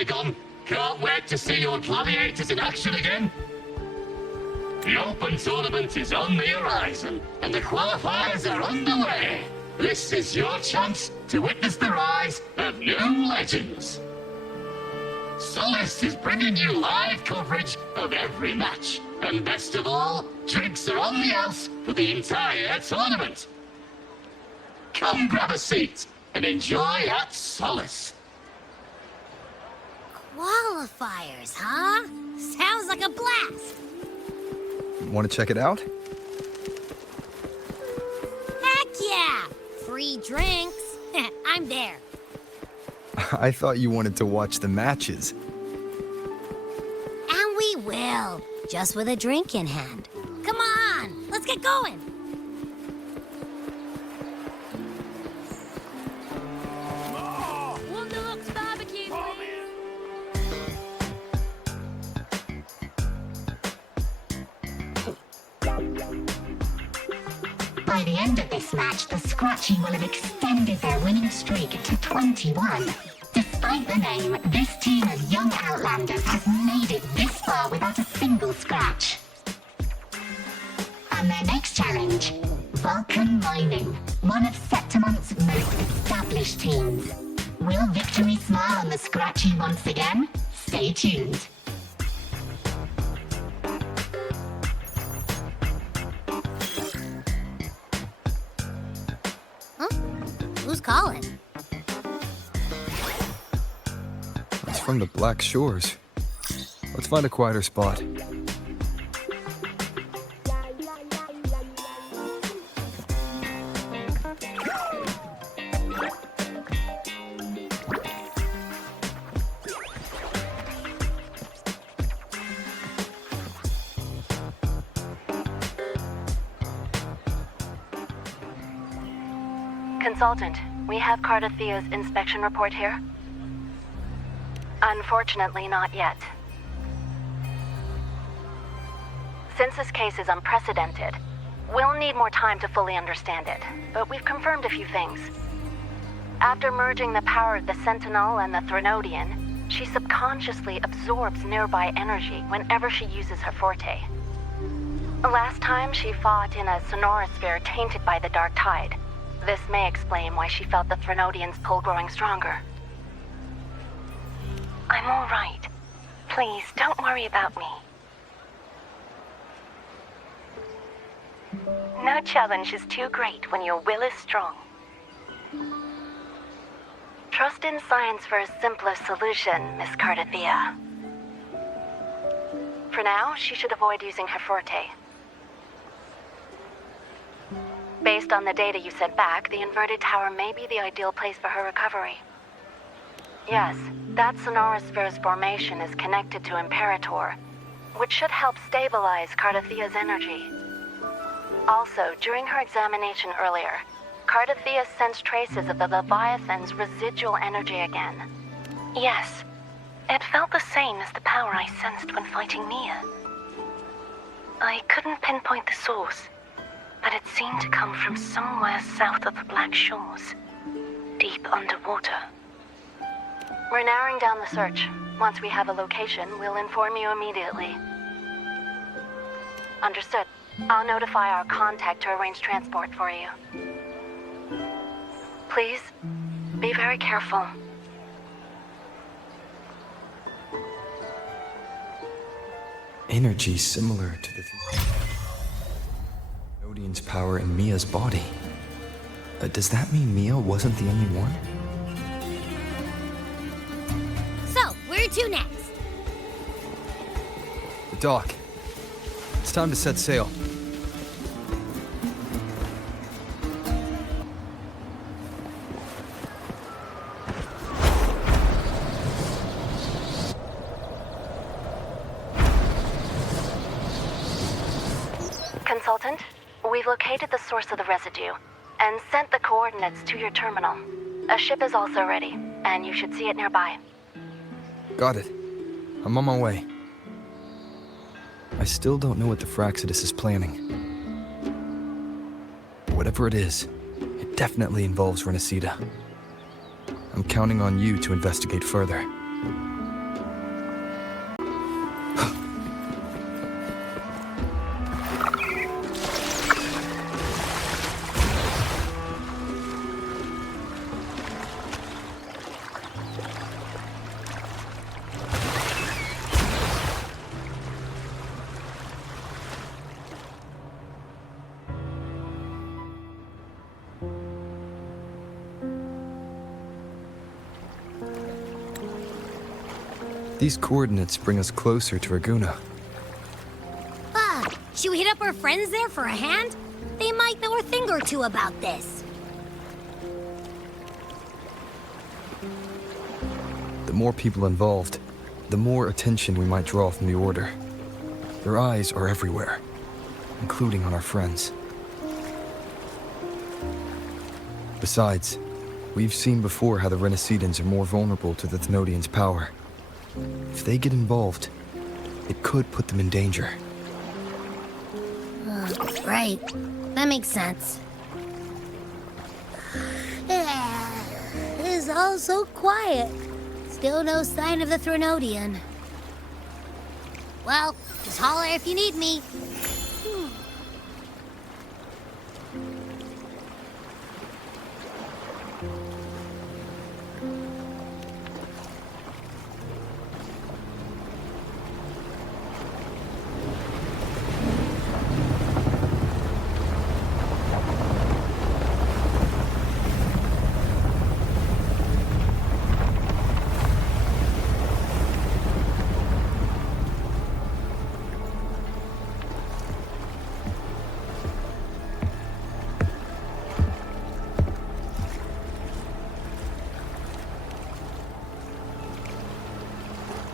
Aegon. Can't wait to see your gladiators in action again. The Open Tournament is on the horizon, and the qualifiers are underway. This is your chance to witness the rise of new legends. Solace is bringing you live coverage of every match. And best of all, drinks are on the house for the entire tournament. Come grab a seat and enjoy at Solace. Qualifiers, huh? Sounds like a blast. Want to check it out? Heck yeah! Free drinks. I'm there. I thought you wanted to watch the matches. And we will. Just with a drink in hand. Come on, let's get going. Wonderlooks barbecue, By the end of this match, the Scratchy will have extended their winning streak to 21. Despite the name, this team of young Outlanders has made it this far without a single scratch. And their next challenge, Vulcan Mining, one of Septimont's most established teams. Will victory smile on the Scratchy once again? Stay tuned. Who's calling? It's from the Black Shores. Let's find a quieter spot. Consultant, we have Cardathia's inspection report here. Unfortunately, not yet. Since this case is unprecedented, we'll need more time to fully understand it, but we've confirmed a few things. After merging the power of the Sentinel and the Threnodian, she subconsciously absorbs nearby energy whenever she uses her forte. Last time, she fought in a sonorosphere tainted by the Dark Tide. This may explain why she felt the Threnodian's pull growing stronger. I'm all right. Please, don't worry about me. No challenge is too great when your will is strong. Trust in science for a simpler solution, Miss Cardathia. For now, she should avoid using her forte. Based on the data you sent back, the inverted tower may be the ideal place for her recovery. Yes, that sonorosphere's formation is connected to Imperator, which should help stabilize Cardathia's energy. Also, during her examination earlier, Cardathia sensed traces of the Leviathan's residual energy again. Yes, it felt the same as the power I sensed when fighting Nia. I couldn't pinpoint the source, but it seemed to come from somewhere south of the Black Shores, deep underwater. We're narrowing down the search. Once we have a location, we'll inform you immediately. Understood. I'll notify our contact to arrange transport for you. Please, be very careful. Energy similar to the Odin's power in Mia's body. Does that mean Mia wasn't the only one? So, where to next? The dock. It's time to set sail. Consultant, we've located the source of the residue and sent the coordinates to your terminal. A ship is also ready, and you should see it nearby. Got it. I'm on my way. I still don't know what the Fraxidus is planning. Whatever it is, it definitely involves Renacida. I'm counting on you to investigate further. These coordinates bring us closer to Raguna. Should we hit up our friends there for a hand? They might know a thing or two about this. The more people involved, the more attention we might draw from the Order. Their eyes are everywhere, including on our friends. Besides, we've seen before how the Renacedans are more vulnerable to the Thenodians' power. If they get involved, it could put them in danger. Right. That makes sense. It's all so quiet. Still no sign of the Thenodian. Well, just holler if you need me.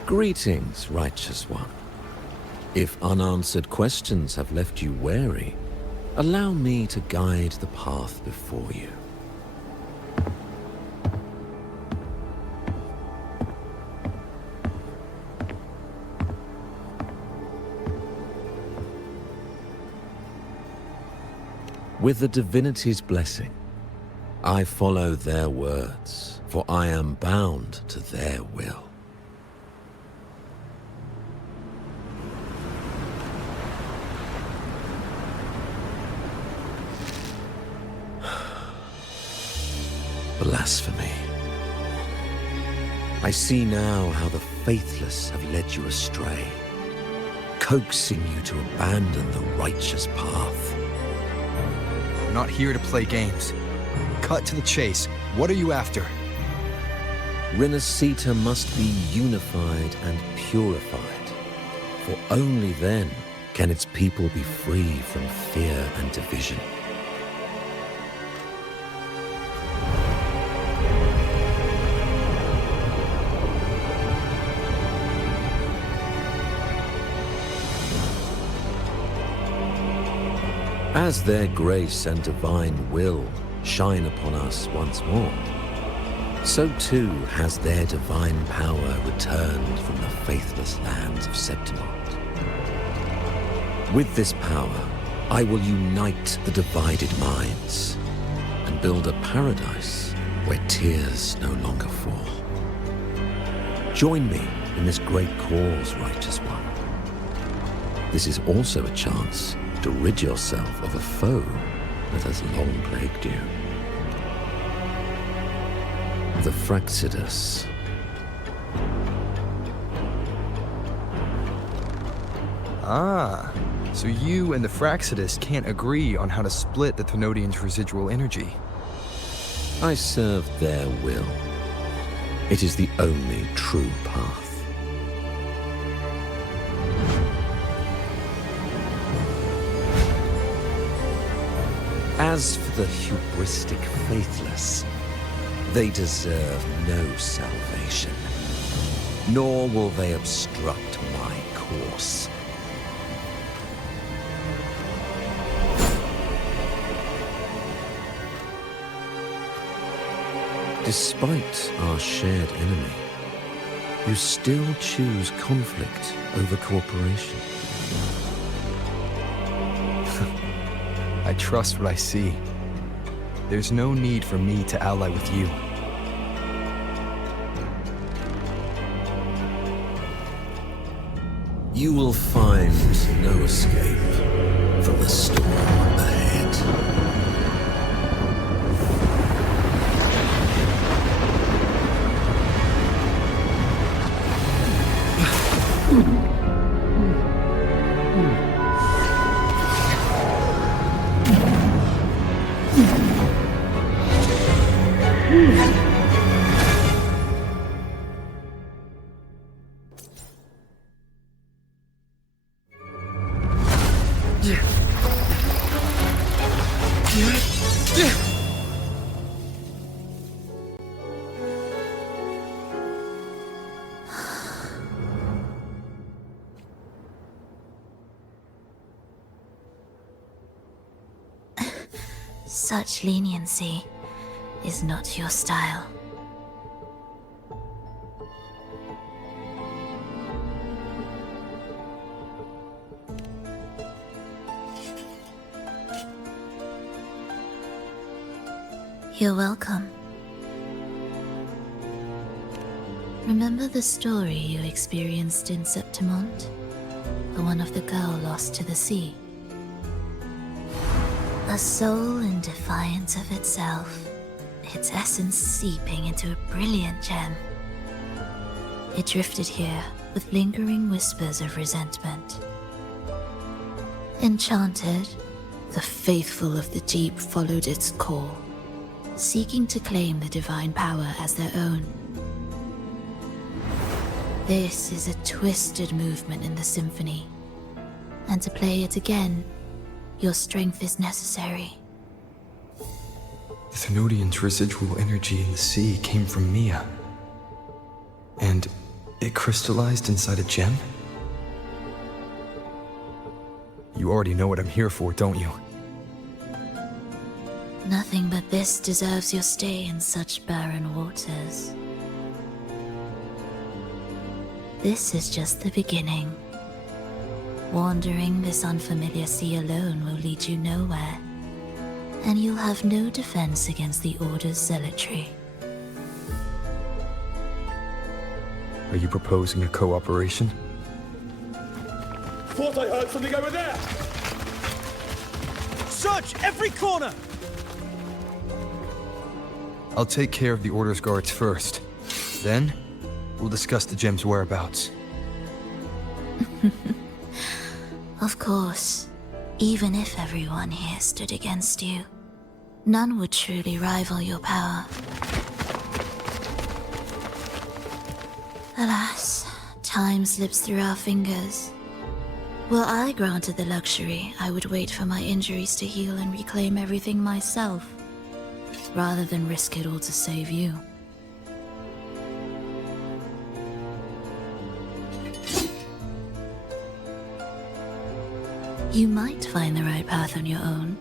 Greetings, righteous one. If unanswered questions have left you wary, allow me to guide the path before you. With the Divinity's blessing, I follow their words, for I am bound to their will. Blasphemy. I see now how the faithless have led you astray, coaxing you to abandon the righteous path. I'm not here to play games. Cut to the chase. What are you after? Renacita must be unified and purified, for only then can its people be free from fear and division. As their grace and divine will shine upon us once more, so too has their divine power returned from the faithless lands of Septimont. With this power, I will unite the divided minds and build a paradise where tears no longer fall. Join me in this great cause, righteous one. This is also a chance to rid yourself of a foe that has long plagued you. The Fraxidus. Ah, so you and the Fraxidus can't agree on how to split the Thenodians' residual energy. I serve their will. It is the only true path. As for the hubristic faithless, they deserve no salvation, nor will they obstruct my course. Despite our shared enemy, you still choose conflict over cooperation. I trust what I see. There's no need for me to ally with you. You will find no escape from the storm ahead. Such leniency is not your style. You're welcome. Remember the story you experienced in Septimont? The one of the girl lost to the sea? A soul in defiance of itself, its essence seeping into a brilliant gem. It drifted here with lingering whispers of resentment. Enchanted, the faithful of the deep followed its call, seeking to claim the divine power as their own. This is a twisted movement in the symphony, and to play it again, your strength is necessary. The Thenodian's residual energy in the sea came from Mia. And it crystallized inside a gem? You already know what I'm here for, don't you? Nothing but this deserves your stay in such barren waters. This is just the beginning. Wandering this unfamiliar sea alone will lead you nowhere, and you'll have no defense against the Order's zealotry. Are you proposing a cooperation? Thought I heard something over there! Search every corner! I'll take care of the Order's guards first. Then, we'll discuss the gem's whereabouts. Of course, even if everyone here stood against you, none would truly rival your power. Alas, time slips through our fingers. Were I granted the luxury, I would wait for my injuries to heal and reclaim everything myself, rather than risk it all to save you. You might find the right path on your own,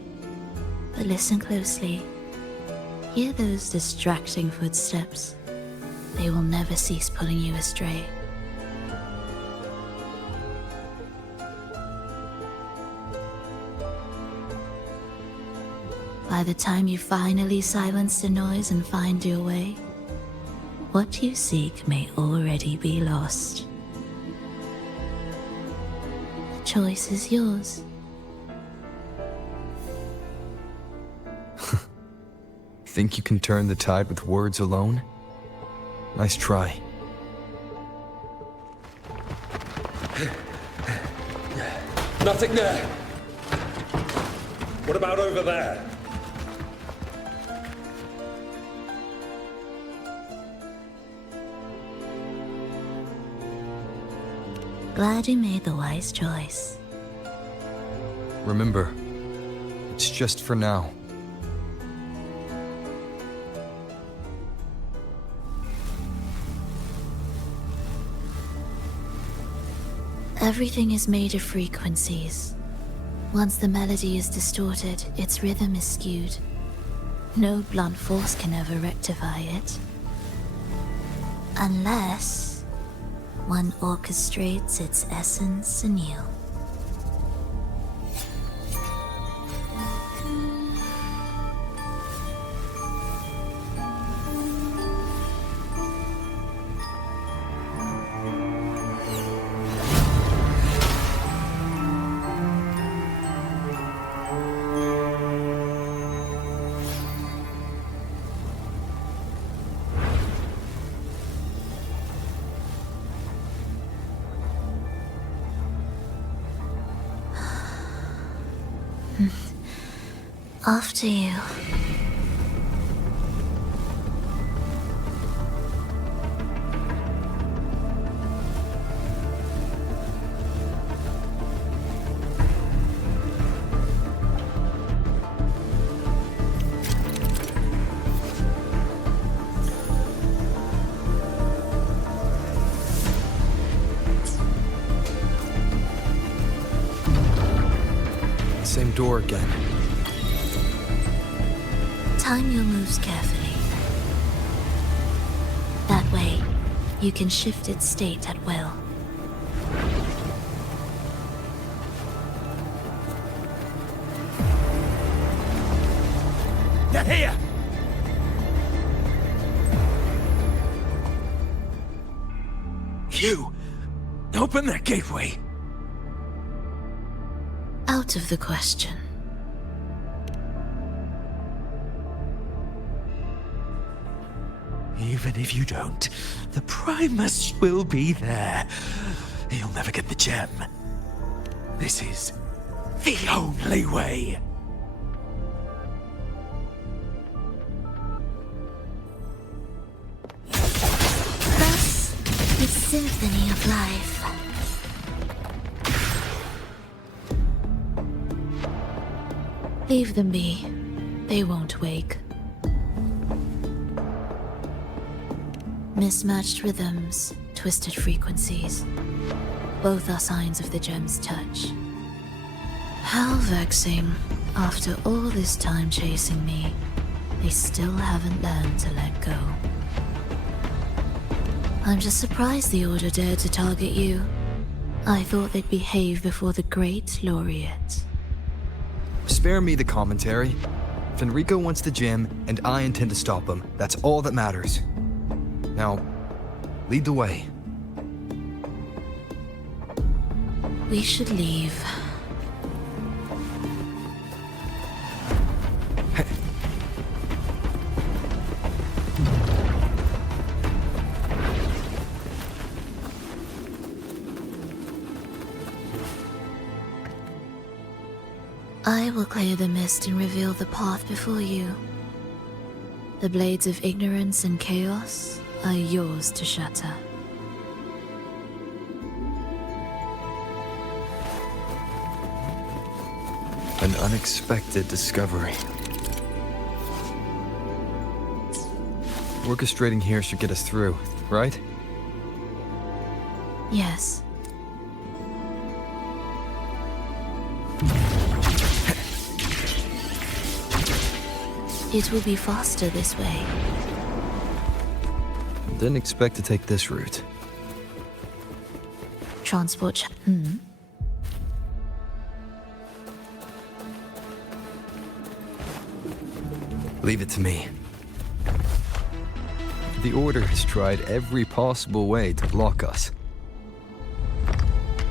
but listen closely. Hear those distracting footsteps. They will never cease pulling you astray. By the time you finally silence the noise and find your way, what you seek may already be lost. The choice is yours. Think you can turn the tide with words alone? Nice try. Nothing there! What about over there? Glad you made the wise choice. Remember, it's just for now. Everything is made of frequencies. Once the melody is distorted, its rhythm is skewed. No blunt force can ever rectify it. Unless one orchestrates its essence anew. After you. same door again. Time your moves carefully. That way, you can shift its state at will. They're here! You! Open that gateway! Out of the question. Even if you don't, the Primus will be there. You'll never get the gem. This is the only way. Thus, the symphony of life. Leave them be. They won't wake. Mismatched rhythms, twisted frequencies. Both are signs of the gem's touch. How vexing. After all this time chasing me, they still haven't learned to let go. I'm just surprised the Order dared to target you. I thought they'd behave before the Great Laureate. Spare me the commentary. Fenrico wants the gem, and I intend to stop him. That's all that matters. Now, lead the way. We should leave. I will clear the mist and reveal the path before you. The blades of ignorance and chaos are yours to shatter. An unexpected discovery. Orchestrating here should get us through, right? Yes. It will be faster this way. Didn't expect to take this route. Transport Leave it to me. The Order has tried every possible way to block us.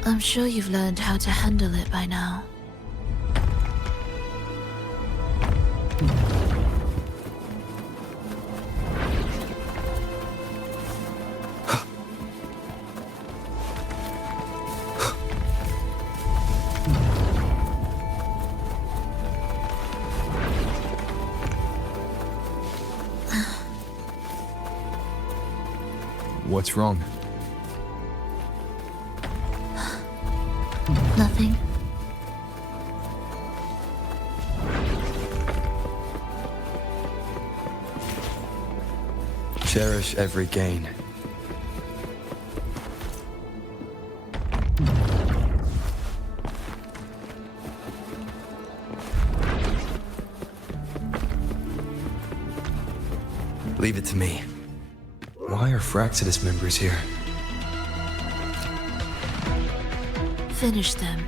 I'm sure you've learned how to handle it by now. What's wrong? Nothing. Cherish every gain. Leave it to me. Why are Fraxidus members here? Finish them.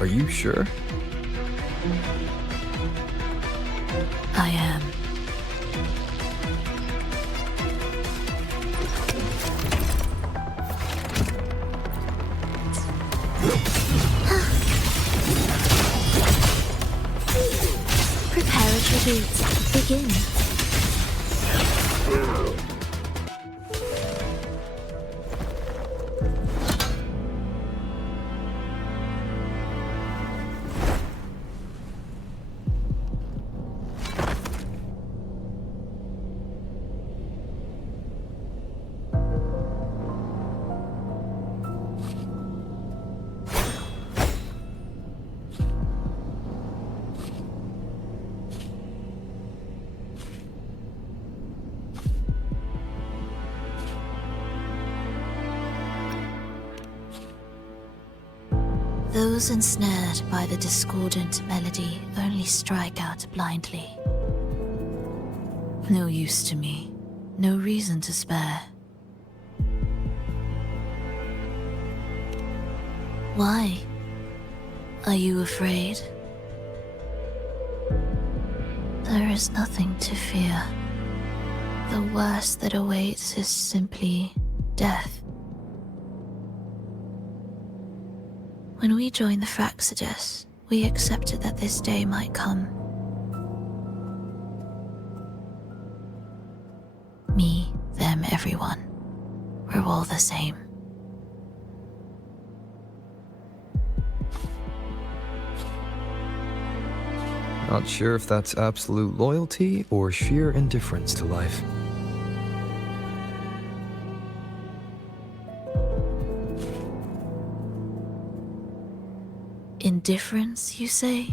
Are you sure? I am. Preparatory beats begin. Those ensnared by the discordant melody only strike out blindly. No use to me, no reason to spare. Why? Are you afraid? There is nothing to fear. The worst that awaits is simply death. When we joined the Fraxidus, we accepted that this day might come. Me, them, everyone. We're all the same. Not sure if that's absolute loyalty or sheer indifference to life. Indifference, you say?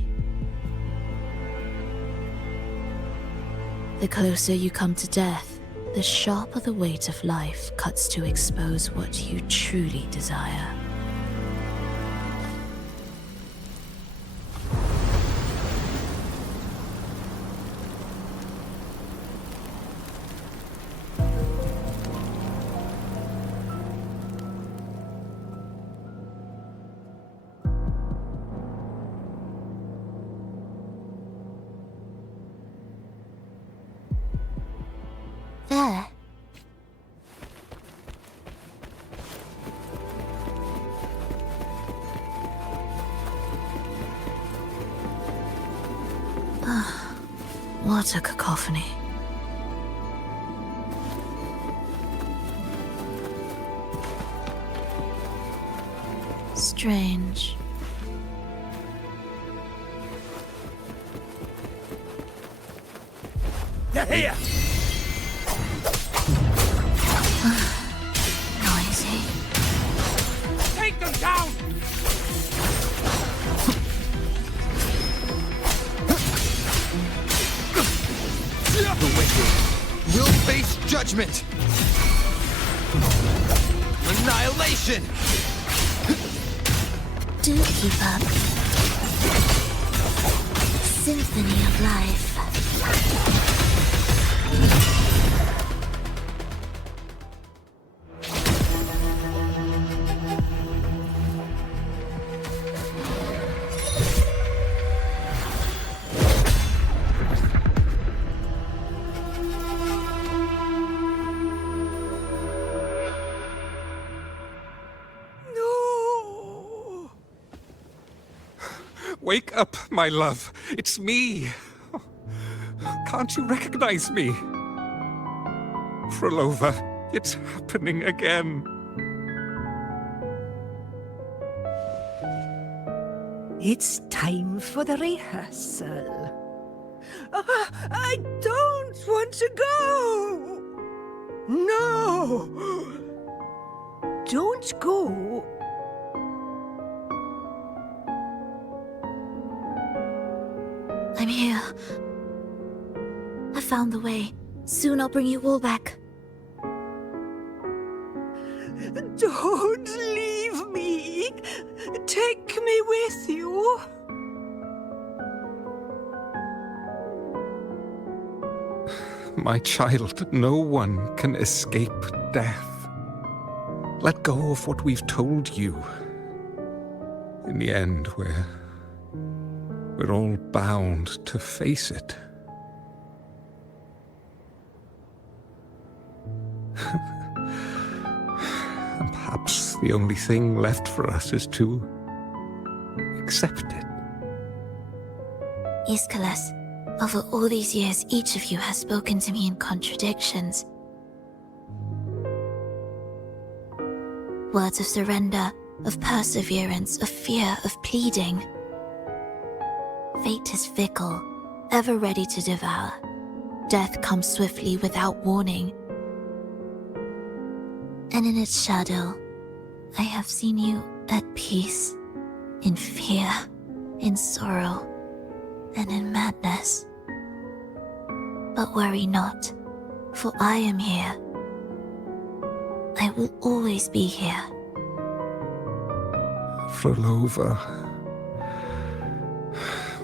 The closer you come to death, the sharper the weight of life cuts to expose what you truly desire. There. What a cacophony. Strange. They're here! Noisy. Take them down! The wicked will face judgment! Annihilation! Do keep up. Symphony of life. Wake up, my love. It's me. Can't you recognize me? Frolova, it's happening again. It's time for the rehearsal. I don't want to go! No! Don't go! I'm here. I found the way. Soon I'll bring you all back. Don't leave me! Take me with you! My child, no one can escape death. Let go of what we've told you. In the end, we're all bound to face it. And perhaps the only thing left for us is to accept it. Aeschylus, over all these years, each of you has spoken to me in contradictions. Words of surrender, of perseverance, of fear, of pleading. Fate is fickle, ever ready to devour. Death comes swiftly without warning. And in its shadow, I have seen you at peace, in fear, in sorrow, and in madness. But worry not, for I am here. I will always be here. Frolova.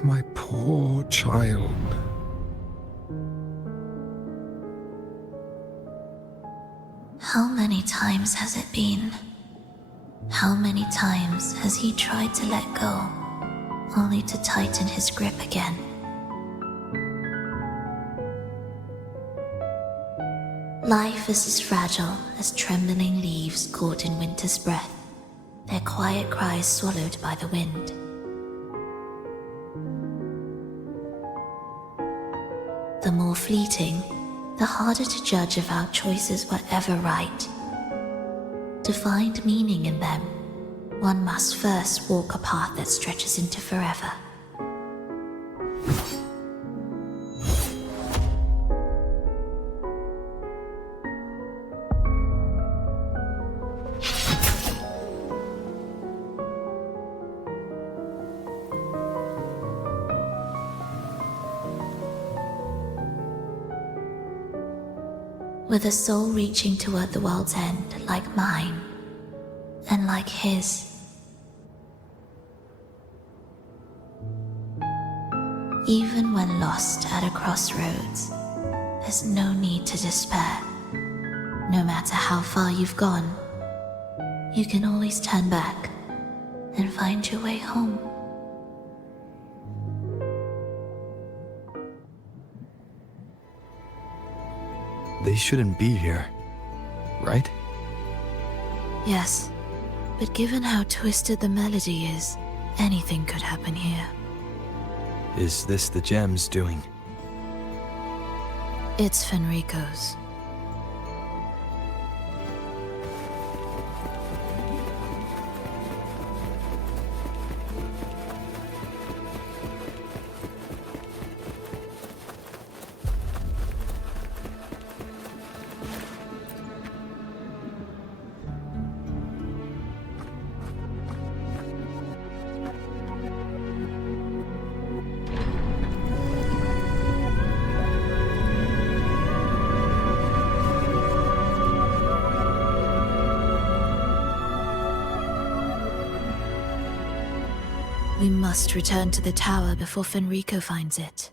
My poor child. How many times has it been? How many times has he tried to let go, only to tighten his grip again? Life is as fragile as trembling leaves caught in winter's breath, their quiet cries swallowed by the wind. The more fleeting, the harder to judge if our choices were ever right. To find meaning in them, one must first walk a path that stretches into forever. With a soul reaching toward the world's end like mine, and like his. Even when lost at a crossroads, there's no need to despair. No matter how far you've gone, you can always turn back and find your way home. They shouldn't be here, right? Yes, but given how twisted the melody is, anything could happen here. Is this the gem's doing? It's Fenrico's. We must return to the tower before Fenrico finds it.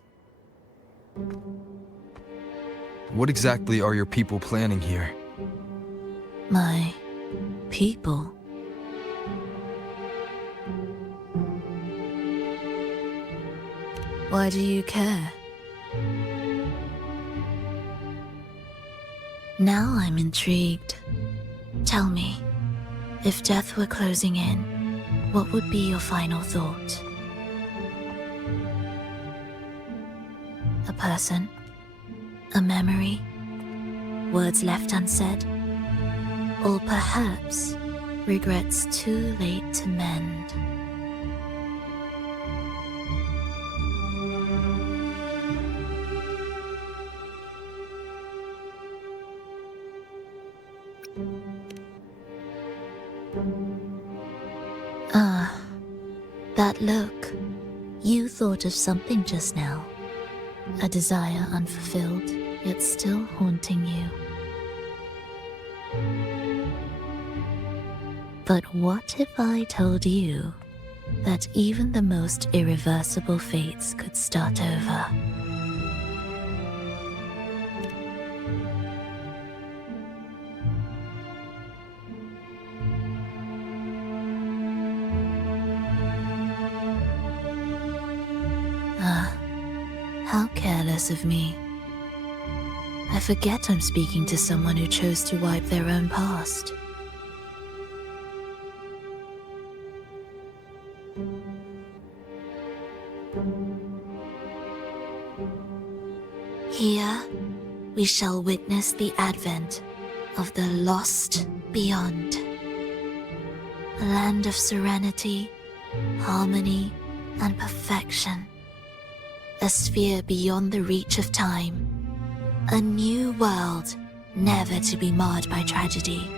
What exactly are your people planning here? My people? Why do you care? Now I'm intrigued. Tell me, if death were closing in, what would be your final thought? A person? A memory? Words left unsaid? Or perhaps regrets too late to mend? That look. You thought of something just now. A desire unfulfilled, yet still haunting you. But what if I told you that even the most irreversible fates could start over? How careless of me. I forget I'm speaking to someone who chose to wipe their own past. Here, we shall witness the advent of the lost beyond. A land of serenity, harmony, and perfection. A sphere beyond the reach of time. A new world, never to be marred by tragedy.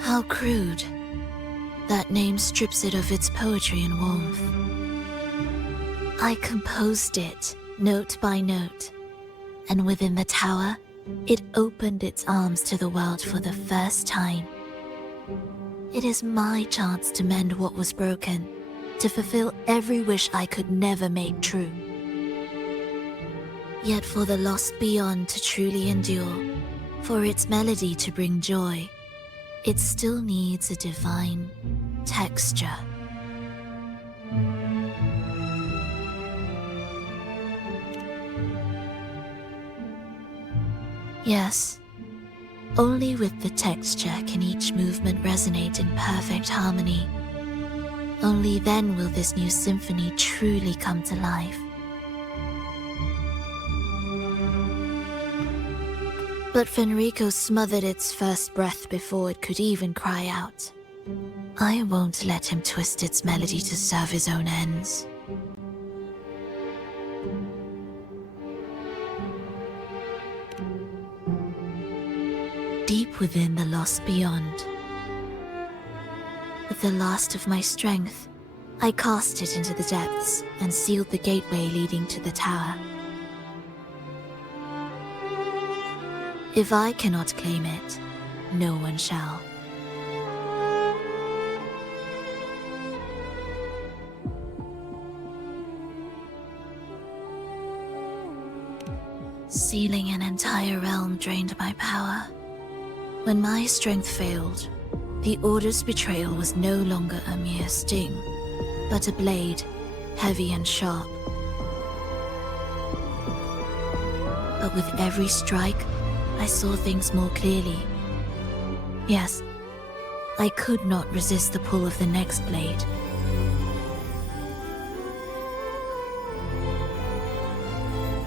How crude. That name strips it of its poetry and warmth. I composed it, note by note, and within the tower, it opened its arms to the world for the first time. It is my chance to mend what was broken, to fulfill every wish I could never make true. Yet for the lost beyond to truly endure, for its melody to bring joy, it still needs a divine texture. Yes, only with the texture can each movement resonate in perfect harmony. Only then will this new symphony truly come to life. But Fenrico smothered its first breath before it could even cry out. I won't let him twist its melody to serve his own ends. Deep within the lost beyond, with the last of my strength, I cast it into the depths and sealed the gateway leading to the tower. If I cannot claim it, no one shall. Sealing an entire realm drained my power. When my strength failed, the Order's betrayal was no longer a mere sting, but a blade, heavy and sharp. But with every strike, I saw things more clearly. Yes, I could not resist the pull of the next blade.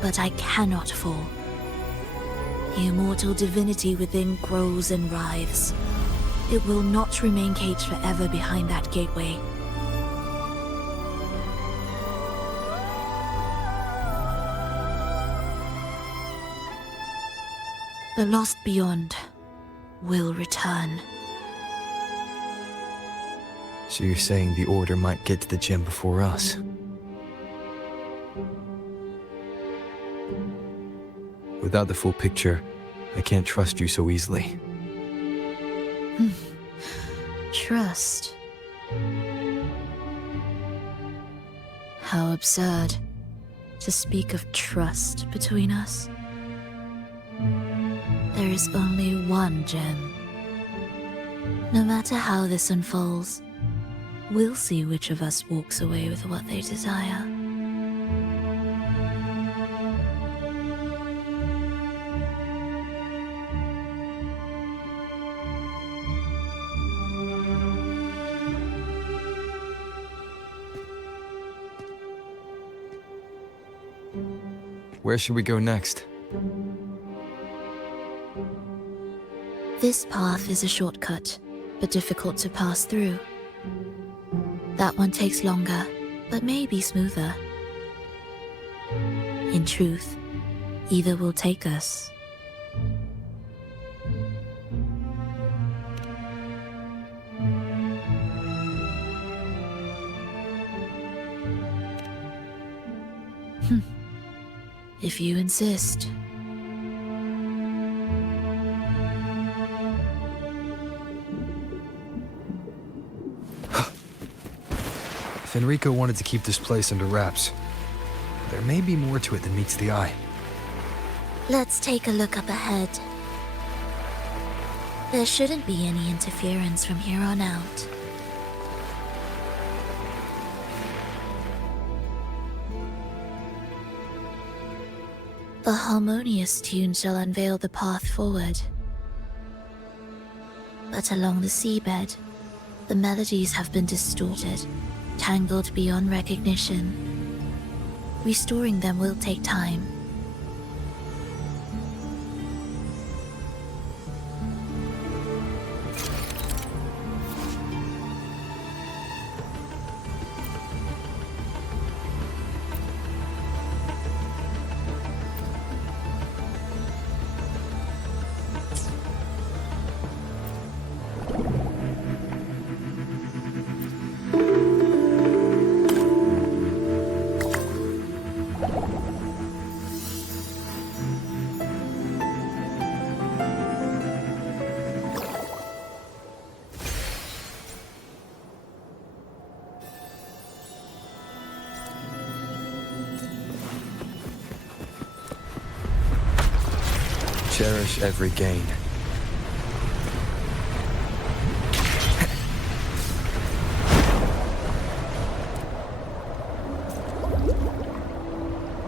But I cannot fall. The immortal divinity within grows and writhes. It will not remain caged forever behind that gateway. The lost beyond will return. So you're saying the Order might get to the gem before us? Without the full picture, I can't trust you so easily. Trust? How absurd to speak of trust between us. There is only one gem. No matter how this unfolds, we'll see which of us walks away with what they desire. Where should we go next? This path is a shortcut, but difficult to pass through. That one takes longer, but may be smoother. In truth, either will take us. If you insist. Fenrico wanted to keep this place under wraps. There may be more to it than meets the eye. Let's take a look up ahead. There shouldn't be any interference from here on out. A harmonious tune shall unveil the path forward. But along the seabed, the melodies have been distorted, tangled beyond recognition. Restoring them will take time. Cherish every gain.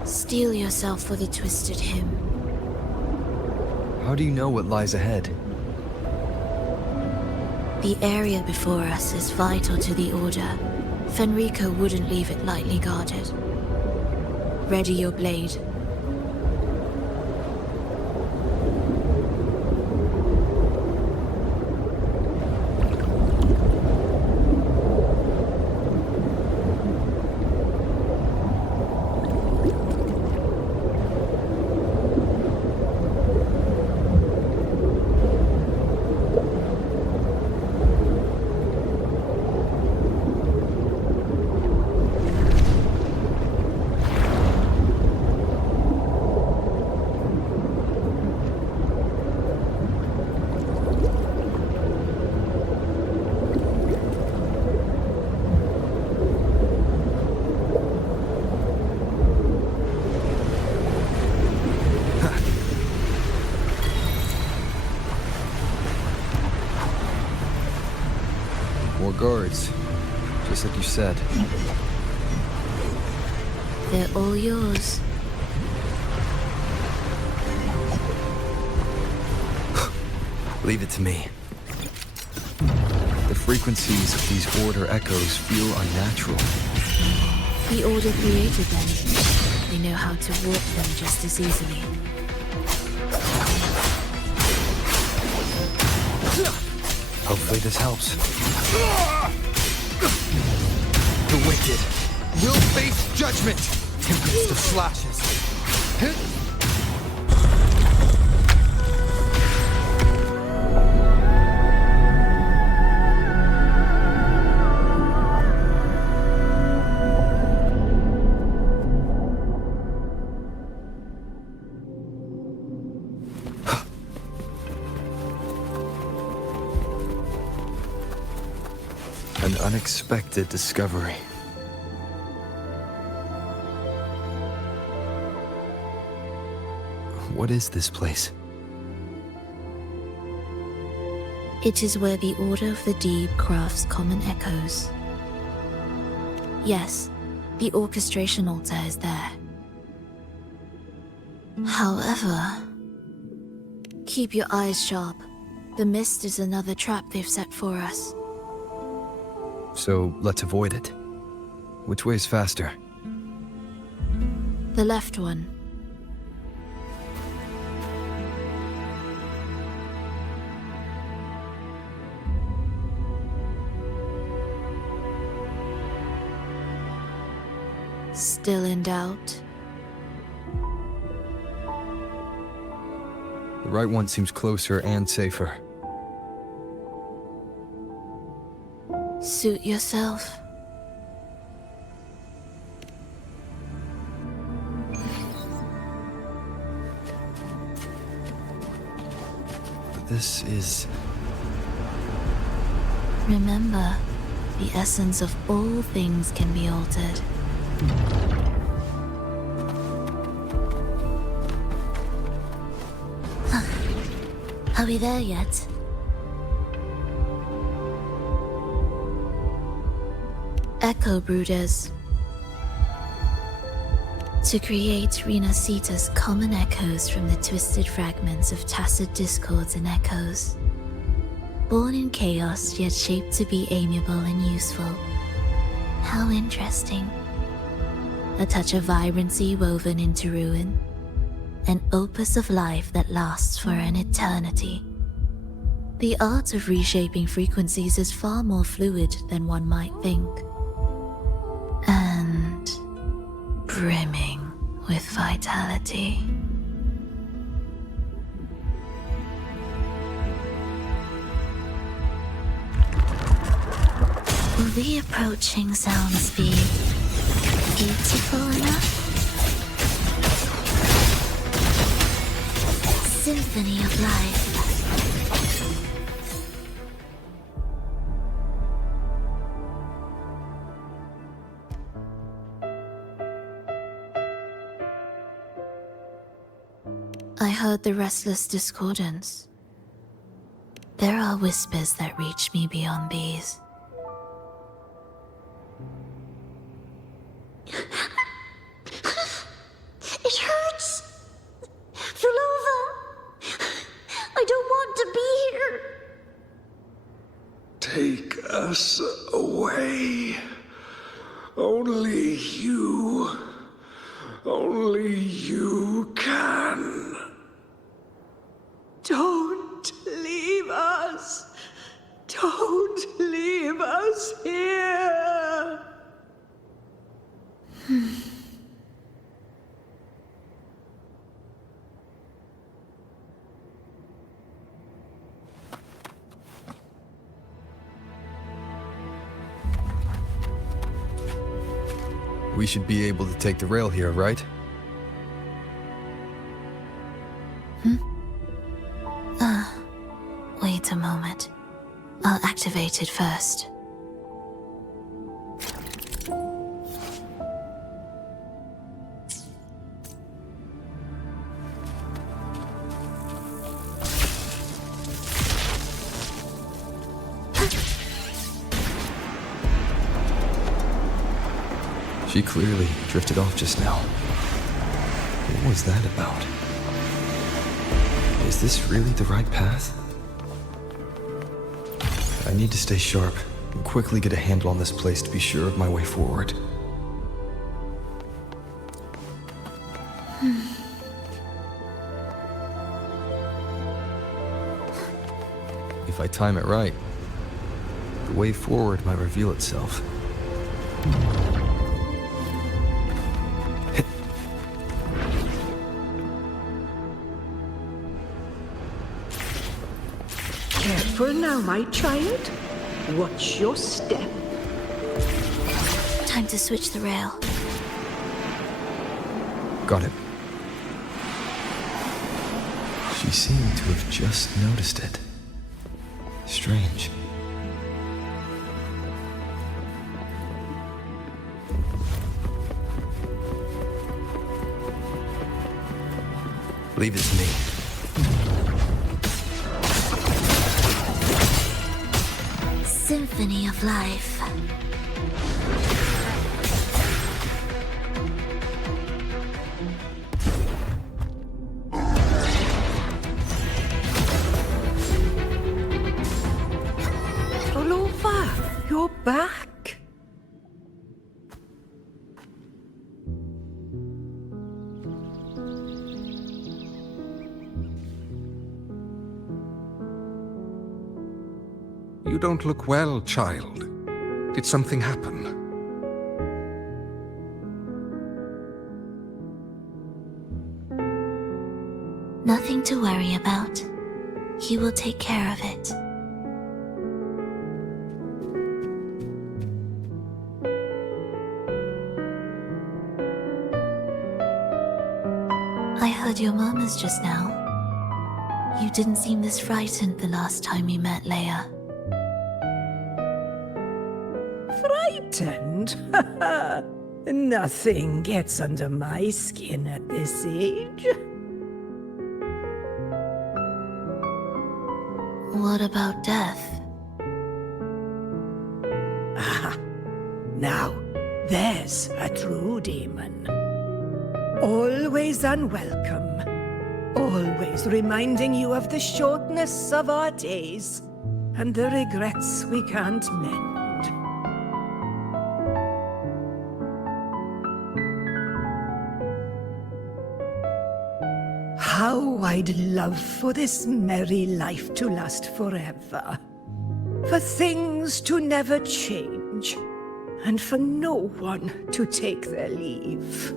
Steel yourself for the twisted hymn. How do you know what lies ahead? The area before us is vital to the Order. Fenrico wouldn't leave it lightly guarded. Ready your blade. More guards, just like you said. They're all yours. Leave it to me. The frequencies of these Order echoes feel unnatural. The Order created them. They know how to warp them just as easily. Hopefully this helps. The wicked will face judgment! Tempest of slashes. An unexpected discovery. What is this place? It is where the Order of the Deep crafts common echoes. Yes, the orchestration altar is there. However, keep your eyes sharp. The mist is another trap they've set for us. So let's avoid it. Which way is faster? The left one. Still in doubt? The right one seems closer and safer. Suit yourself. This is... Remember, the essence of all things can be altered. Are we there yet? Echo Brooders. To create Rena Sita's common echoes from the twisted fragments of tacit discords and echoes. Born in chaos, yet shaped to be amiable and useful. How interesting. A touch of vibrancy woven into ruin. An opus of life that lasts for an eternity. The art of reshaping frequencies is far more fluid than one might think. And brimming with vitality. Will the approaching sounds be beautiful enough? Symphony of life. I heard the restless discordance. There are whispers that reach me beyond these. It hurts! Fulova! I don't want to be here! Take us away. Only you can. Don't leave us. Don't leave us here. We should be able to take the rail here, right? Wait a moment. I'll activate it first. She clearly drifted off just now. What was that about? Is this really the right path? I need to stay sharp and quickly get a handle on this place to be sure of my way forward. If I time it right, the way forward might reveal itself. Careful now, my child. Watch your step. Time to switch the rail. Got it. She seemed to have just noticed it. Strange. Leave it to me. Symphony of life. Rolova, you're back. You don't look well, child. Did something happen? Nothing to worry about. He will take care of it. I heard your murmurs just now. You didn't seem this frightened the last time we met, Leia. Frightened? Nothing gets under my skin at this age. What about death? Ah, now, there's a true demon. Always unwelcome. Always reminding you of the shortness of our days and the regrets we can't mend. How I'd love for this merry life to last forever. For things to never change. And for no one to take their leave.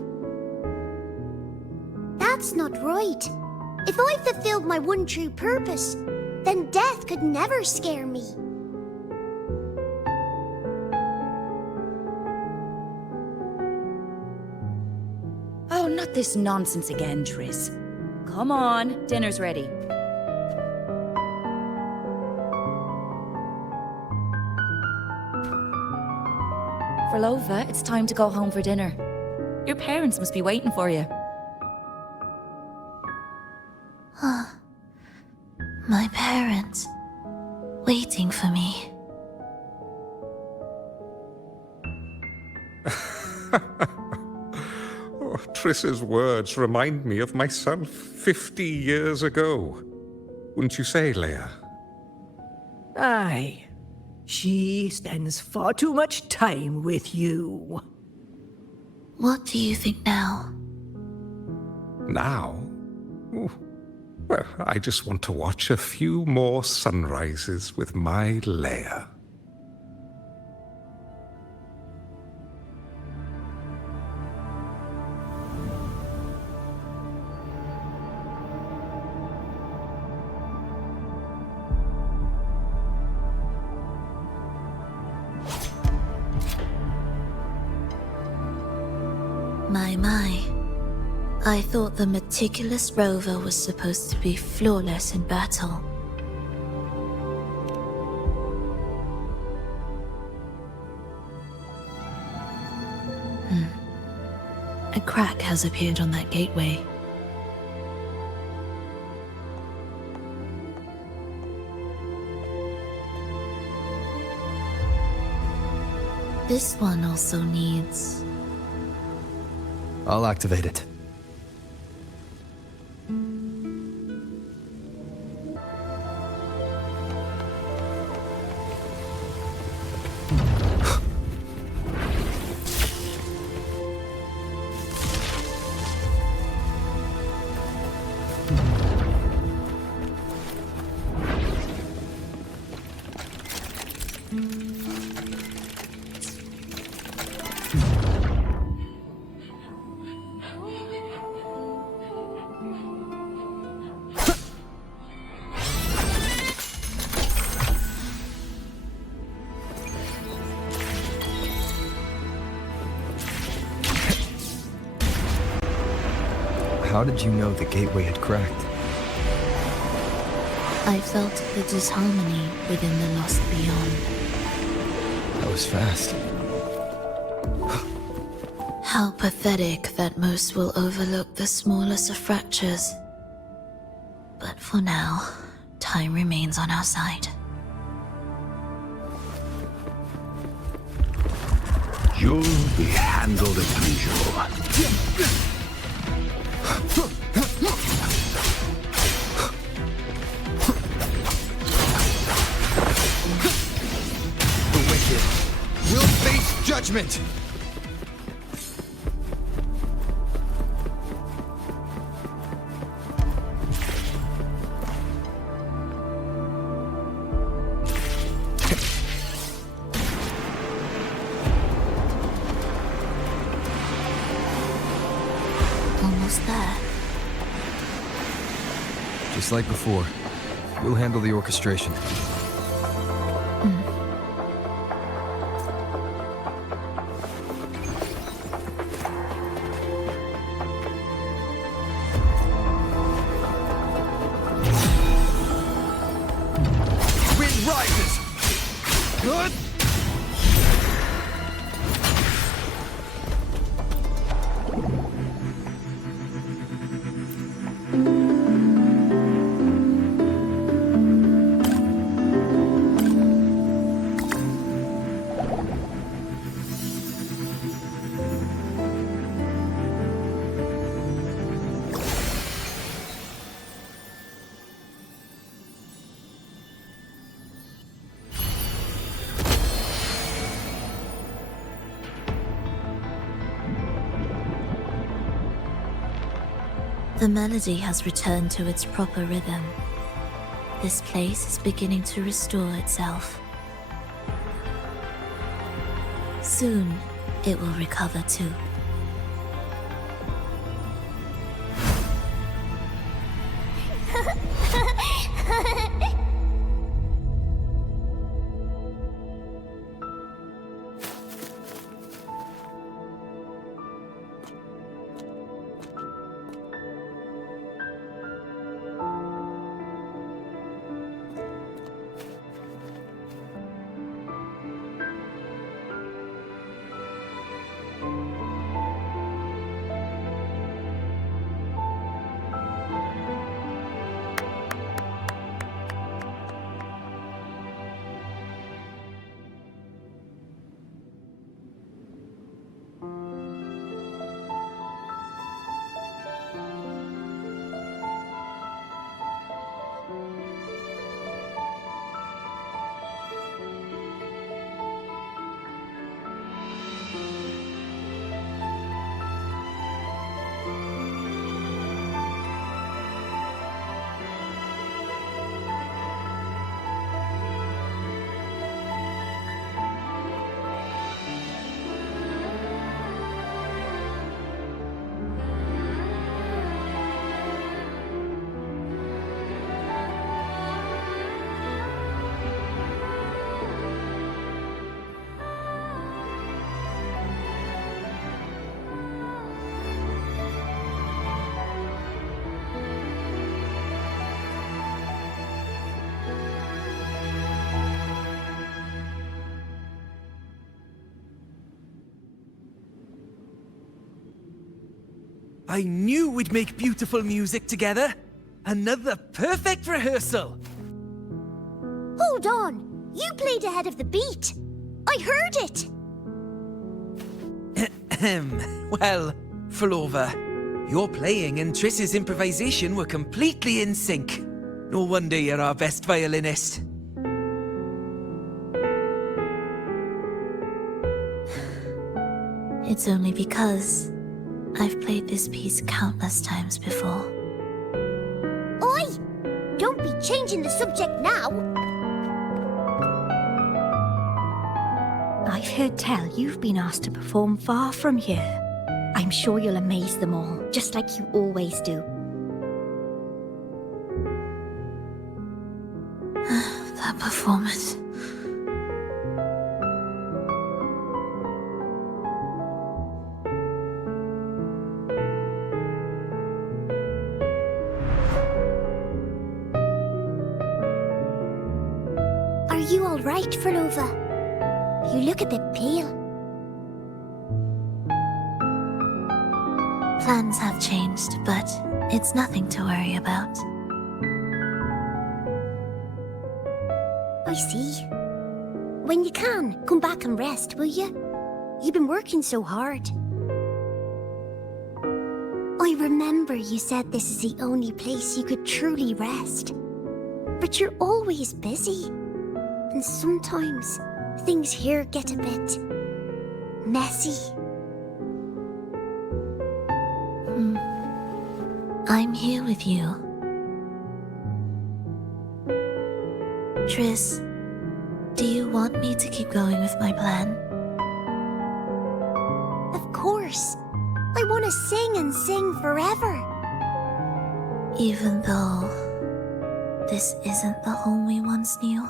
That's not right. If I fulfilled my one true purpose, then death could never scare me. Oh, not this nonsense again, Triss. Come on, dinner's ready. Forlova, it's time to go home for dinner. Your parents must be waiting for you. Oh, Triss's words remind me of myself 50 years ago. Wouldn't you say, Leia? Aye. She spends far too much time with you. What do you think now? Now? Ooh. Well, I just want to watch a few more sunrises with my Leia. My. I thought the meticulous Rover was supposed to be flawless in battle. A crack has appeared on that gateway. This one also needs... I'll activate it. How did you know the gateway had cracked? I felt the disharmony within the lost beyond. That was fast. How pathetic that most will overlook the smallest of fractures. But for now, time remains on our side. You'll be handled as usual. The wicked will face judgment! Almost there. Just like before, we'll handle the orchestration. Wind rises! Good! The melody has returned to its proper rhythm. This place is beginning to restore itself. Soon, it will recover too. I knew we'd make beautiful music together. Another perfect rehearsal. Hold on! You played ahead of the beat! I heard it! Well, Rover, your playing and Triss's improvisation were completely in sync. No wonder you're our best violinist. It's only because I've played this piece countless times before. Oi! Don't be changing the subject now! I've heard tell you've been asked to perform far from here. I'm sure you'll amaze them all, just like you always do. That performance. Are you alright, Rover? You look a bit pale. Plans have changed, but it's nothing to worry about. I see. When you can, come back and rest, will you? You've been working so hard. I remember you said this is the only place you could truly rest. But you're always busy. And sometimes things here get a bit messy. I'm here with you. Triss, do you want me to keep going with my plan? Of course. I want to sing and sing forever. Even though this isn't the home we once knew.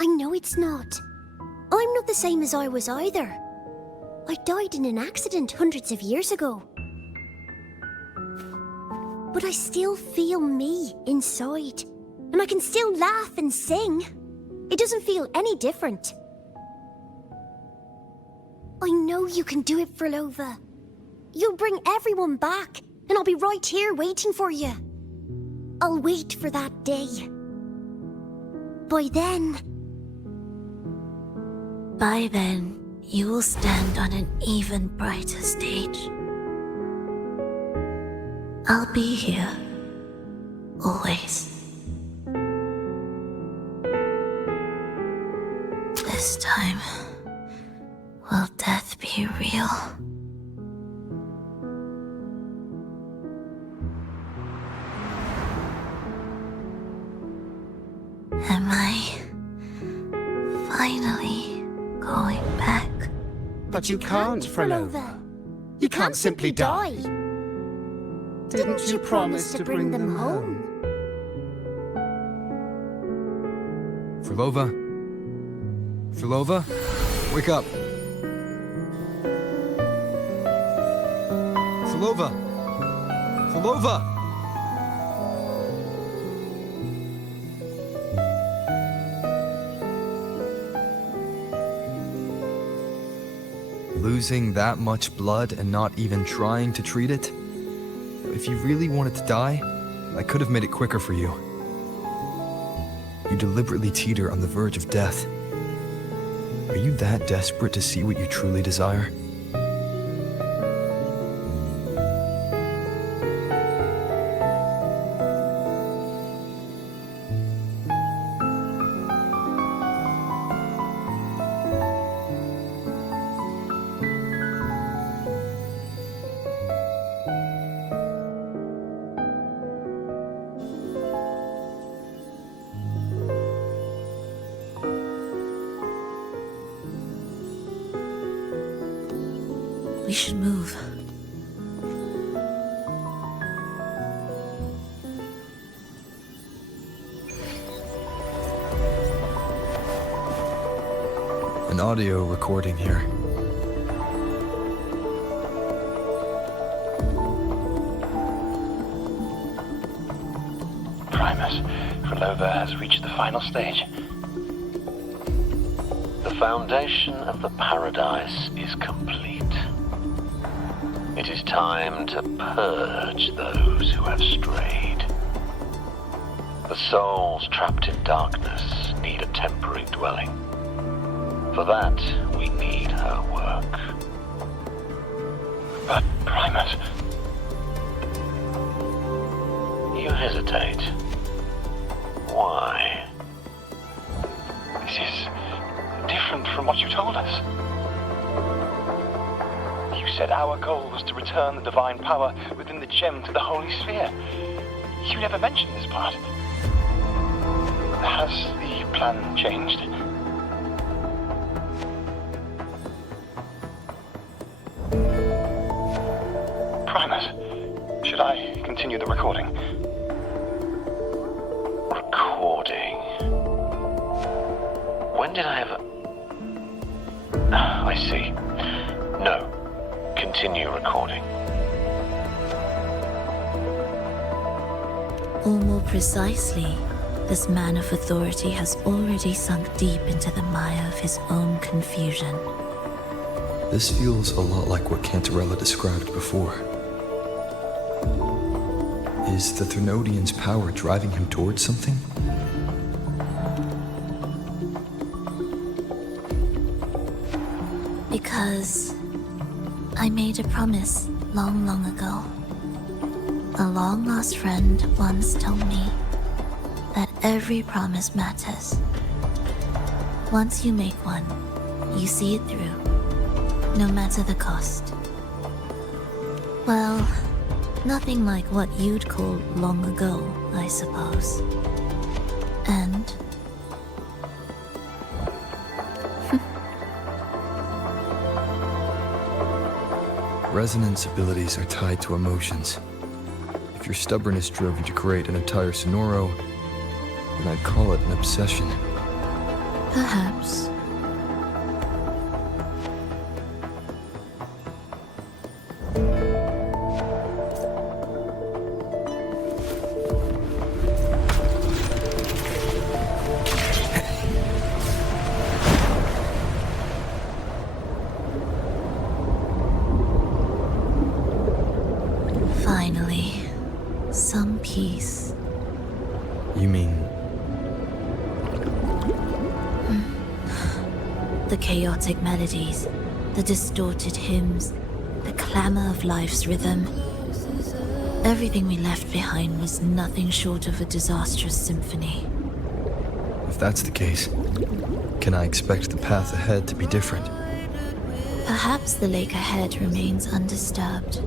I know it's not. I'm not the same as I was either. I died in an accident hundreds of years ago. But I still feel me inside. And I can still laugh and sing. It doesn't feel any different. I know you can do it, Rover. You'll bring everyone back, and I'll be right here waiting for you. I'll wait for that day. By then, you will stand on an even brighter stage. I'll be here. Always. This time, will death be real? Am I finally going back? But you can't, Rover. You can't simply die. Didn't you promise to bring them home? Rover? Rover? Wake up! Rover! Rover! Losing that much blood and not even trying to treat it? If you really wanted to die, I could have made it quicker for you. You deliberately teeter on the verge of death. Are you that desperate to see what you truly desire? We should move. An audio recording here. Primus, Rover has reached the final stage. The foundation of the paradise is complete. It is time to purge those who have strayed. The souls trapped in darkness need a temporary dwelling. For that, we need her work. But, Primus... You hesitate. Why? This is different from what you told us. You said our goal was to return the divine power within the gem to the Holy Sphere. You never mentioned this part. Has the plan changed? Primus, should I continue the recording? Recording? When did I ever... I see. No. Continue recording. Or more precisely, this man of authority has already sunk deep into the mire of his own confusion. This feels a lot like what Cantarella described before. Is the Thermodian's power driving him towards something? Because I made a promise long, long ago. A long-lost friend once told me that every promise matters. Once you make one, you see it through, no matter the cost. Well, nothing like what you'd call long ago, I suppose. And... Resonance abilities are tied to emotions. If your stubbornness drove you to create an entire Sonoro, then I'd call it an obsession. perhaps. Finally, some peace. You mean... The chaotic melodies, the distorted hymns, the clamor of life's rhythm. Everything we left behind was nothing short of a disastrous symphony. If that's the case, can I expect the path ahead to be different? Perhaps the lake ahead remains undisturbed.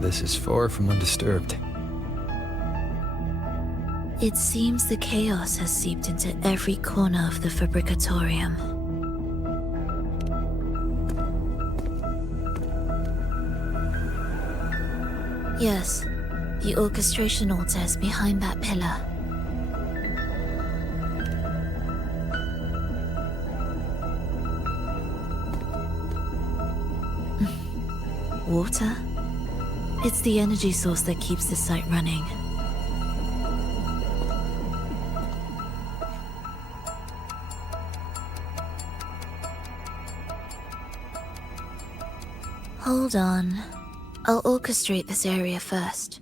This is far from undisturbed. It seems the chaos has seeped into every corner of the Fabricatorium. Yes, the orchestration altar is behind that pillar. Water? It's the energy source that keeps the site running. Hold on. I'll orchestrate this area first.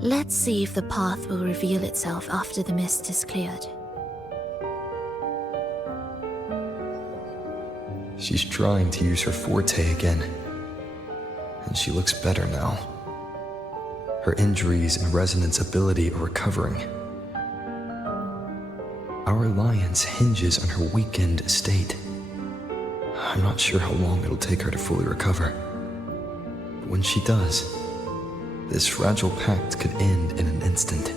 Let's see if the path will reveal itself after the mist is cleared. She's trying to use her forte again. And she looks better now. her injuries and resonance ability are recovering. Our alliance hinges on her weakened state. I'm not sure how long it'll take her to fully recover. But when she does, this fragile pact could end in an instant.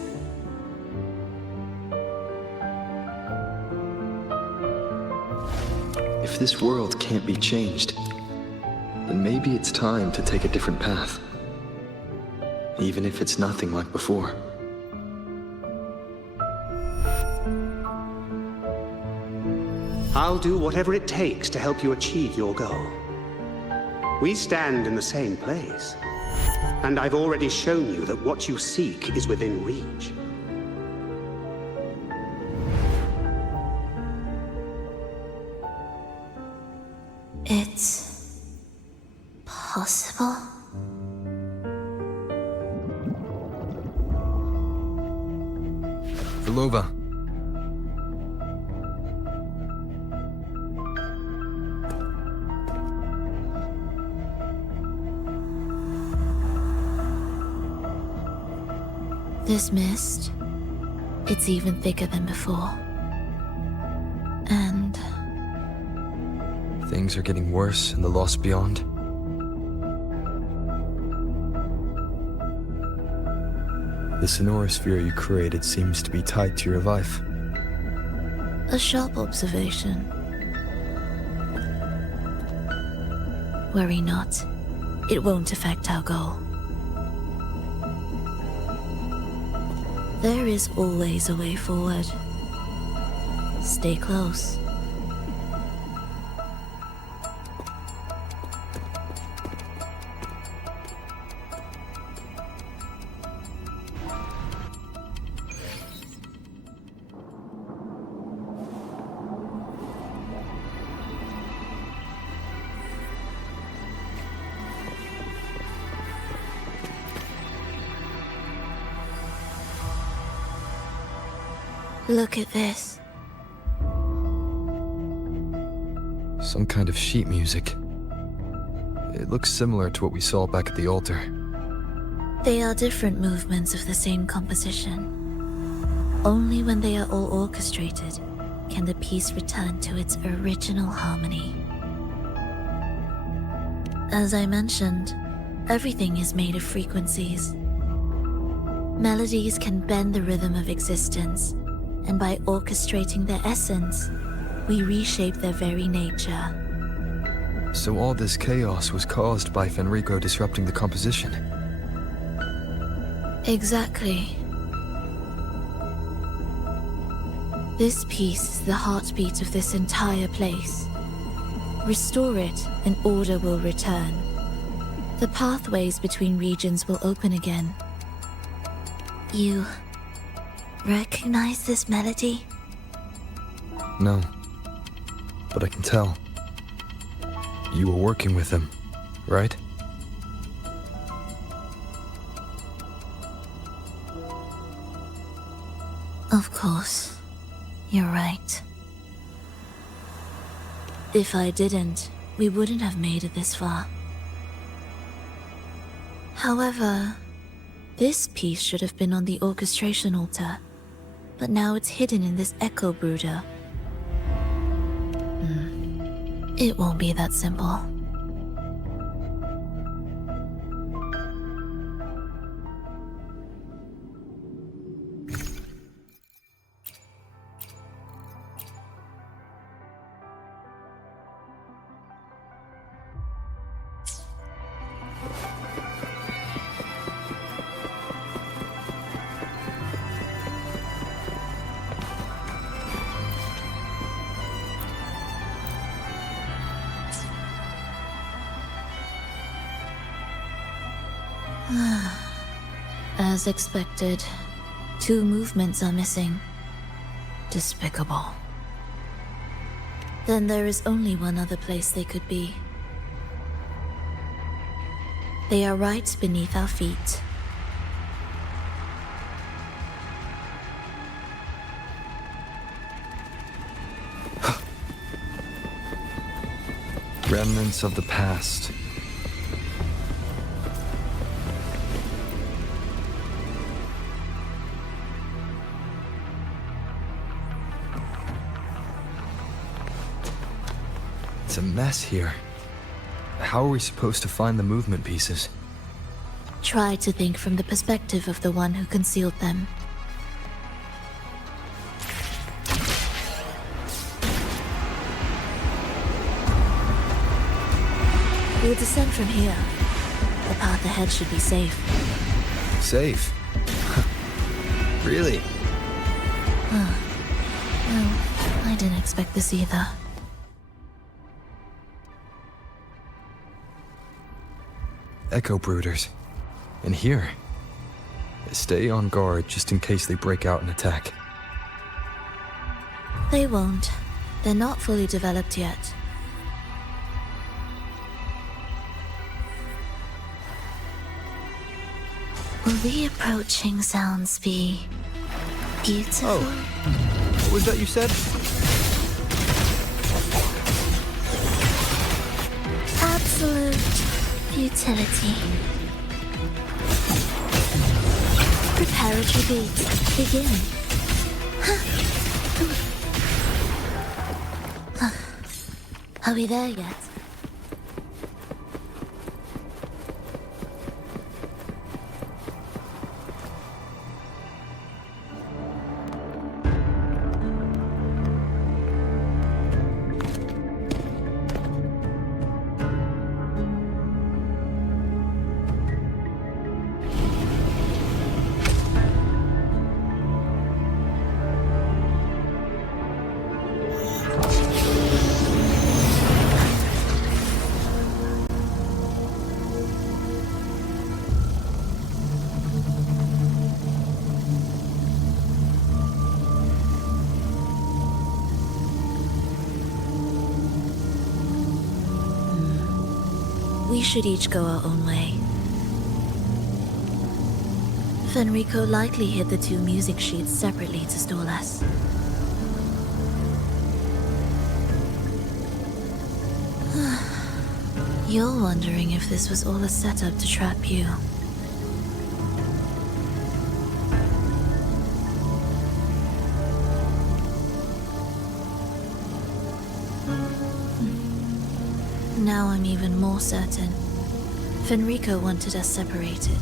If this world can't be changed, then maybe it's time to take a different path. Even if it's nothing like before. I'll do whatever it takes to help you achieve your goal. We stand in the same place, and I've already shown you that what you seek is within reach. It's possible? Velova. This mist, it's even thicker than before. And Things are getting worse in the Lost Beyond. The sonorosphere you created seems to be tied to your life. a sharp observation. Worry not. It won't affect our goal. There is always a way forward. Stay close. Look at this. Some kind of sheet music. It looks similar to what we saw back at the altar. They are different movements of the same composition. Only when they are all orchestrated can the piece return to its original harmony. As I mentioned, everything is made of frequencies. Melodies can bend the rhythm of existence, and by orchestrating their essence, we reshape their very nature. So all this chaos was caused by Fenrico disrupting the composition? Exactly. This piece is the heartbeat of this entire place. Restore it, and order will return. The pathways between regions will open again. You recognize this melody? No. But I can tell. You were working with him, right? Of course. You're right. If I didn't, we wouldn't have made it this far. However, this piece should have been on the orchestration altar, but now it's hidden in this echo brooder. It won't be that simple. As expected, 2 movements are missing. Despicable. Then there is only one other place they could be. They are right beneath our feet. Remnants of the past. It's a mess here. How are we supposed to find the movement pieces? Try to think from the perspective of the one who concealed them. We'll descend from here. The path ahead should be safe. Safe? Really? Well, I didn't expect this either. Echo brooders. In here. Stay on guard just in case they break out and attack. They won't. They're not fully developed yet. Will the approaching sounds be beautiful? Oh, what was that you said? Absolute futility. Preparatory beats begin. Are we there yet? We should each go our own way. Fenrico likely hid the two music sheets separately to stall us. You're wondering if this was all a setup to trap you. Now I'm even more certain. Fenrico wanted us separated.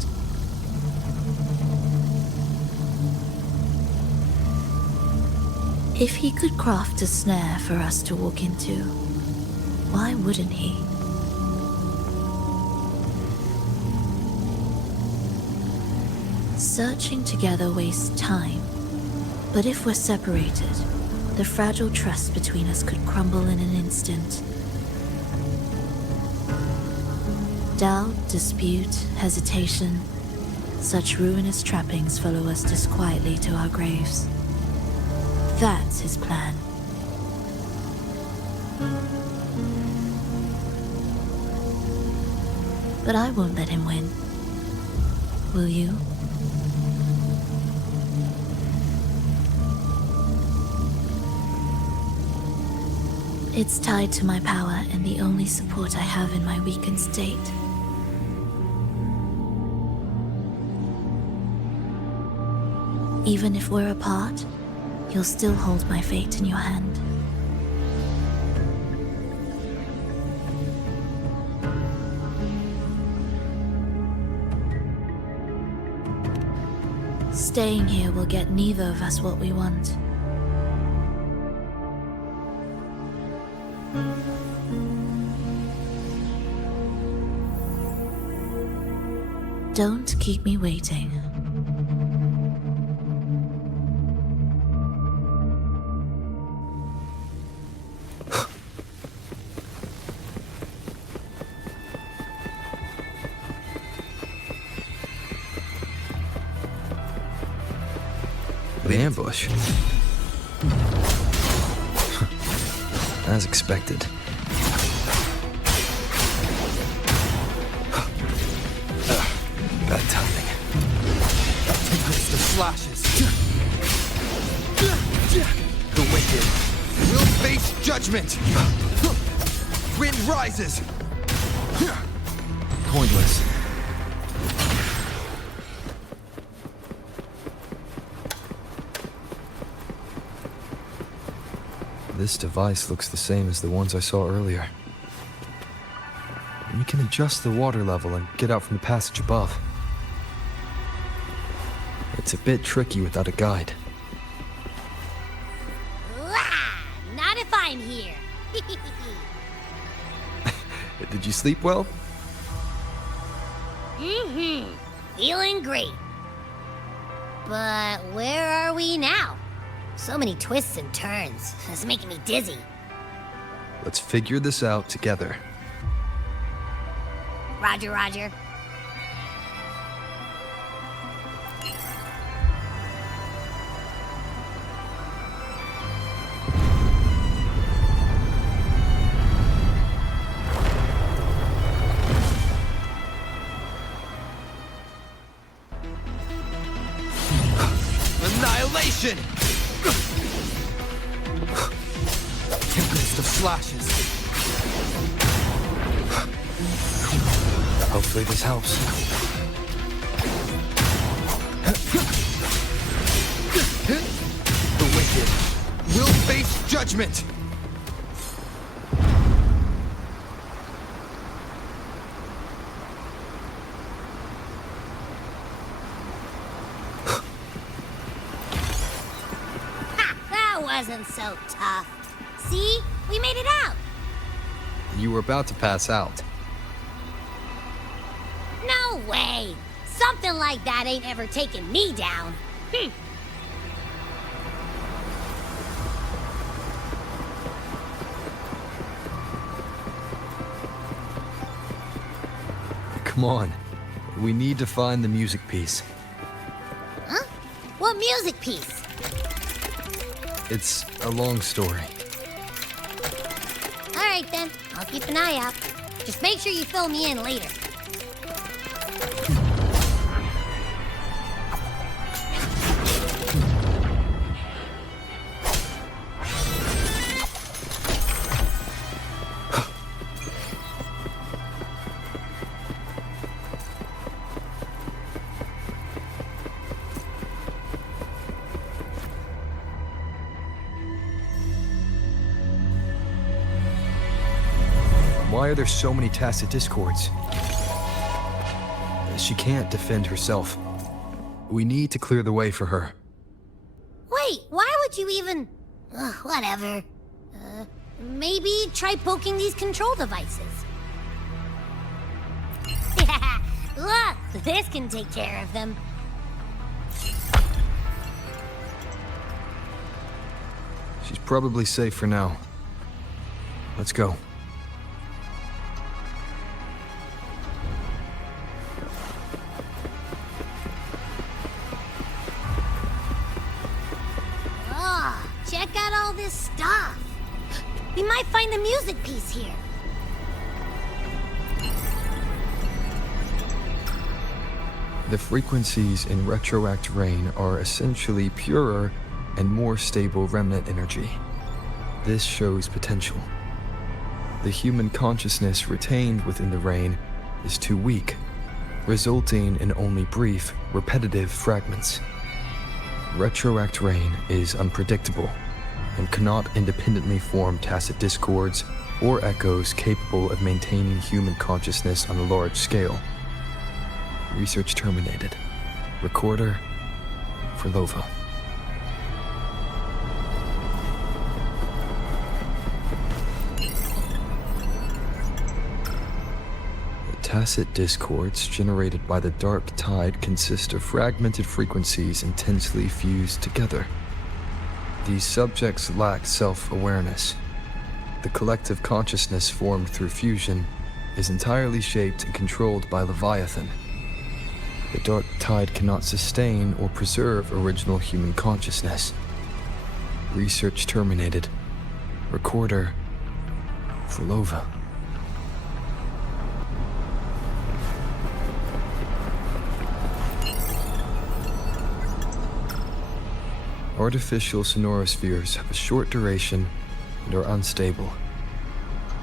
If he could craft a snare for us to walk into, why wouldn't he? Searching together wastes time, but if we're separated, the fragile trust between us could crumble in an instant. Doubt, dispute, hesitation, such ruinous trappings follow us disquietly to our graves. That's his plan. But I won't let him win. Will you? It's tied to my power and the only support I have in my weakened state. Even if we're apart, you'll still hold my fate in your hand. Staying here will get neither of us what we want. Don't keep me waiting. The ambush. As expected. Bad timing. It's the flashes. The wicked will face judgment. Wind rises. Pointless. This device looks the same as the ones I saw earlier. we can adjust the water level and get out from the passage above. It's a bit tricky without a guide. Not if I'm here. Did you sleep well? Feeling great. But where are we now? So many twists and turns. It's making me dizzy. Let's figure this out together. Roger, Roger. Annihilation! Tempest of slashes. Hopefully this helps. The wicked will face judgment! That wasn't so tough. See? We made it out. You were about to pass out. No way! Something like that ain't ever taken me down. Come on. We need to find the music piece. Huh? What music piece? It's a long story. Alright then, I'll keep an eye out. Just make sure you fill me in later. Why are there so many tacit discords? She can't defend herself. We need to clear the way for her. Wait, why would you even... whatever. Maybe try poking these control devices. Look, this can take care of them. She's probably safe for now. Let's go. Check out all this stuff. We might find the music piece here. The frequencies in retroact rain are essentially purer and more stable remnant energy. This shows potential. The human consciousness retained within the rain is too weak, resulting in only brief, repetitive fragments. Retroact rain is unpredictable and cannot independently form tacit discords or echoes capable of maintaining human consciousness on a large scale. Research terminated. Recorder for Lova. Tacit discords generated by the dark tide consist of fragmented frequencies intensely fused together. These subjects lack self-awareness. The collective consciousness formed through fusion is entirely shaped and controlled by Leviathan. The dark tide cannot sustain or preserve original human consciousness. Research terminated. Recorder for Lova. Artificial sonorospheres have a short duration and are unstable.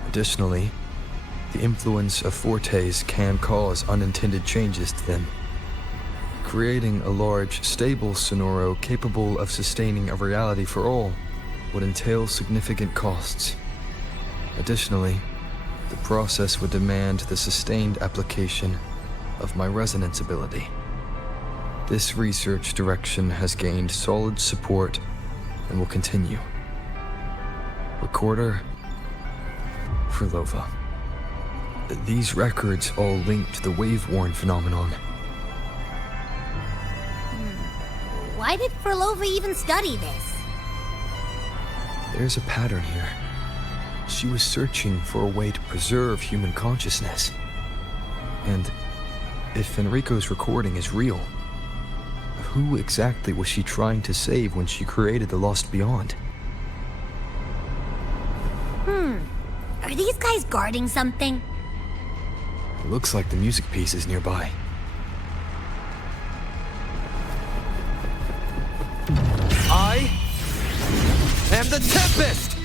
Additionally, the influence of fortes can cause unintended changes to them. Creating a large, stable sonoro capable of sustaining a reality for all would entail significant costs. Additionally, The process would demand the sustained application of my resonance ability. This research direction has gained solid support and will continue. Recorder Frolova. These records all link to the wave-worn phenomenon. Why did Frolova even study this? There's a pattern here. She was searching for a way to preserve human consciousness. And if Enrico's recording is real, who exactly was she trying to save when she created the Lost Beyond? Are these guys guarding something? It looks like the music piece is nearby. I am the Tempest!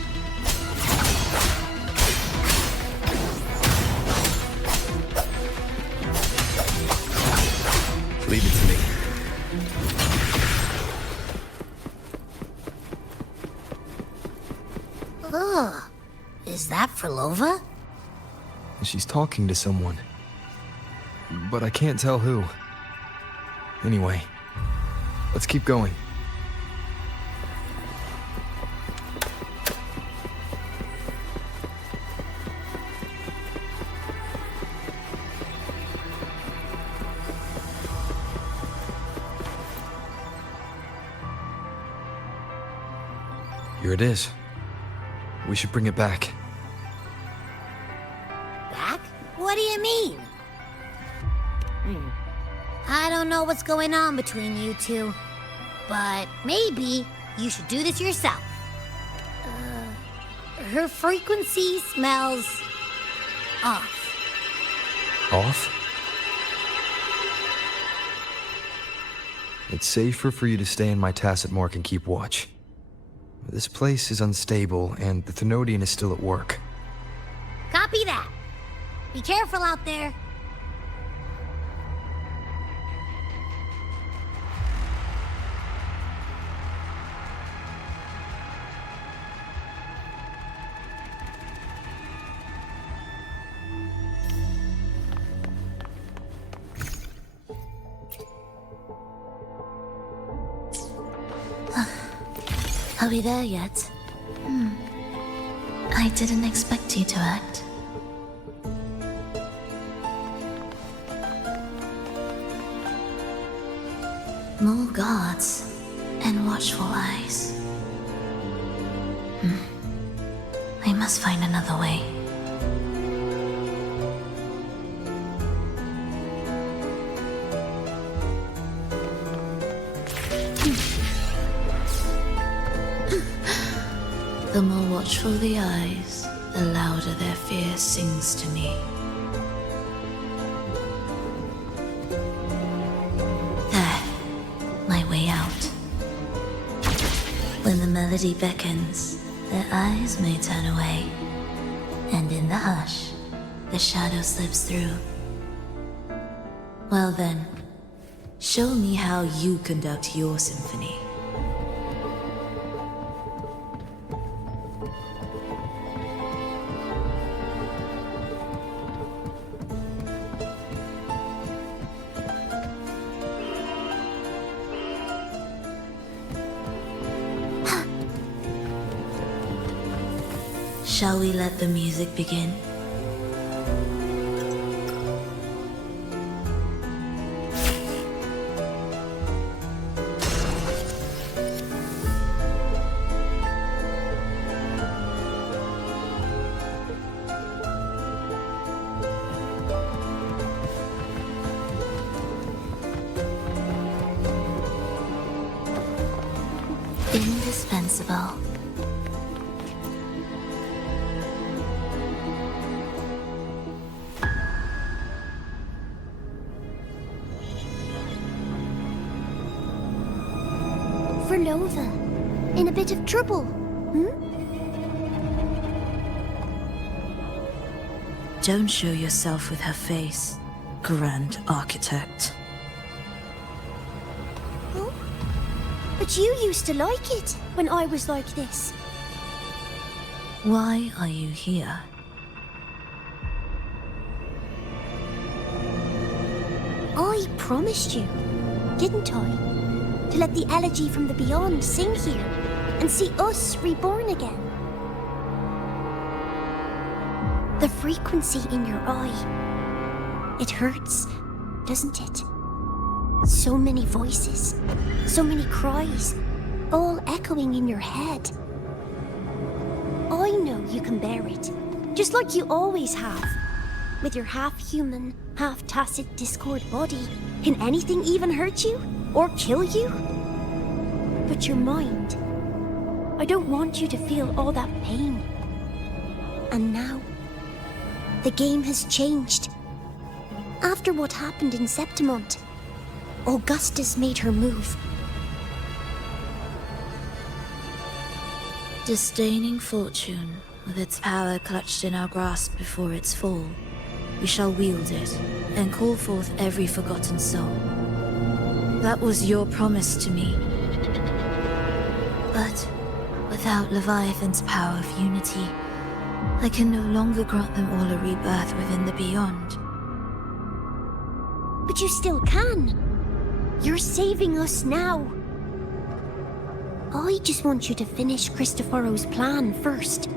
Leave it to me. Ugh. Is that Frolova? She's talking to someone. But I can't tell who. Anyway, let's keep going. Here it is. We should bring it back. Back? What do you mean? I don't know what's going on between you two, but maybe you should do this yourself. Her frequency smells off. Off? It's safer for you to stay in my tacit mark and keep watch. This place is unstable, and the Thenodian is still at work. Copy that. Be careful out there. Are we there yet? I didn't expect you to act. More guards and watchful eyes. I must find another way. The more watchful the eyes, the louder their fear sings to me. There, my way out. When the melody beckons, their eyes may turn away, and in the hush, the shadow slips through. Well then, show me how you conduct your symphony. Shall we let the music begin? Indispensable. Frolova, in a bit of trouble, Don't show yourself with her face, Grand Architect. Oh, but you used to like it when I was like this. Why are you here? I promised you, didn't I? To let the elegy from the beyond sing here and see us reborn again. The frequency in your eye. It hurts, doesn't it? So many voices, so many cries, all echoing in your head. I know you can bear it, just like you always have. With your half-human, half-tacit Discord body, can anything even hurt you? Or kill you? But your mind, I don't want you to feel all that pain. And now, the game has changed. After what happened in Septimont, Augustus made her move. Disdaining fortune, with its power clutched in our grasp before its fall, we shall wield it, and call forth every forgotten soul. That was your promise to me. But without Leviathan's power of unity, I can no longer grant them all a rebirth within the beyond. But you still can. You're saving us now. I just want you to finish Cristoforo's plan first.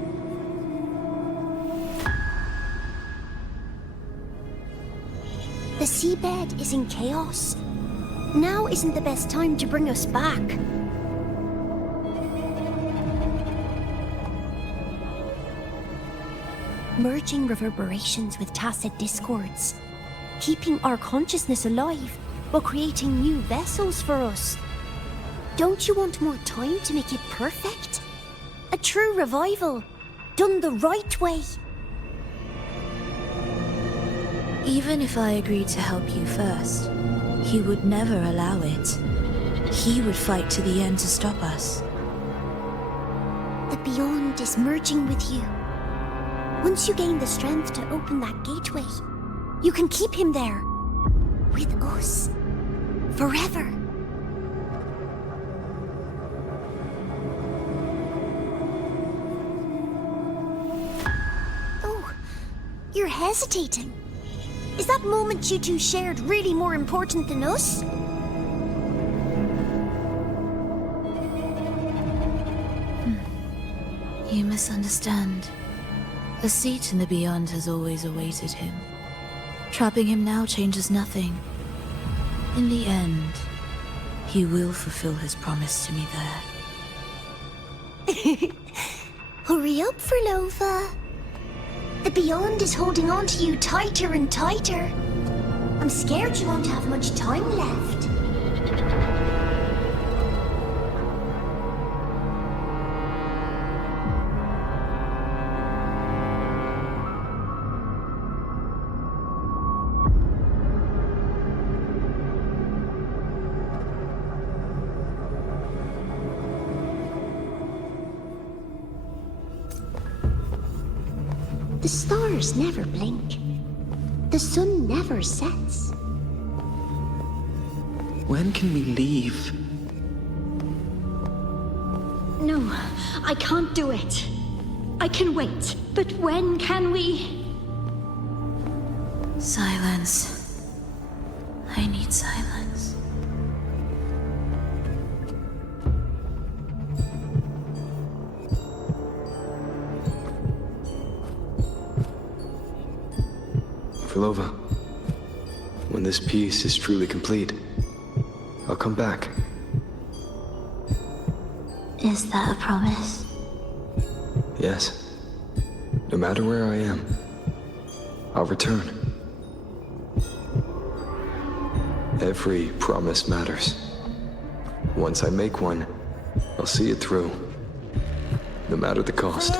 The seabed is in chaos. Now isn't the best time to bring us back. Merging reverberations with tacit discords. Keeping our consciousness alive while creating new vessels for us. Don't you want more time to make it perfect? A true revival, done the right way. Even if I agreed to help you first, he would never allow it. He would fight to the end to stop us. The Beyond is merging with you. Once you gain the strength to open that gateway, you can keep him there. With us. Forever. Oh, you're hesitating. Is that moment you two shared really more important than us? You misunderstand. A seat in the Beyond has always awaited him. Trapping him now changes nothing. In the end, he will fulfill his promise to me there. Hurry up, Frolova. The Beyond is holding on to you tighter and tighter. I'm scared you won't have much time left. The stars never blink. The sun never sets. When can we leave? No, I can't do it. I can wait, but when can we? Silence. I need silence. Frolova, when this piece is truly complete, I'll come back. Is that a promise? Yes. No matter where I am, I'll return. Every promise matters. Once I make one, I'll see it through. No matter the cost.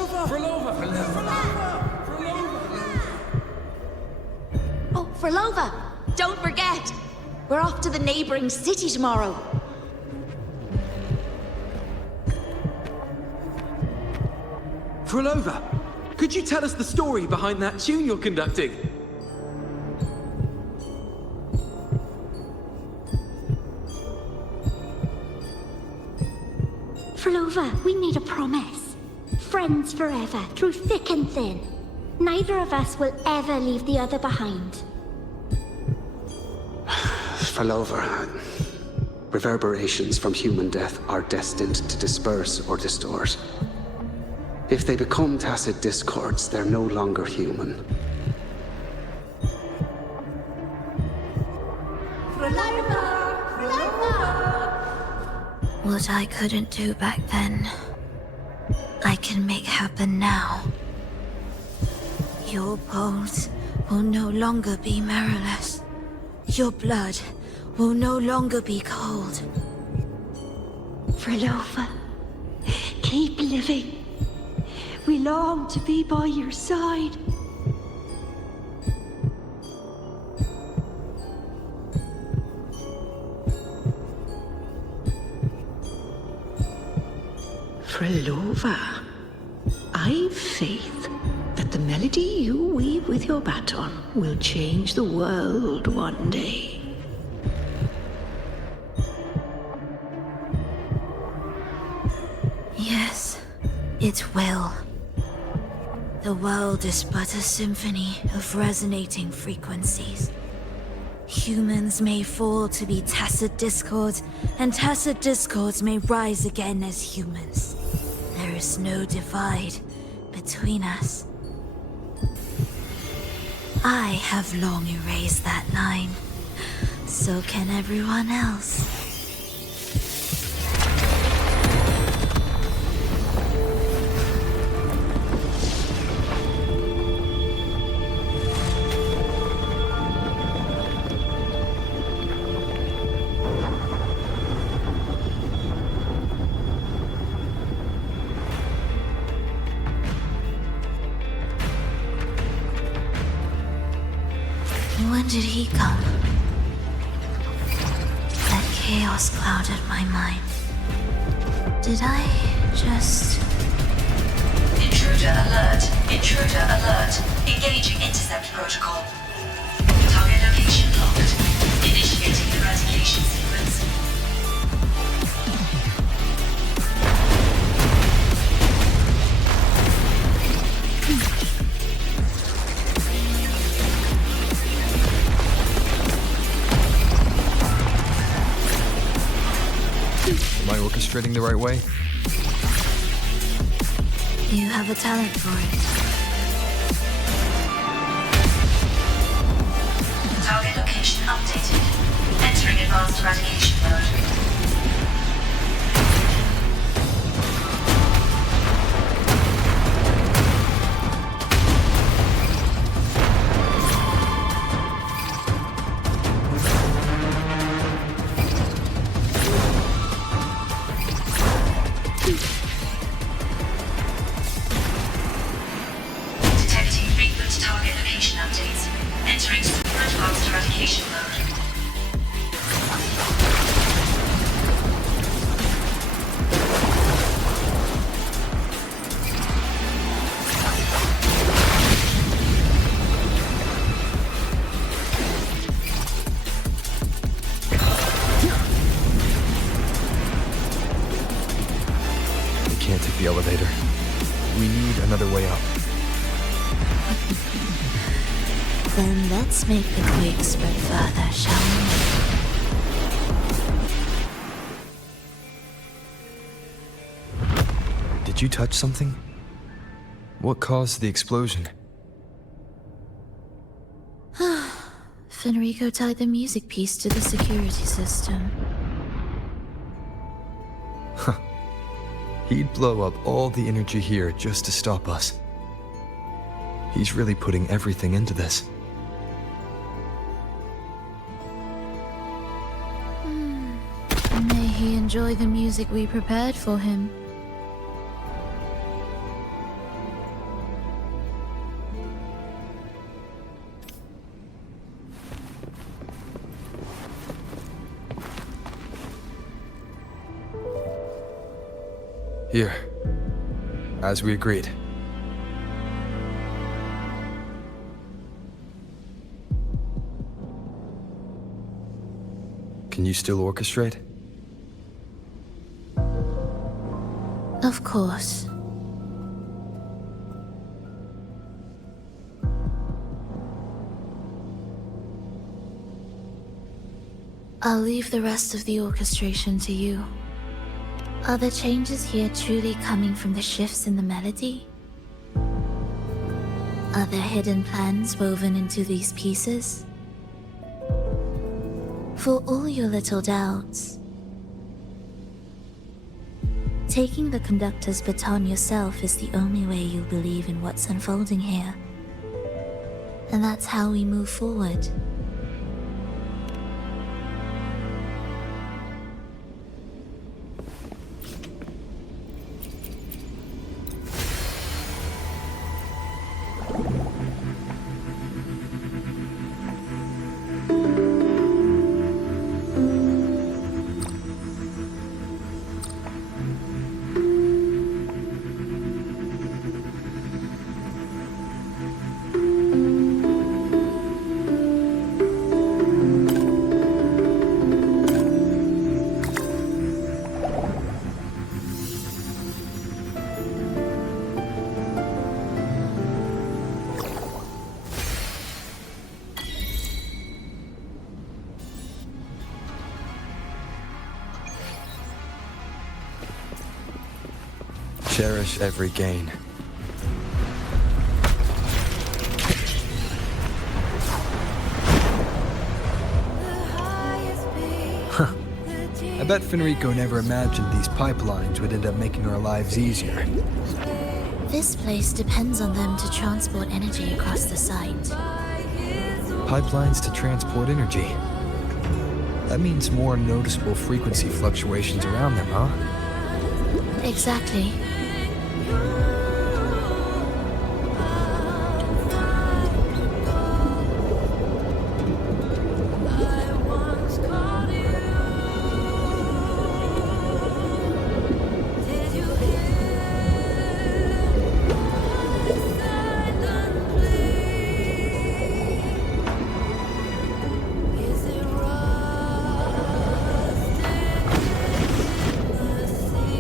Oh, Frolova! Don't forget! We're off to the neighboring city tomorrow. Frolova, could you tell us the story behind that tune you're conducting? Frolova, we made a promise. Friends forever, through thick and thin. Neither of us will ever leave the other behind. Fallover, reverberations from human death are destined to disperse or distort. If they become tacit discords, they're no longer human. What I couldn't do back then, I can make happen now. Your bones will no longer be marrowless. Your blood will no longer be cold. Frelova, keep living. We long to be by your side. Frelova, I've faith that the melody you weave with your baton will change the world one day. Yes, it will. The world is but a symphony of resonating frequencies. Humans may fall to be tacit discords, and tacit discords may rise again as humans. There is no divide between us. I have long erased that line. So can everyone else. When did he come? That chaos clouded my mind. Did I just... Intruder alert. Intruder alert. Engaging intercept protocol. Target location locked. Initiating eradication sequence. Am I orchestrating the right way? You have a talent for it. Target location updated. Entering advanced eradication mode. Detecting frequent target location updates. Entering super advanced eradication mode. We can't take the elevator. We need another way up. Then let's make the quake spread further, shall we? Did you touch something? What caused the explosion? Fenrico tied the music piece to the security system. He'd blow up all the energy here just to stop us. He's really putting everything into this. May he enjoy the music we prepared for him. Here, as we agreed. Can you still orchestrate? Of course. I'll leave the rest of the orchestration to you. Are the changes here truly coming from the shifts in the melody? Are there hidden plans woven into these pieces? For all your little doubts, taking the conductor's baton yourself is the only way you'll believe in what's unfolding here. And that's how we move forward. Cherish every gain. Huh. I bet Fenrico never imagined these pipelines would end up making our lives easier. This place depends on them to transport energy across the site. Pipelines to transport energy. That means more noticeable frequency fluctuations around them, huh? Exactly.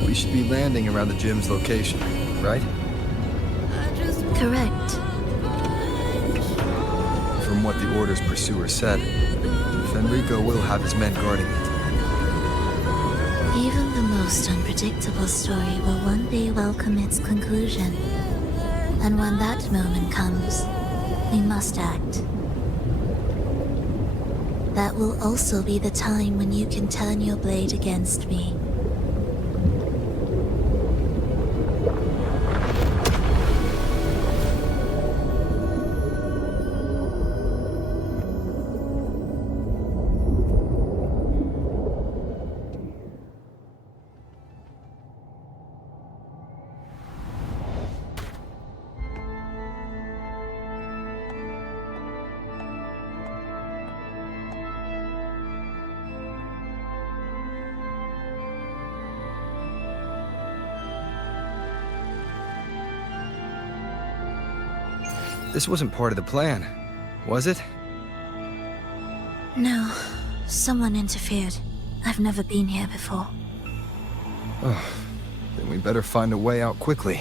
We should be landing around the gym's location, right? Correct. From what the Order's pursuer said, Fenrico will have his men guarding it. Even the most unpredictable story will one day welcome its conclusion. And when that moment comes, we must act. That will also be the time when you can turn your blade against me. This wasn't part of the plan, was it? No, someone interfered. I've never been here before. Oh, then we better find a way out quickly.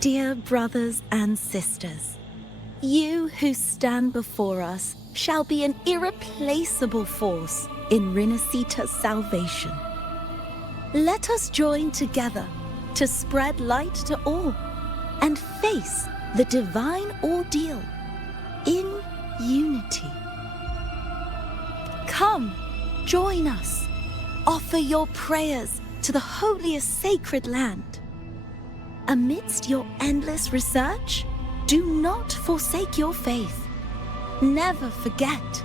Dear brothers and sisters, you who stand before us shall be an irreplaceable force in Rinasita's salvation. Let us join together to spread light to all and face the divine ordeal in unity. Come, join us. Offer your prayers to the holiest sacred land. Amidst your endless research, do not forsake your faith. Never forget,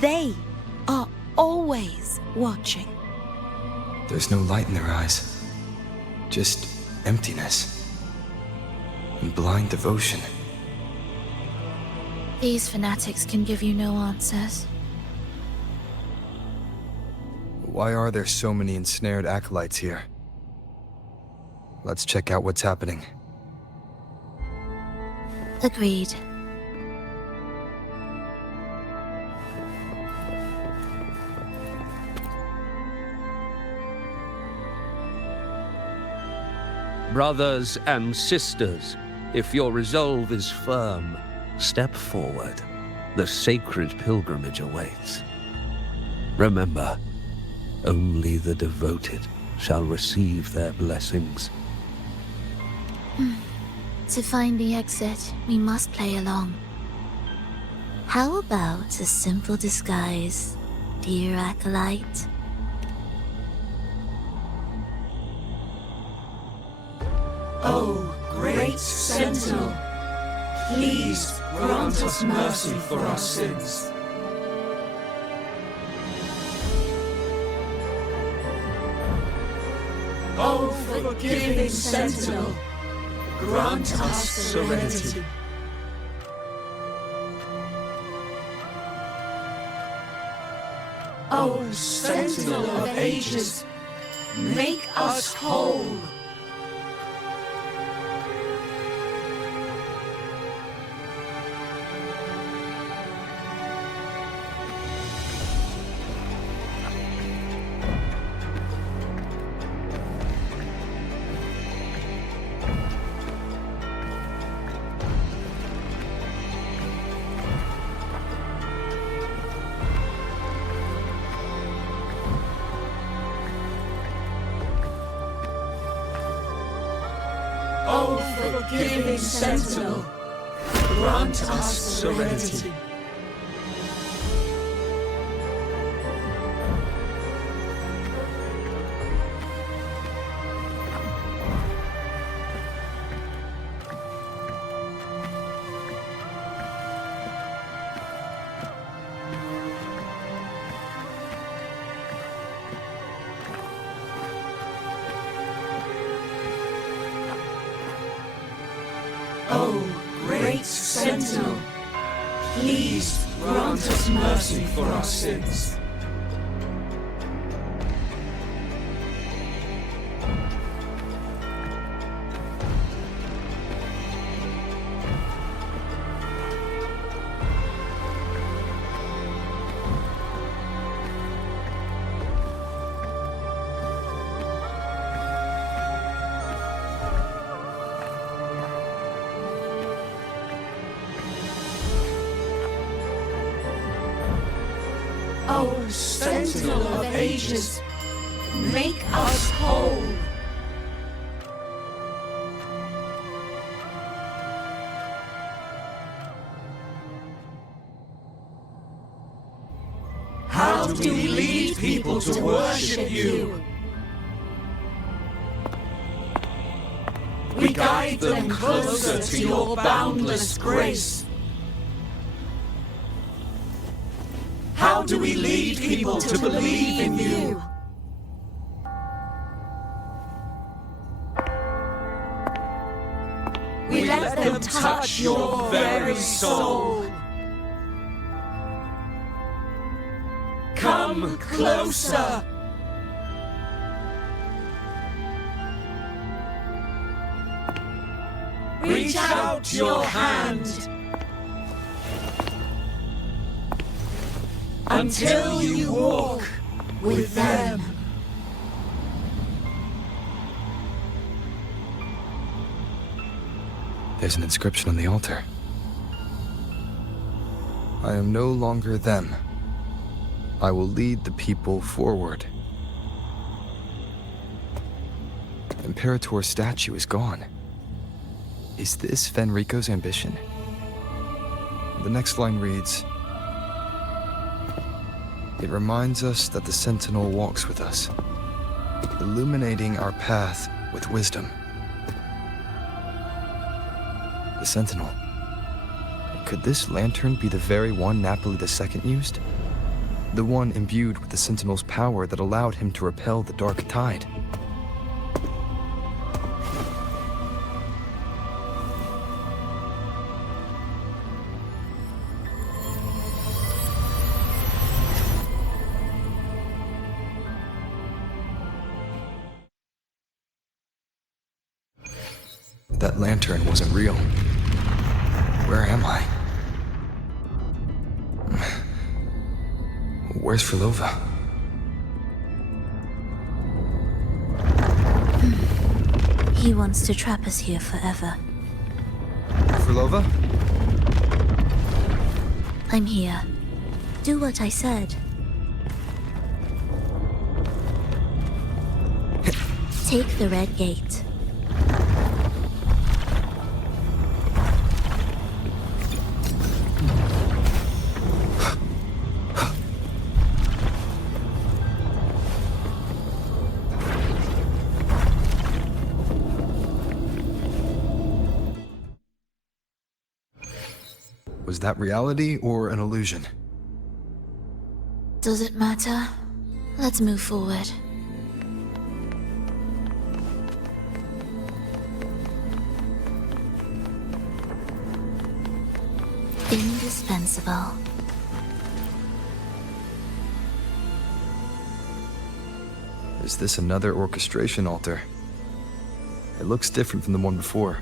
they are always watching. There's no light in their eyes. Just emptiness. And blind devotion. These fanatics can give you no answers. Why are there so many ensnared acolytes here? Let's check out what's happening. Agreed. Brothers and sisters, if your resolve is firm, step forward. The sacred pilgrimage awaits. Remember, only the devoted shall receive their blessings. To find the exit, we must play along. How about a simple disguise, dear acolyte? Oh, great Sentinel, please grant us mercy for our sins. Oh, forgiving Sentinel, grant us serenity. Oh, Sentinel of ages, make us whole. Oh, forgiving Sentinel, grant us serenity. Oh, great Sentinel, please grant us mercy for our sins. Oh, Sentinel of ages, make us whole. How do we lead people to worship you? We guide them closer to your boundless grace. How do we lead people to believe in you? We let them touch your very soul. Come closer. Reach out your hand. Until you walk with them. There's an inscription on the altar. I am no longer them. I will lead the people forward. Imperator's statue is gone. Is this Fenrico's ambition? The next line reads, "It reminds us that the Sentinel walks with us, illuminating our path with wisdom." The Sentinel. Could this lantern be the very one Napoli II used? The one imbued with the Sentinel's power that allowed him to repel the dark tide? That lantern wasn't real. Where am I? Where's Frolova? He wants to trap us here forever. Frilova? I'm here. Do what I said. Take the red gate. Was that reality or an illusion? Does it matter? Let's move forward. Indispensable. Is this another orchestration altar? It looks different from the one before.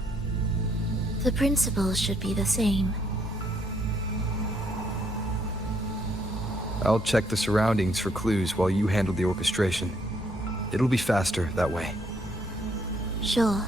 The principles should be the same. I'll check the surroundings for clues while you handle the orchestration. It'll be faster that way. Sure.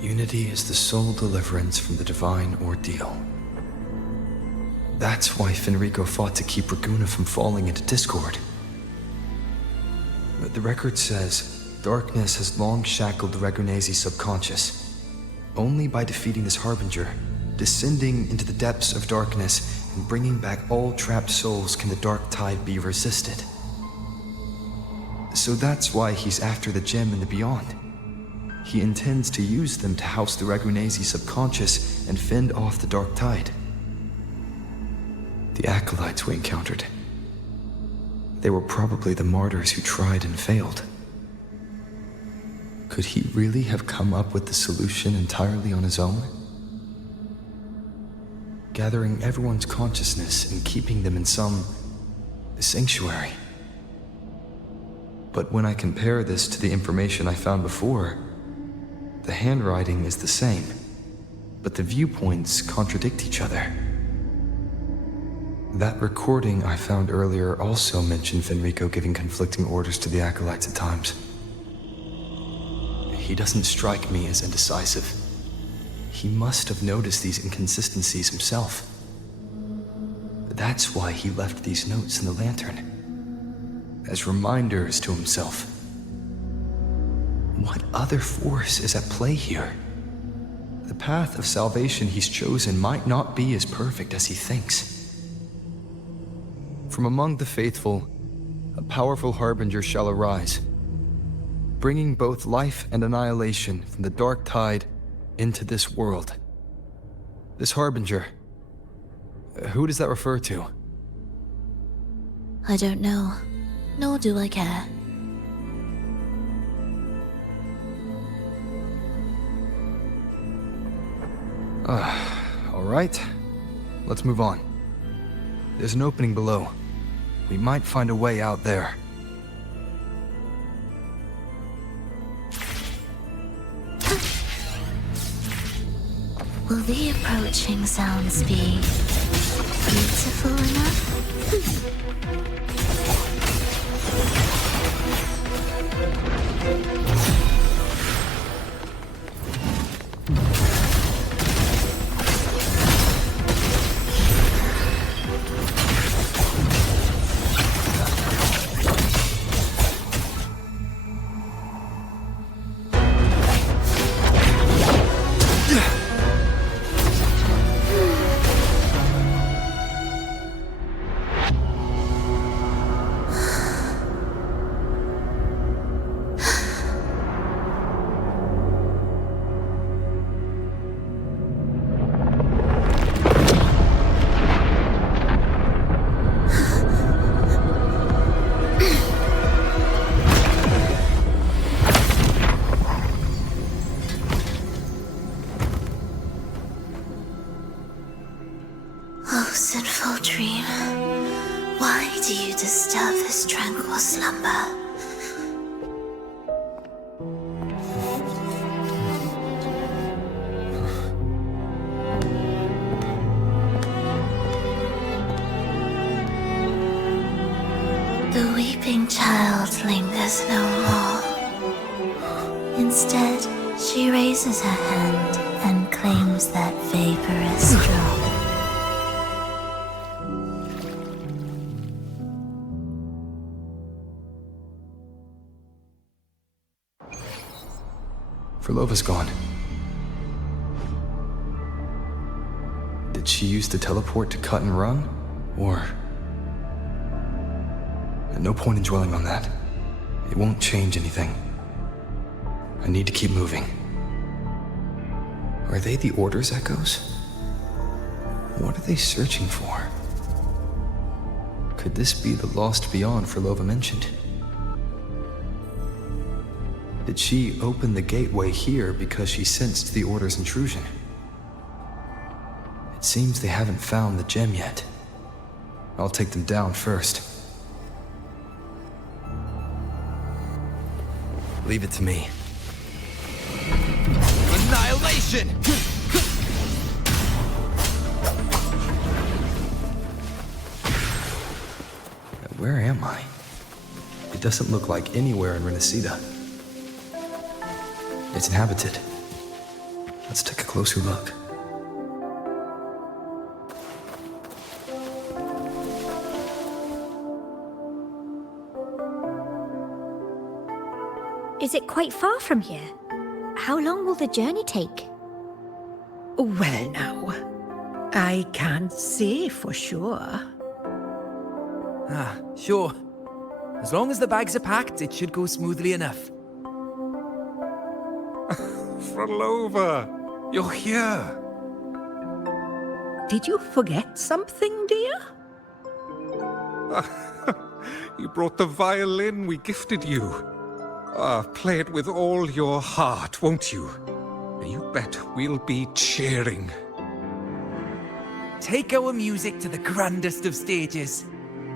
Unity is the sole deliverance from the divine ordeal. That's why Fenrico fought to keep Raguna from falling into discord. But the record says, darkness has long shackled the Ragunese's subconscious. Only by defeating this harbinger, descending into the depths of darkness, and bringing back all trapped souls can the dark tide be resisted. So that's why he's after the gem in the beyond. He intends to use them to house the Ragunese's subconscious and fend off the dark tide. The acolytes we encountered. They were probably the martyrs who tried and failed. Could he really have come up with the solution entirely on his own? Gathering everyone's consciousness and keeping them in some sanctuary. But when I compare this to the information I found before, the handwriting is the same, but the viewpoints contradict each other. That recording I found earlier also mentioned Fenrico giving conflicting orders to the acolytes at times. He doesn't strike me as indecisive. He must have noticed these inconsistencies himself. That's why he left these notes in the lantern, as reminders to himself. What other force is at play here? The path of salvation he's chosen might not be as perfect as he thinks. From among the faithful, a powerful harbinger shall arise, bringing both life and annihilation from the dark tide into this world. This harbinger, who does that refer to? I don't know, nor do I care. All right, let's move on. There's an opening below. We might find a way out there. Will the approaching sounds be beautiful enough? Oh, sinful dream, why do you disturb this tranquil slumber? The weeping child lingers no more. Instead, she raises her hand and claims that vaporous drop. Furlova's gone. Did she use the teleport to cut and run? Or... No point in dwelling on that. It won't change anything. I need to keep moving. Are they the Order's echoes? What are they searching for? Could this be the lost beyond Furlova mentioned? Did she open the gateway here because she sensed the Order's intrusion? It seems they haven't found the gem yet. I'll take them down first. Leave it to me. Annihilation! Where am I? It doesn't look like anywhere in Renacita. It's inhabited. Let's take a closer look. Is it quite far from here? How long will the journey take? Well now, I can't say for sure. Ah, sure. As long as the bags are packed, it should go smoothly enough. Furlova, you're here. Did you forget something, dear? You brought the violin we gifted you. Play it with all your heart, won't you? You bet we'll be cheering. Take our music to the grandest of stages.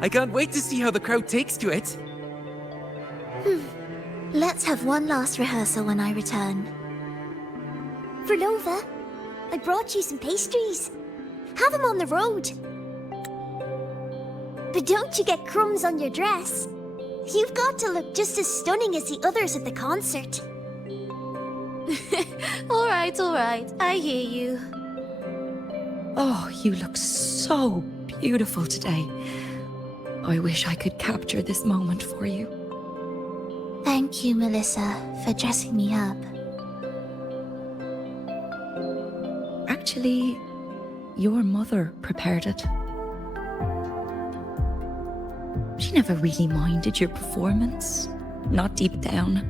I can't wait to see how the crowd takes to it. Let's have one last rehearsal when I return. Furlova, I brought you some pastries. Have them on the road. But don't you get crumbs on your dress. You've got to look just as stunning as the others at the concert. All right, I hear you. Oh, you look so beautiful today. I wish I could capture this moment for you. Thank you, Melissa, for dressing me up. Actually, your mother prepared it. She never really minded your performance, not deep down.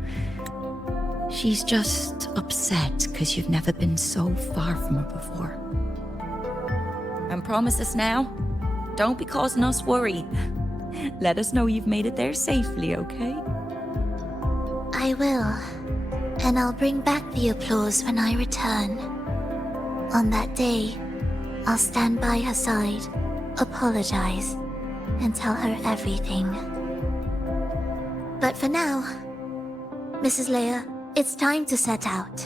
She's just upset because you've never been so far from her before. And promise us now, don't be causing us worry. Let us know you've made it there safely, okay? I will. And I'll bring back the applause when I return. On that day, I'll stand by her side, apologize, and tell her everything. But for now, Mrs. Leia, it's time to set out.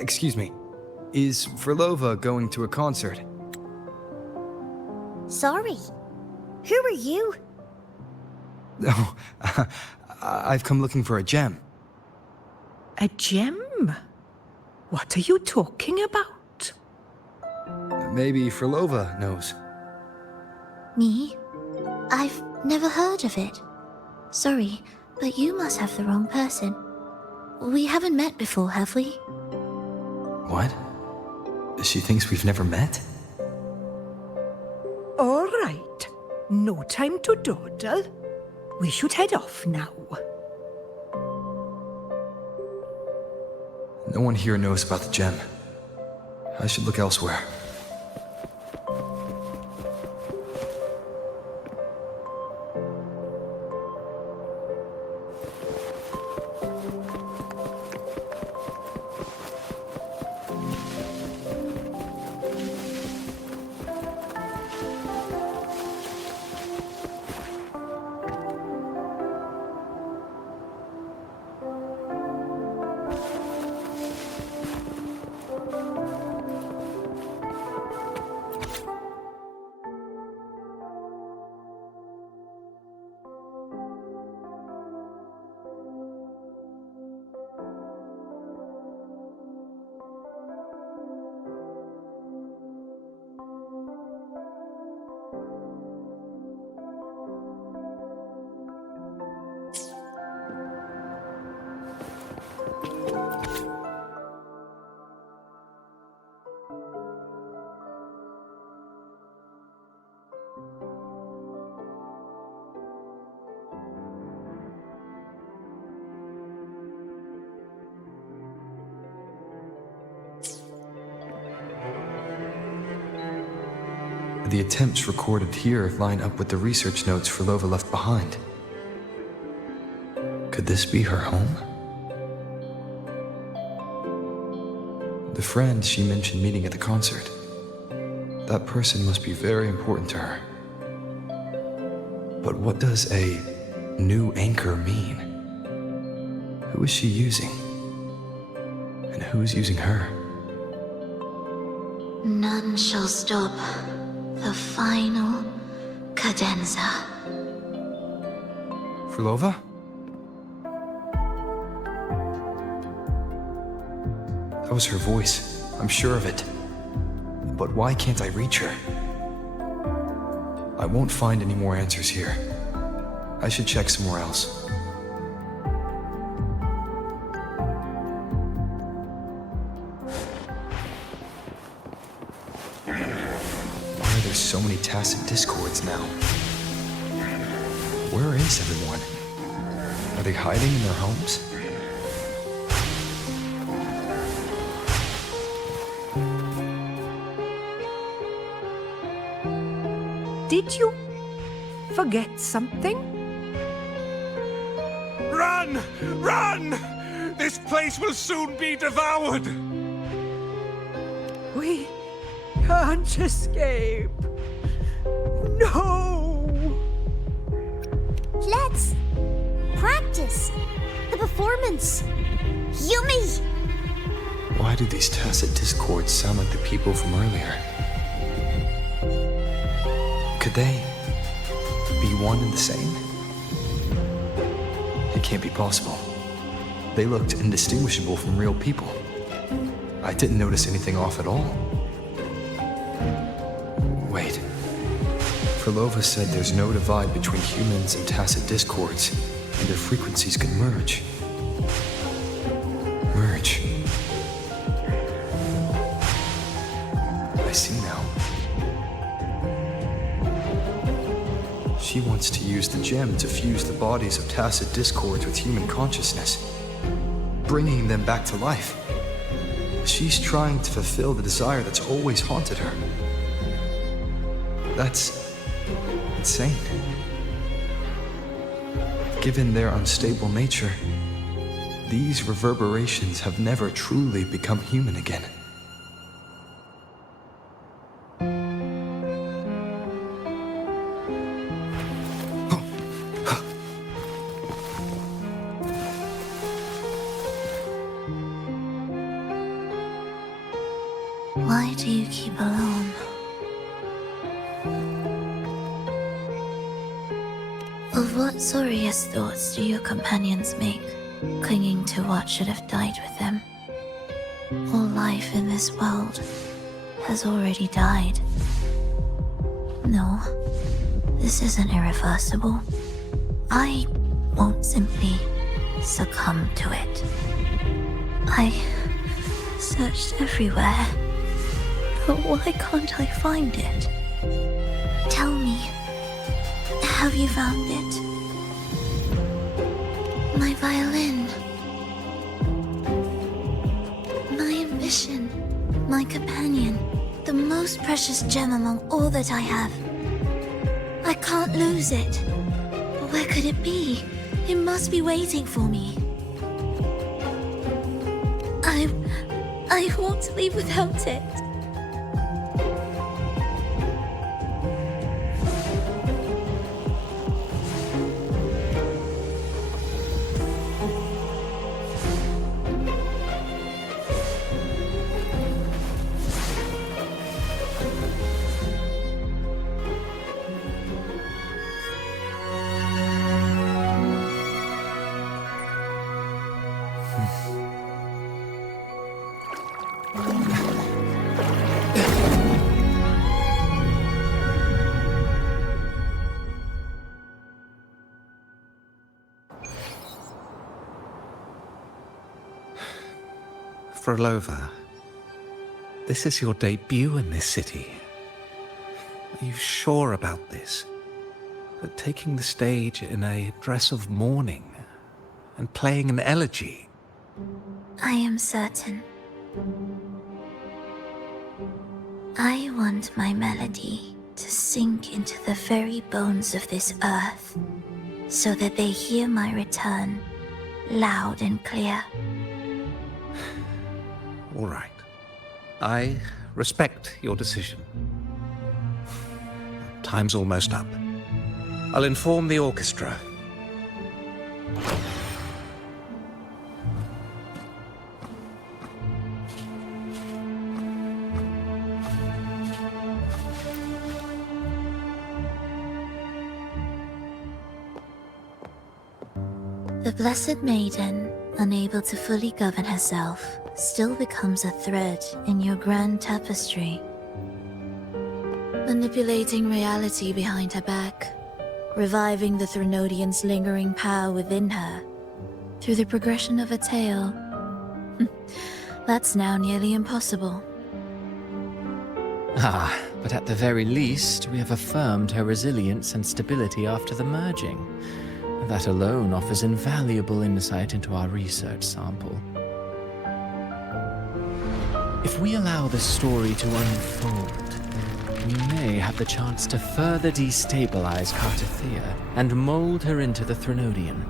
Excuse me. Is Frolova going to a concert? Sorry. Who are you? Oh, I've come looking for a gem. A gem? What are you talking about? Maybe Frolova knows. Me? I've never heard of it. Sorry, but you must have the wrong person. We haven't met before, have we? What? She thinks we've never met? All right. No time to dawdle. We should head off now. No one here knows about the gem. I should look elsewhere. The attempts recorded here line up with the research notes Frolova left behind. Could this be her home? The friend she mentioned meeting at the concert. That person must be very important to her. But what does a new anchor mean? Who is she using? And who's using her? None shall stop the final cadenza. Frolova? That was her voice. I'm sure of it. But why can't I reach her? I won't find any more answers here. I should check somewhere else. Why are there so many tacit discords now? Where is everyone? Are they hiding in their homes? Did you forget something? Run! Run! This place will soon be devoured! We can't escape. No! Let's practice the performance. Yummy! Why do these tacit discords sound like the people from earlier? Could they be one and the same? It can't be possible. They looked indistinguishable from real people. I didn't notice anything off at all. Wait. Frolova said there's no divide between humans and tacit discords, and their frequencies could merge. Merge. I see now. She wants to use the gem to fuse the bodies of tacit discords with human consciousness, bringing them back to life. She's trying to fulfill the desire that's always haunted her. That's insane. Given their unstable nature, these reverberations have never truly become human again. Why do you keep alone? Of what sorriest thoughts do your companions make, clinging to what should have died with them? All life in this world has already died. No, this isn't irreversible. I won't simply succumb to it. I searched everywhere, but why can't I find it? Tell me, have you found it? My violin. My ambition. My companion. The most precious gem among all that I have. I can't lose it. But where could it be? It must be waiting for me. I won't leave without it. Frolova, this is your debut in this city. Are you sure about this? That taking the stage in a dress of mourning and playing an elegy? I am certain. I want my melody to sink into the very bones of this earth, so that they hear my return, loud and clear. All right. I respect your decision. Time's almost up. I'll inform the orchestra. The Blessed Maiden, unable to fully govern herself, still becomes a thread in your grand tapestry. Manipulating reality behind her back, reviving the Threnodian's lingering power within her, through the progression of a tale. That's now nearly impossible. Ah, but at the very least, we have affirmed her resilience and stability after the merging. That alone offers invaluable insight into our research sample. If we allow this story to unfold, we may have the chance to further destabilize Cartathea and mold her into the Threnodian.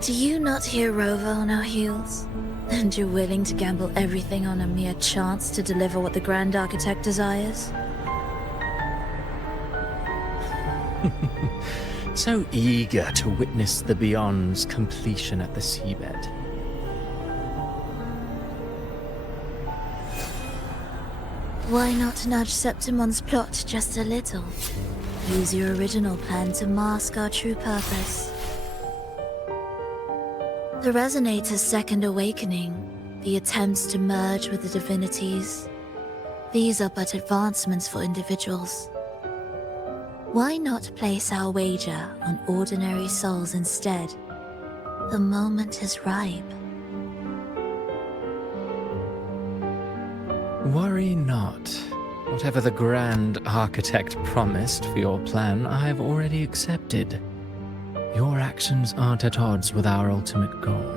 Do you not hear Rover on our heels? And you're willing to gamble everything on a mere chance to deliver what the Grand Architect desires? So eager to witness the Beyond's completion at the seabed. Why not nudge Septimon's plot just a little? Use your original plan to mask our true purpose. The Resonator's second awakening, the attempts to merge with the divinities, these are but advancements for individuals. Why not place our wager on ordinary souls instead? The moment is ripe. Worry not. Whatever the Grand Architect promised for your plan, I've already accepted. Your actions aren't at odds with our ultimate goal.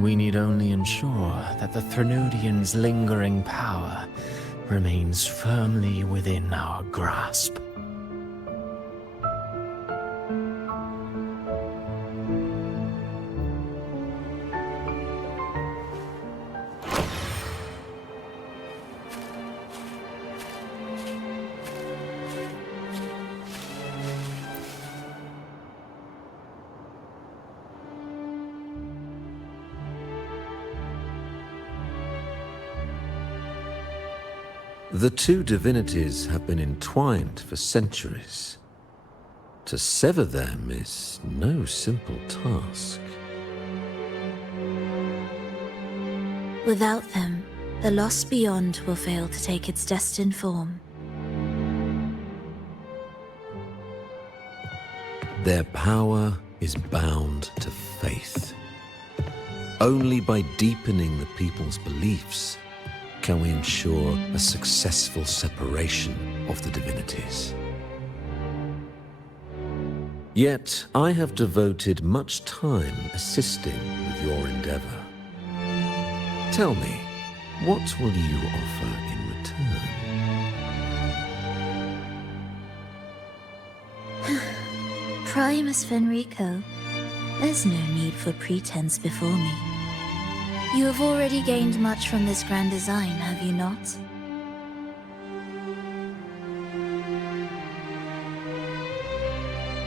We need only ensure that the Threnodian's lingering power remains firmly within our grasp. The two divinities have been entwined for centuries. To sever them is no simple task. Without them, the lost beyond will fail to take its destined form. Their power is bound to faith. Only by deepening the people's beliefs can we ensure a successful separation of the divinities. Yet, I have devoted much time assisting with your endeavor. Tell me, what will you offer in return? Primus Fenrico, there's no need for pretense before me. You have already gained much from this grand design, have you not?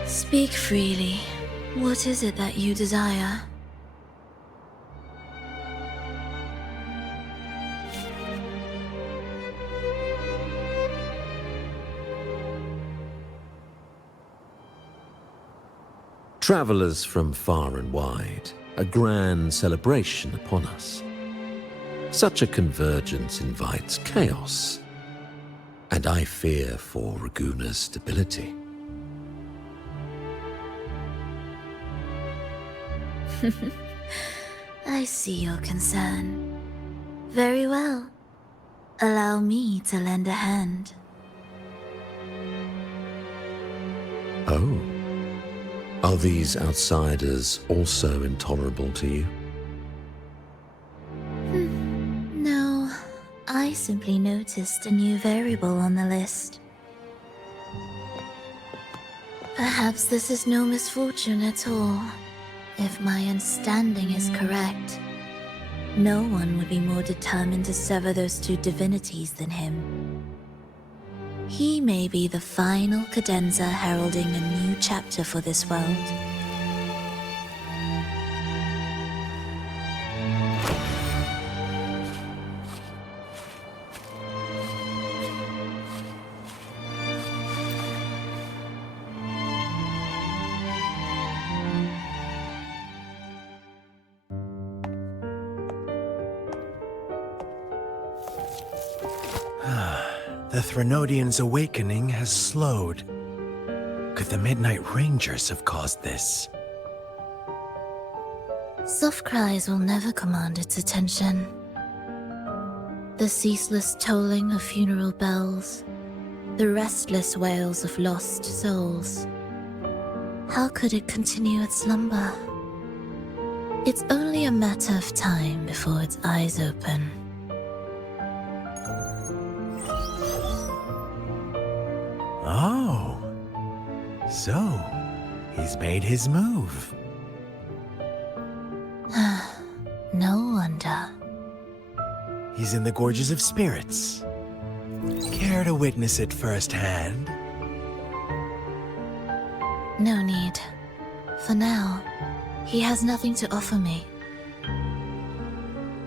Speak freely. What is it that you desire? Travelers from far and wide, a grand celebration upon us. Such a convergence invites chaos, and I fear for Raguna's stability. I see your concern. Very well. Allow me to lend a hand. Oh. Are these outsiders also intolerable to you? No, I simply noticed a new variable on the list. Perhaps this is no misfortune at all. If my understanding is correct, no one would be more determined to sever those two divinities than him. He may be the final cadenza heralding a new chapter for this world. The Threnodians' awakening has slowed. Could the Midnight Rangers have caused this? Soft cries will never command its attention. The ceaseless tolling of funeral bells, the restless wails of lost souls. How could it continue its slumber? It's only a matter of time before its eyes open. Oh. So, he's made his move. No wonder. He's in the Gorges of Spirits. Care to witness it firsthand? No need. For now, he has nothing to offer me.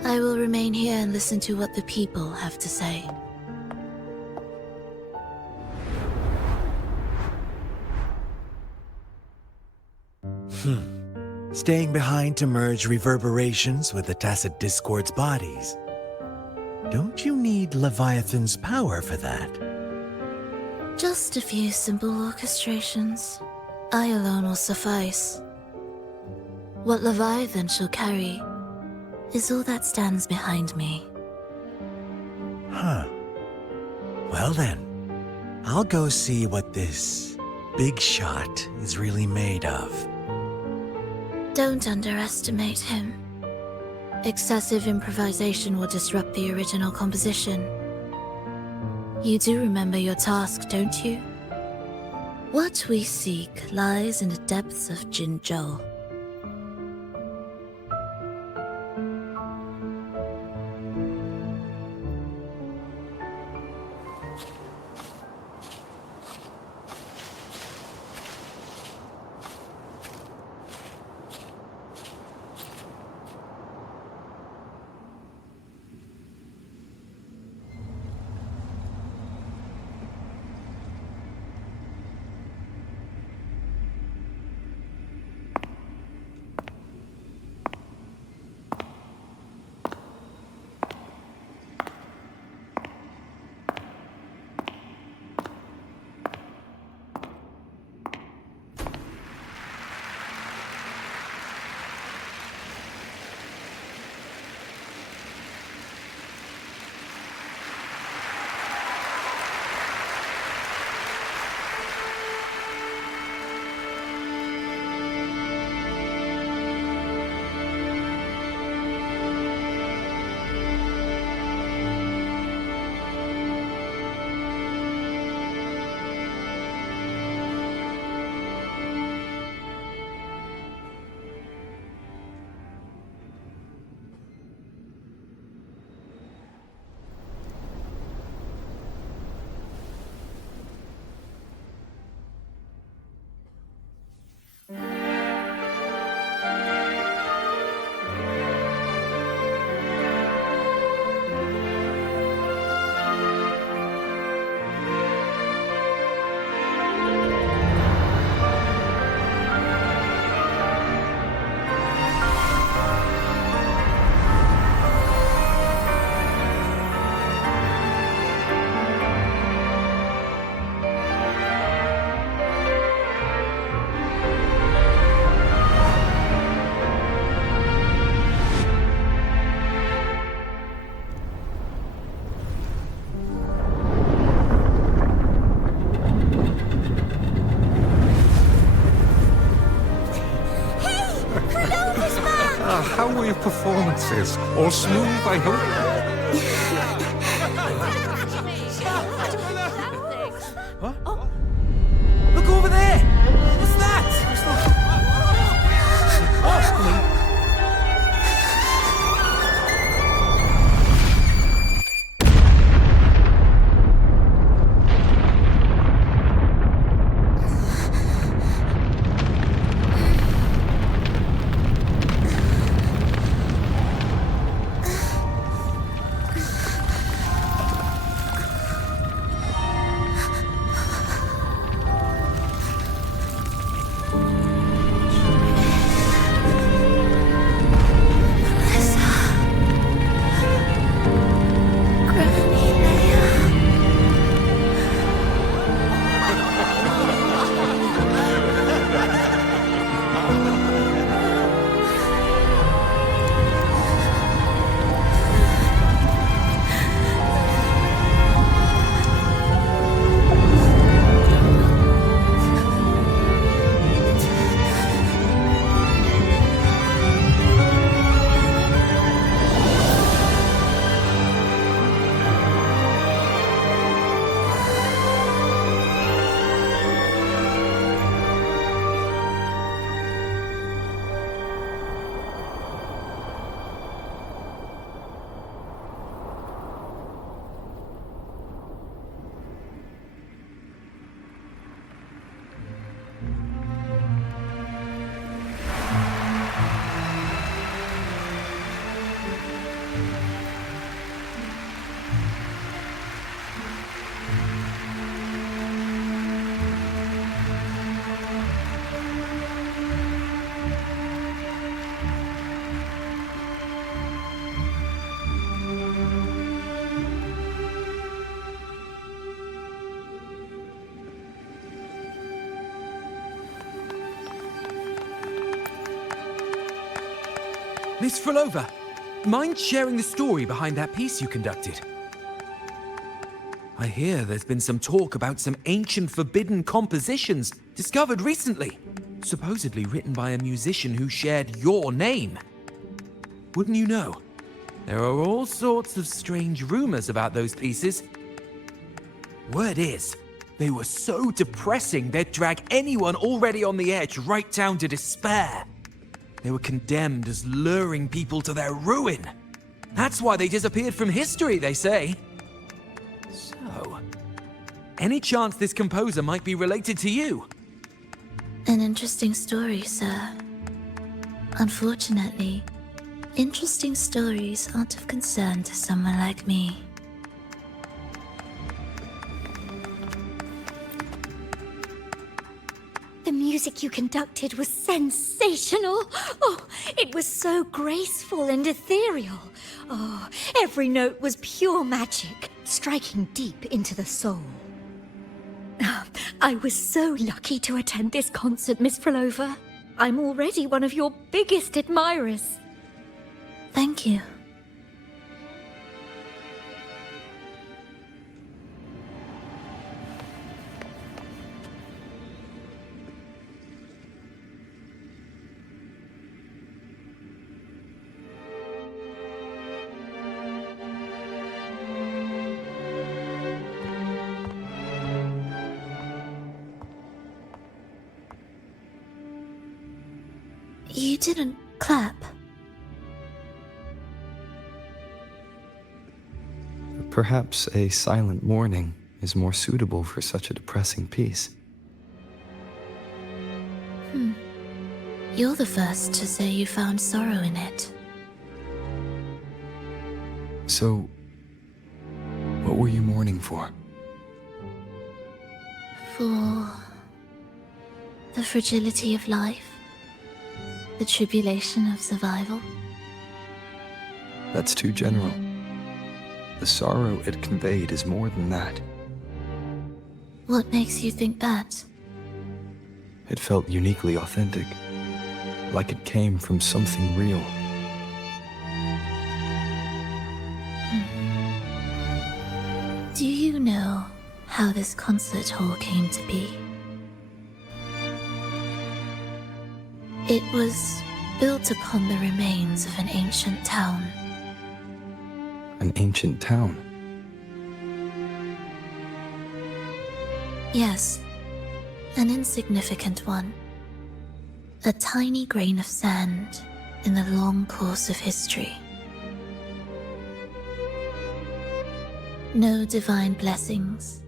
I will remain here and listen to what the people have to say. Staying behind to merge reverberations with the Tacit Discord's bodies. Don't you need Leviathan's power for that? Just a few simple orchestrations. I alone will suffice. What Leviathan shall carry is all that stands behind me. Huh. Well then, I'll go see what this big shot is really made of. Don't underestimate him. Excessive improvisation will disrupt the original composition. You do remember your task, don't you? What we seek lies in the depths of Jinzhou. How were your performances? All smooth, I hope? Look over there! What's that? Miss Frolova, mind sharing the story behind that piece you conducted? I hear there's been some talk about some ancient forbidden compositions discovered recently, supposedly written by a musician who shared your name. Wouldn't you know? There are all sorts of strange rumors about those pieces. Word is, they were so depressing they'd drag anyone already on the edge right down to despair. They were condemned as luring people to their ruin. That's why they disappeared from history, they say. So, any chance this composer might be related to you? An interesting story, sir. Unfortunately, interesting stories aren't of concern to someone like me. The music you conducted was sensational. Oh, it was so graceful and ethereal. Oh, every note was pure magic, striking deep into the soul. I was so lucky to attend this concert, Miss Frolova. I'm already one of your biggest admirers. Thank you. You didn't clap. Perhaps a silent mourning is more suitable for such a depressing piece. You're the first to say you found sorrow in it. So, what were you mourning for? For the fragility of life, the tribulation of survival. That's too general. The sorrow it conveyed is more than that. What makes you think that? It felt uniquely authentic, like it came from something real. Do you know how this concert hall came to be? It was built upon the remains of an ancient town. An ancient town? Yes, an insignificant one. A tiny grain of sand in the long course of history. No divine blessings,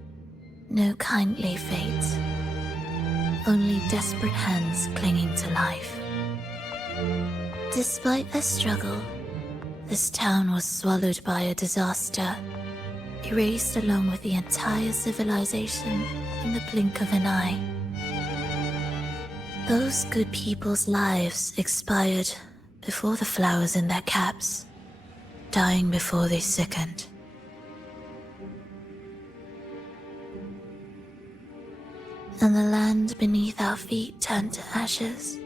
no kindly fate. Only desperate hands clinging to life. Despite their struggle, this town was swallowed by a disaster, erased along with the entire civilization in the blink of an eye. Those good people's lives expired before the flowers in their caps, dying before they sickened. And the land beneath our feet turned to ashes,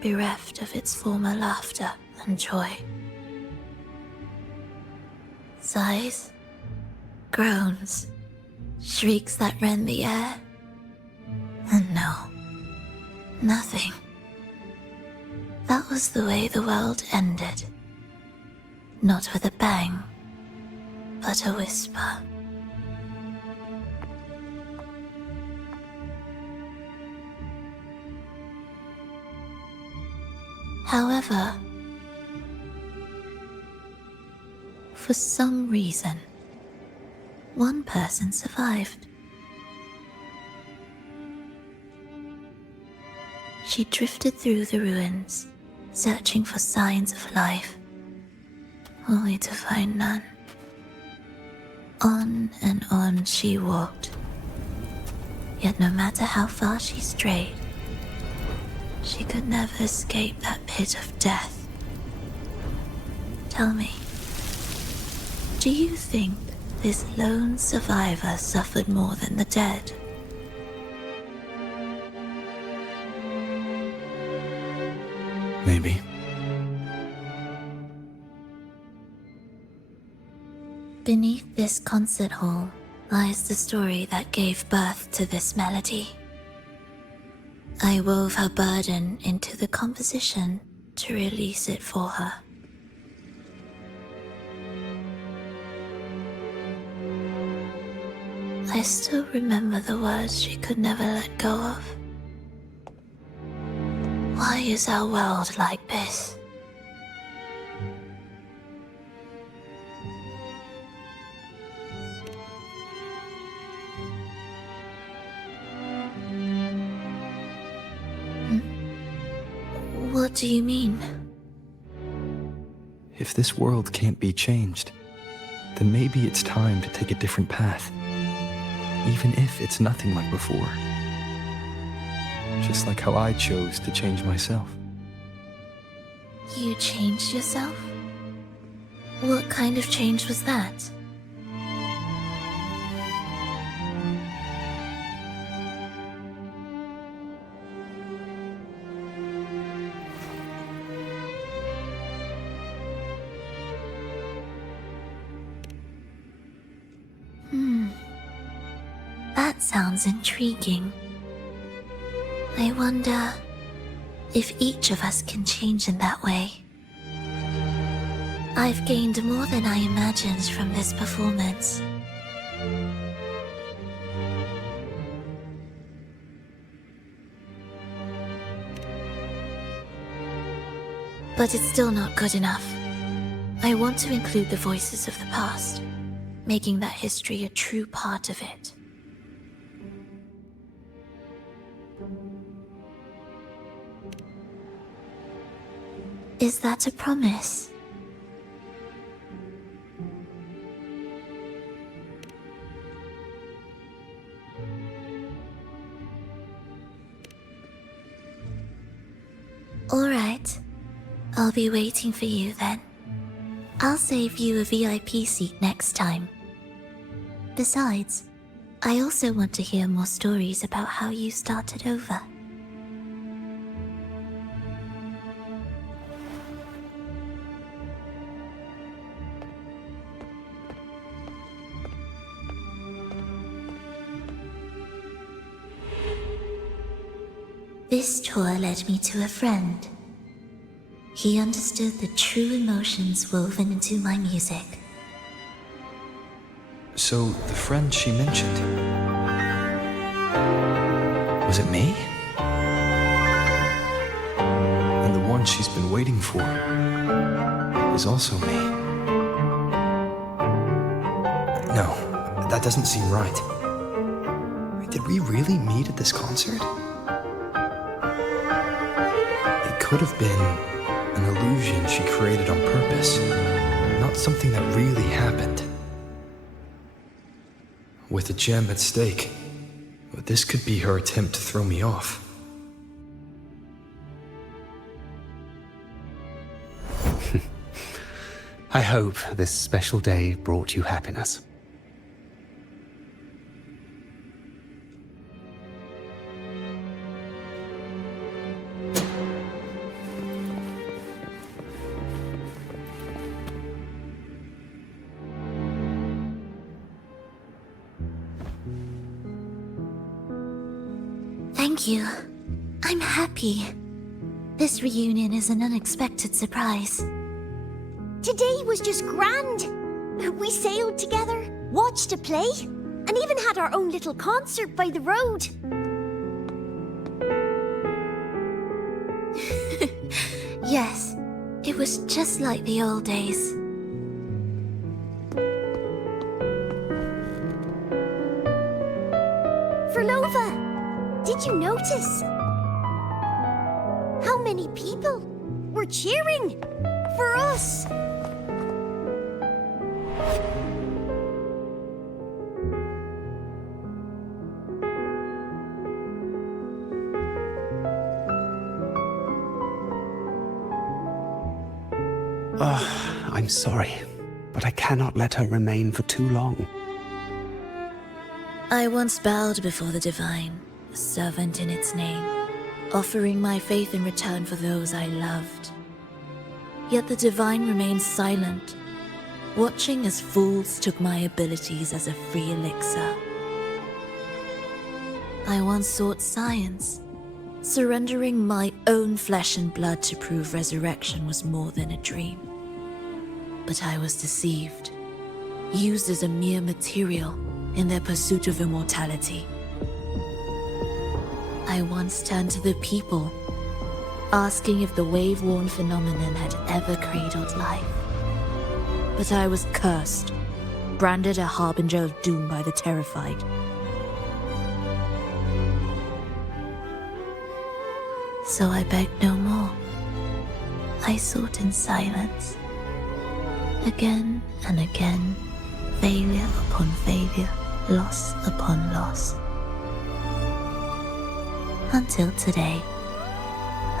bereft of its former laughter and joy. Sighs, groans, shrieks that rend the air. And no, nothing. That was the way the world ended. Not with a bang, but a whisper. However, for some reason, one person survived. She drifted through the ruins, searching for signs of life, only to find none. On and on she walked, yet no matter how far she strayed, she could never escape that pit of death. Tell me, do you think this lone survivor suffered more than the dead? Maybe. Beneath this concert hall lies the story that gave birth to this melody. I wove her burden into the composition to release it for her. I still remember the words she could never let go of. Why is our world like this? What do you mean? If this world can't be changed, then maybe it's time to take a different path. Even if it's nothing like before. Just like how I chose to change myself. You changed yourself? What kind of change was that? That sounds intriguing. I wonder if each of us can change in that way. I've gained more than I imagined from this performance. But it's still not good enough. I want to include the voices of the past, making that history a true part of it. Is that a promise? All right. I'll be waiting for you then. I'll save you a VIP seat next time. Besides, I also want to hear more stories about how you started over. This tour led me to a friend. He understood the true emotions woven into my music. So, the friend she mentioned... was it me? And the one she's been waiting for is also me. No, that doesn't seem right. Did we really meet at this concert? It could have been an illusion she created on purpose, not something that really happened. With a gem at stake, this could be her attempt to throw me off. I hope this special day brought you happiness. Thank you. I'm happy. This reunion is an unexpected surprise. Today was just grand. We sailed together, watched a play, and even had our own little concert by the road. Yes, it was just like the old days. Frolova, did you notice? How many people were cheering for us? I'm sorry, but I cannot let her remain for too long. I once bowed before the Divine, a servant in its name, offering my faith in return for those I loved. Yet the Divine remained silent, watching as fools took my abilities as a free elixir. I once sought science, surrendering my own flesh and blood to prove resurrection was more than a dream. But I was deceived, used as a mere material in their pursuit of immortality. I once turned to the people, asking if the wave-worn phenomenon had ever cradled life. But I was cursed, branded a harbinger of doom by the terrified. So I begged no more. I sought in silence. Again and again, failure upon failure, loss upon loss. Until today.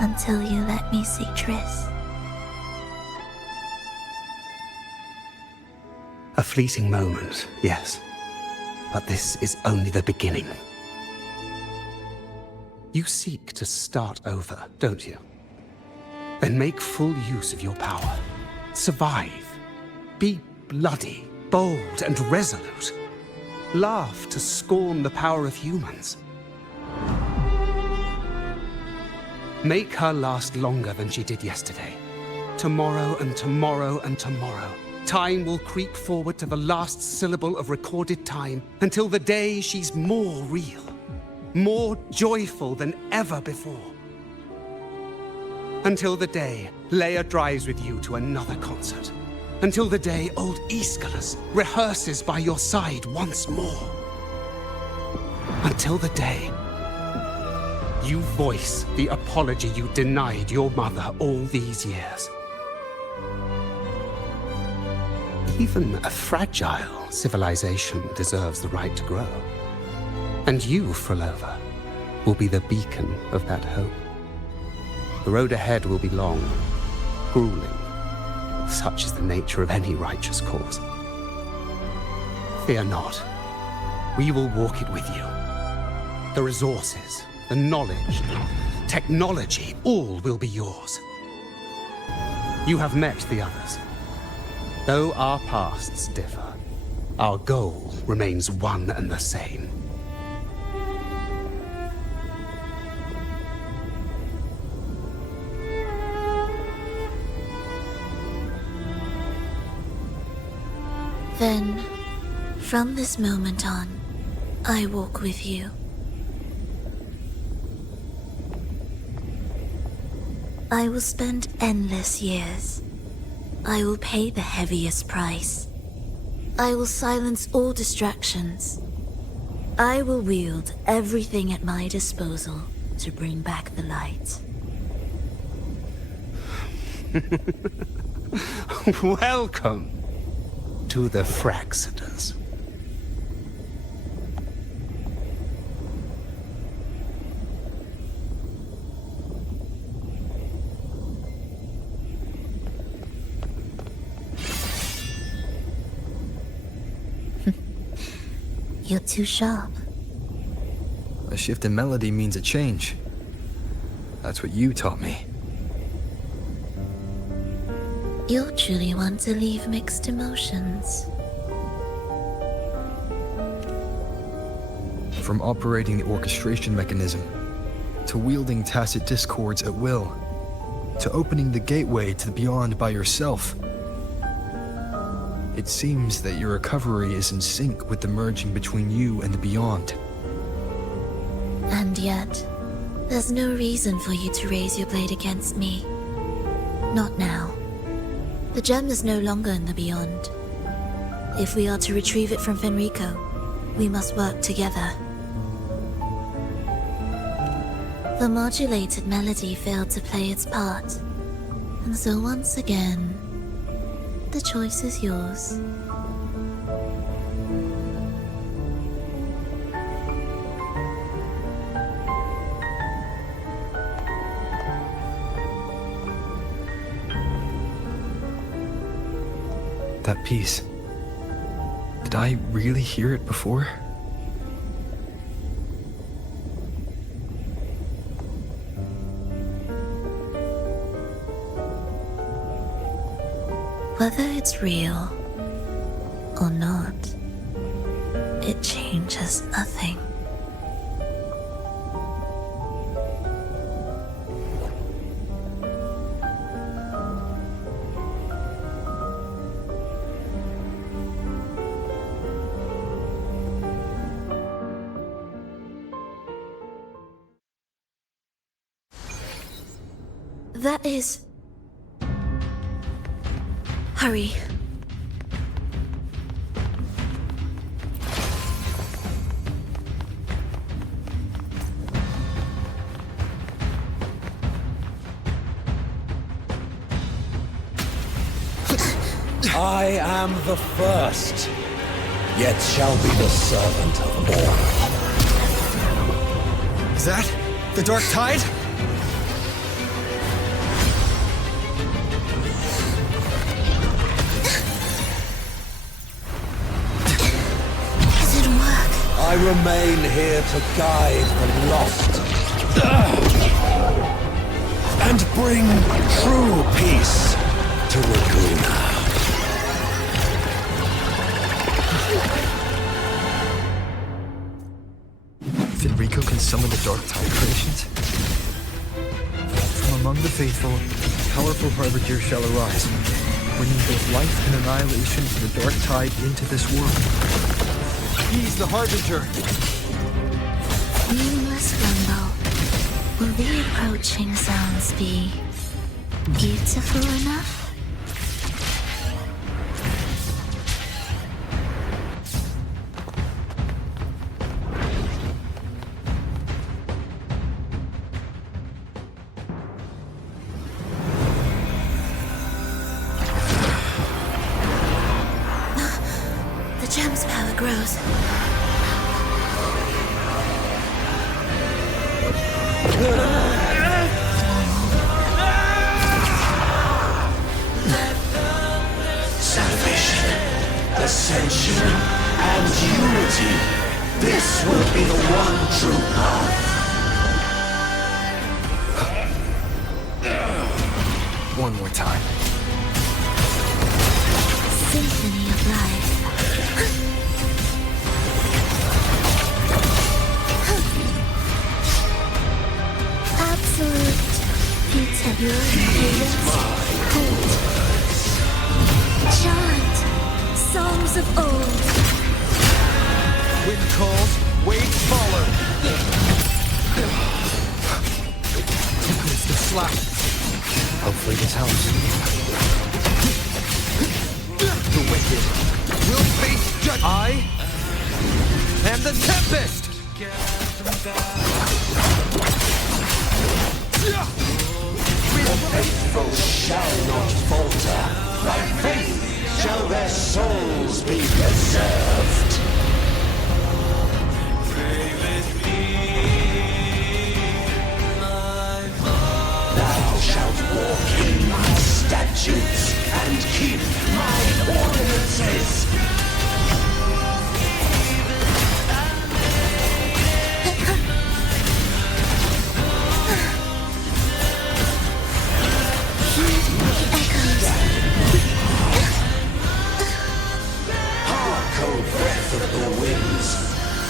Until you let me see Triss. A fleeting moment, yes. But this is only the beginning. You seek to start over, don't you? Then make full use of your power. Survive. Be bloody, bold, and resolute. Laugh to scorn the power of humans. Make her last longer than she did yesterday. Tomorrow and tomorrow and tomorrow. Time will creep forward to the last syllable of recorded time until the day she's more real, more joyful than ever before. Until the day Leia drives with you to another concert. Until the day old Aeschylus rehearses by your side once more. Until the day you voice the apology you denied your mother all these years. Even a fragile civilization deserves the right to grow. And you, Frolova, will be the beacon of that hope. The road ahead will be long, grueling. Such is the nature of any righteous cause. Fear not. We will walk it with you. The resources, the knowledge, technology, all will be yours. You have met the others. Though our pasts differ, our goal remains one and the same. Then, from this moment on, I walk with you. I will spend endless years. I will pay the heaviest price. I will silence all distractions. I will wield everything at my disposal to bring back the light. Welcome to the Fraxiters. You're too sharp. A shift in melody means a change. That's what you taught me. You'll truly want to leave mixed emotions. From operating the orchestration mechanism, to wielding tacit discords at will, to opening the gateway to the beyond by yourself. It seems that your recovery is in sync with the merging between you and the beyond. And yet, there's no reason for you to raise your blade against me. Not now. The gem is no longer in the beyond. If we are to retrieve it from Fenrico, we must work together. The modulated melody failed to play its part, and so once again, the choice is yours. That piece. Did I really hear it before? Whether it's real or not, it changes nothing. That is... Hurry. I am the first, yet shall be the servant of all. Is that the Dark Tide? I remain here to guide the lost and bring true peace to Laguna. Fenrico can summon the Dark Tide creations? From among the faithful, a powerful harbinger shall arise, bringing both life and annihilation to the Dark Tide into this world. He's the harbinger. Meaningless rumble. Will the approaching sounds be beautiful enough? The gem's power grows. Salvation, ascension, and unity. This will be the one true path. One more time. Symphony of life. Absolute futility. Chant songs of served. Thou shalt walk in my statutes and keep my ordinances. Cold breath of the winds,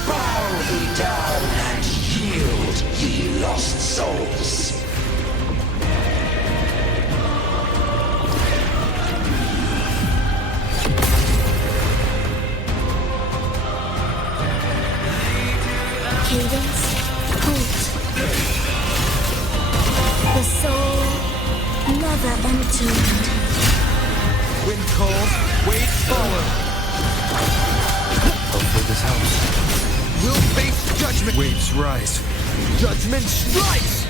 bow thee down and yield, ye lost souls. Cadence, halt. The soul never entombed. Wind calls, waves follow. Hopefully this helps. We'll face judgment. Waves rise. Judgment strikes!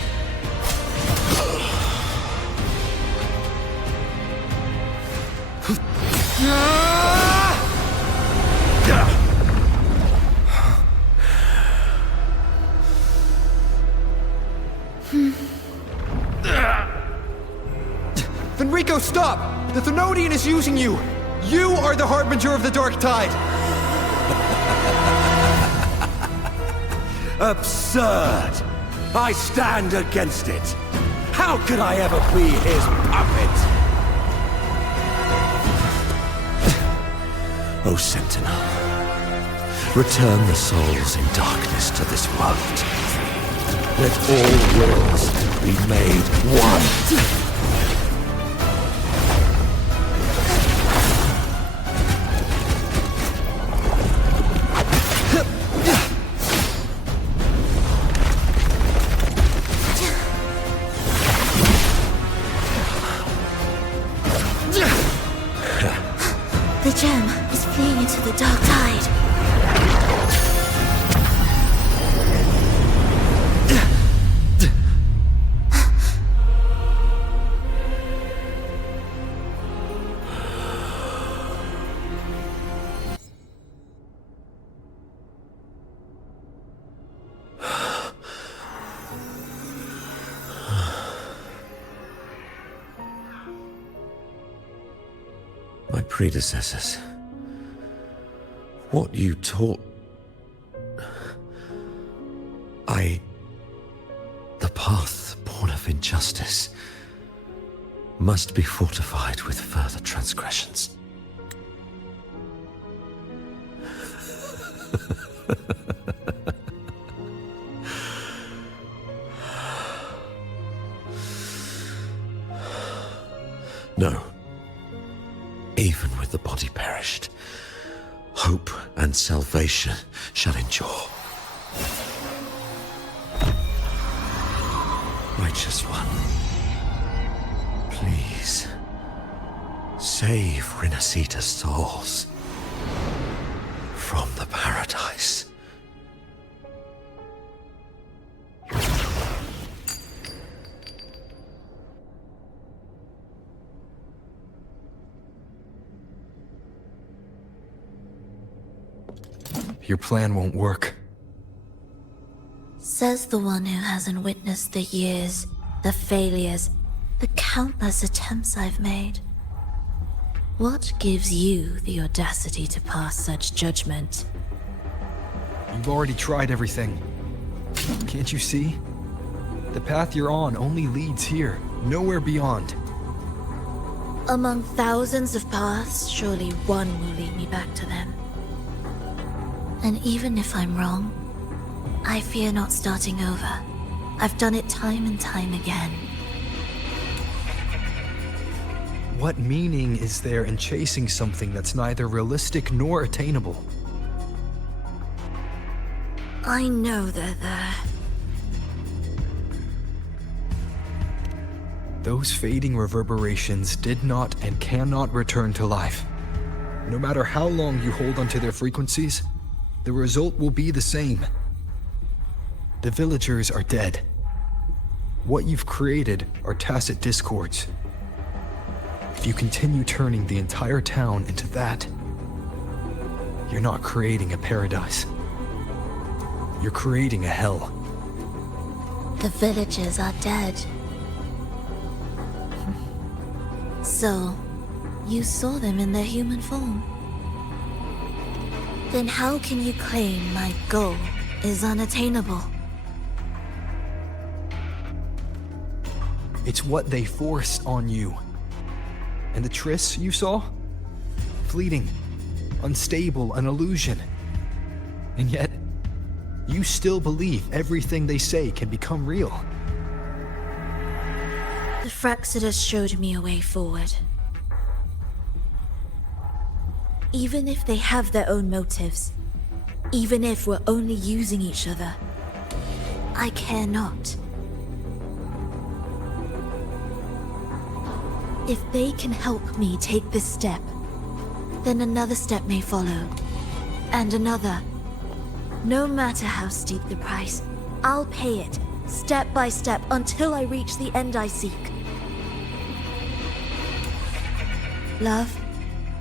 Fenrico, stop! The Thenodian is using you! You are the harbinger of the Dark Tide! Absurd! I stand against it! How could I ever be his puppet? O Sentinel, return the souls in darkness to this world. Let all wills be made one. The gem is fleeing into the dark tide. My predecessors. What you taught... The path born of injustice must be fortified with further transgressions. No. Even with the body perished, hope and salvation shall endure. Righteous One, please save Renacita's souls from the paradise. Your plan won't work. Says the one who hasn't witnessed the years, the failures, the countless attempts I've made. What gives you the audacity to pass such judgment? You've already tried everything. Can't you see? The path you're on only leads here, nowhere beyond. Among thousands of paths, surely one will lead me back to them. And even if I'm wrong, I fear not starting over. I've done it time and time again. What meaning is there in chasing something that's neither realistic nor attainable? I know they're there. Those fading reverberations did not and cannot return to life. No matter how long you hold onto their frequencies, the result will be the same. The villagers are dead. What you've created are tacit discords. If you continue turning the entire town into that, You're not creating a paradise. You're creating a hell. The villagers are dead. So, you saw them in their human form. Then how can you claim my goal is unattainable? It's what they forced on you. And the Triss you saw? Fleeting, unstable, an illusion. And yet, you still believe everything they say can become real. The Fraxidus showed me a way forward. Even if they have their own motives, even if we're only using each other, I care not. If they can help me take this step, then another step may follow, and another. No matter how steep the price, I'll pay it, step by step, until I reach the end I seek. Love,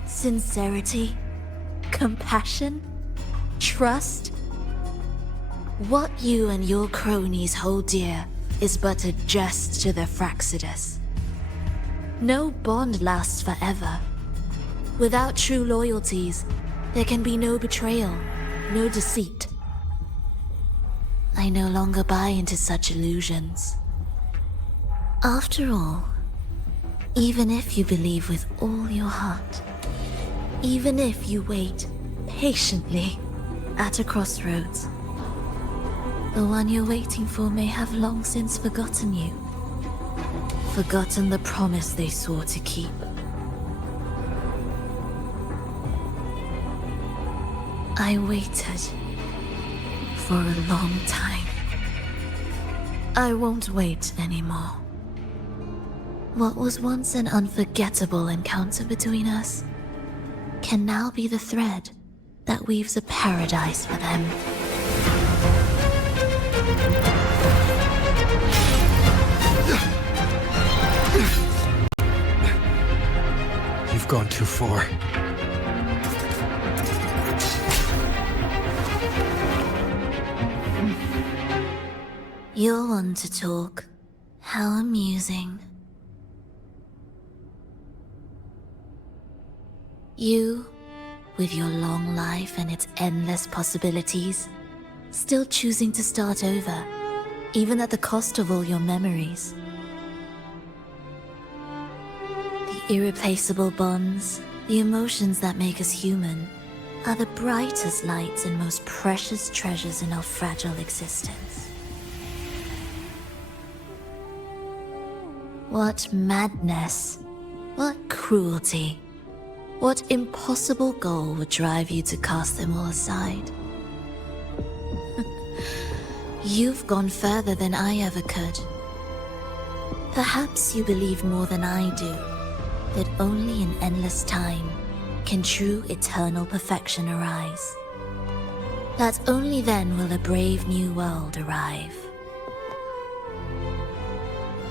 sincerity, compassion, trust. What you and your cronies hold dear is but a jest to the Fraxidus. No bond lasts forever. Without true loyalties, there can be no betrayal, no deceit. I no longer buy into such illusions. After all, even if you believe with all your heart, even if you wait patiently at a crossroads, the one you're waiting for may have long since forgotten you. Forgotten the promise they swore to keep. I waited for a long time. I won't wait anymore. What was once an unforgettable encounter between us can now be the thread that weaves a paradise for them. You've gone too far. You're one to talk. How amusing. You, with your long life and its endless possibilities, still choosing to start over, even at the cost of all your memories. The irreplaceable bonds, the emotions that make us human, are the brightest lights and most precious treasures in our fragile existence. What madness, what cruelty, what impossible goal would drive you to cast them all aside? You've gone further than I ever could. Perhaps you believe more than I do, that only in endless time can true eternal perfection arise. That only then will a brave new world arrive.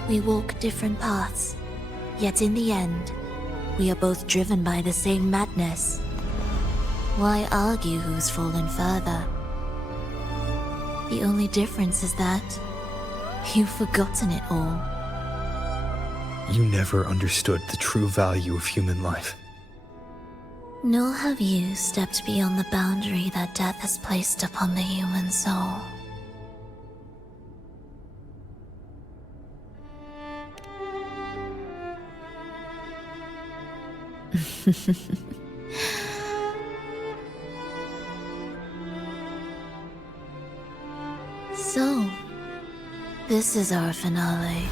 We walk different paths, yet in the end, we are both driven by the same madness. Why argue who's fallen further? The only difference is that you've forgotten it all. You never understood the true value of human life. Nor have you stepped beyond the boundary that death has placed upon the human soul. So, this is our finale.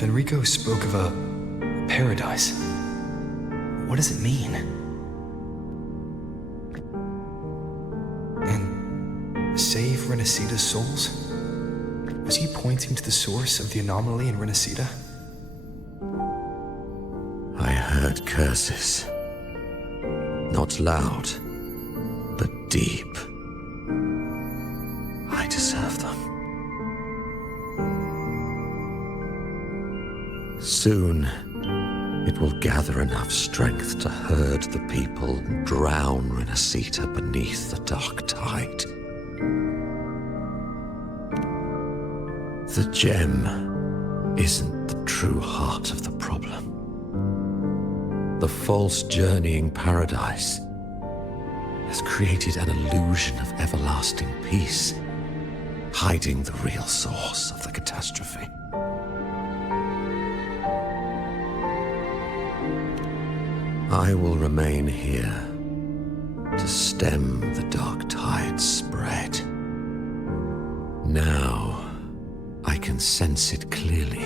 If Enrico spoke of a paradise, what does it mean? And save Renacita's souls? Was he pointing to the source of the anomaly in Renacita? I heard curses. Not loud, but deep. I deserve them. Soon, it will gather enough strength to herd the people and drown Renacita beneath the dark tide. The gem isn't the true heart of the problem. The false journeying paradise has created an illusion of everlasting peace, hiding the real source of the catastrophe. I will remain here to stem the dark tide's spread. Now, I can sense it clearly.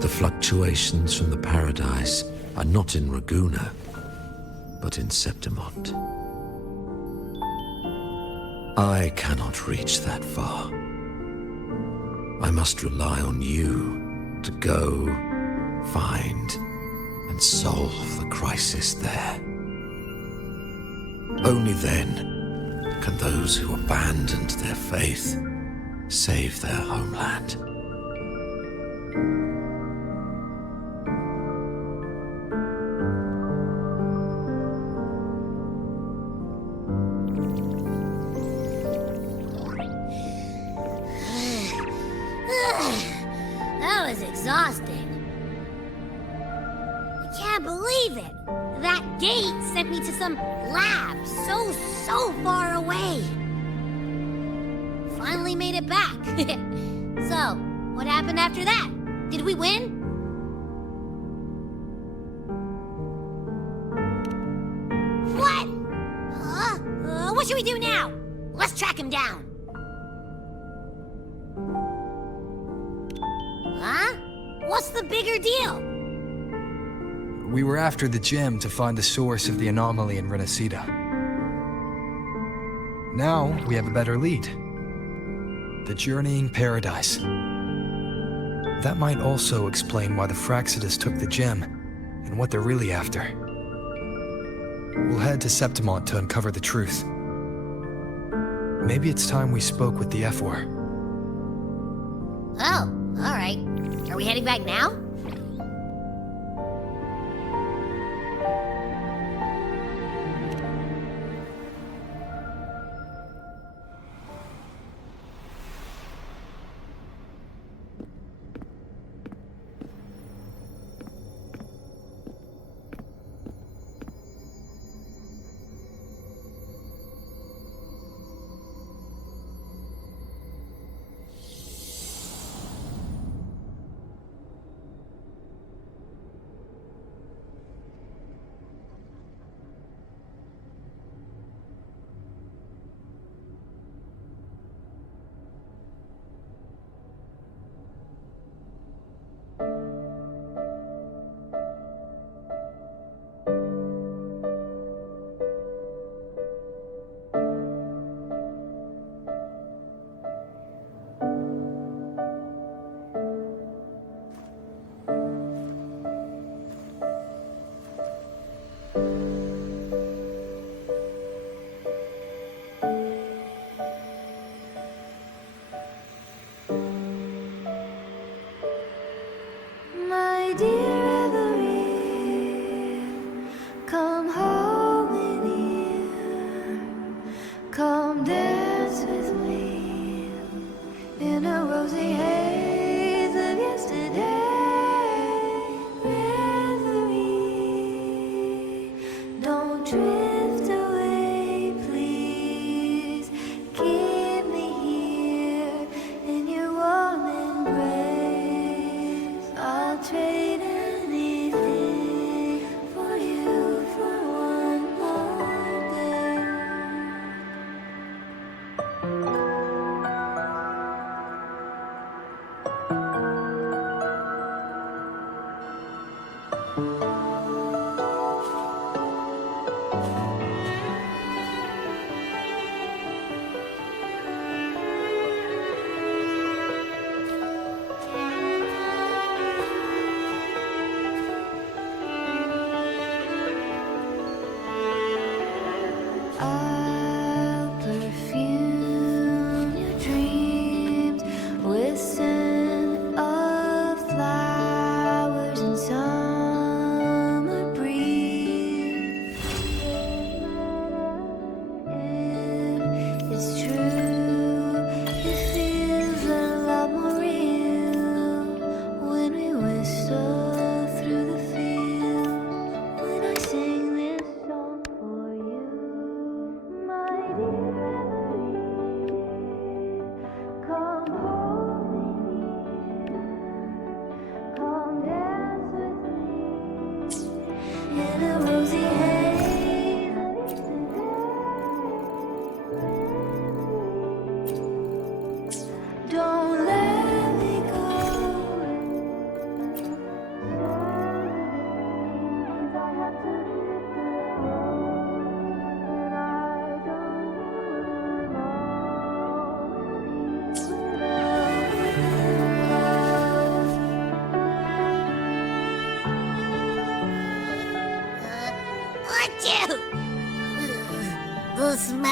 The fluctuations from the paradise are not in Raguna, but in Septimont. I cannot reach that far. I must rely on you to go, find, and solve the crisis there. Only then can those who abandoned their faith save their homeland. That was exhausting. I can't believe it. That gate sent me to some lab so far away. Finally made it back. So, what happened after that? Did we win? What? What should we do now? Let's track him down. Huh? What's the bigger deal? We were after the gem to find the source of the anomaly in Renacita. Now we have a better lead. The journeying paradise. That might also explain why the Fraxidus took the gem, and what they're really after. We'll head to Septimont to uncover the truth. Maybe it's time we spoke with the F4. Oh, alright. Are we heading back now?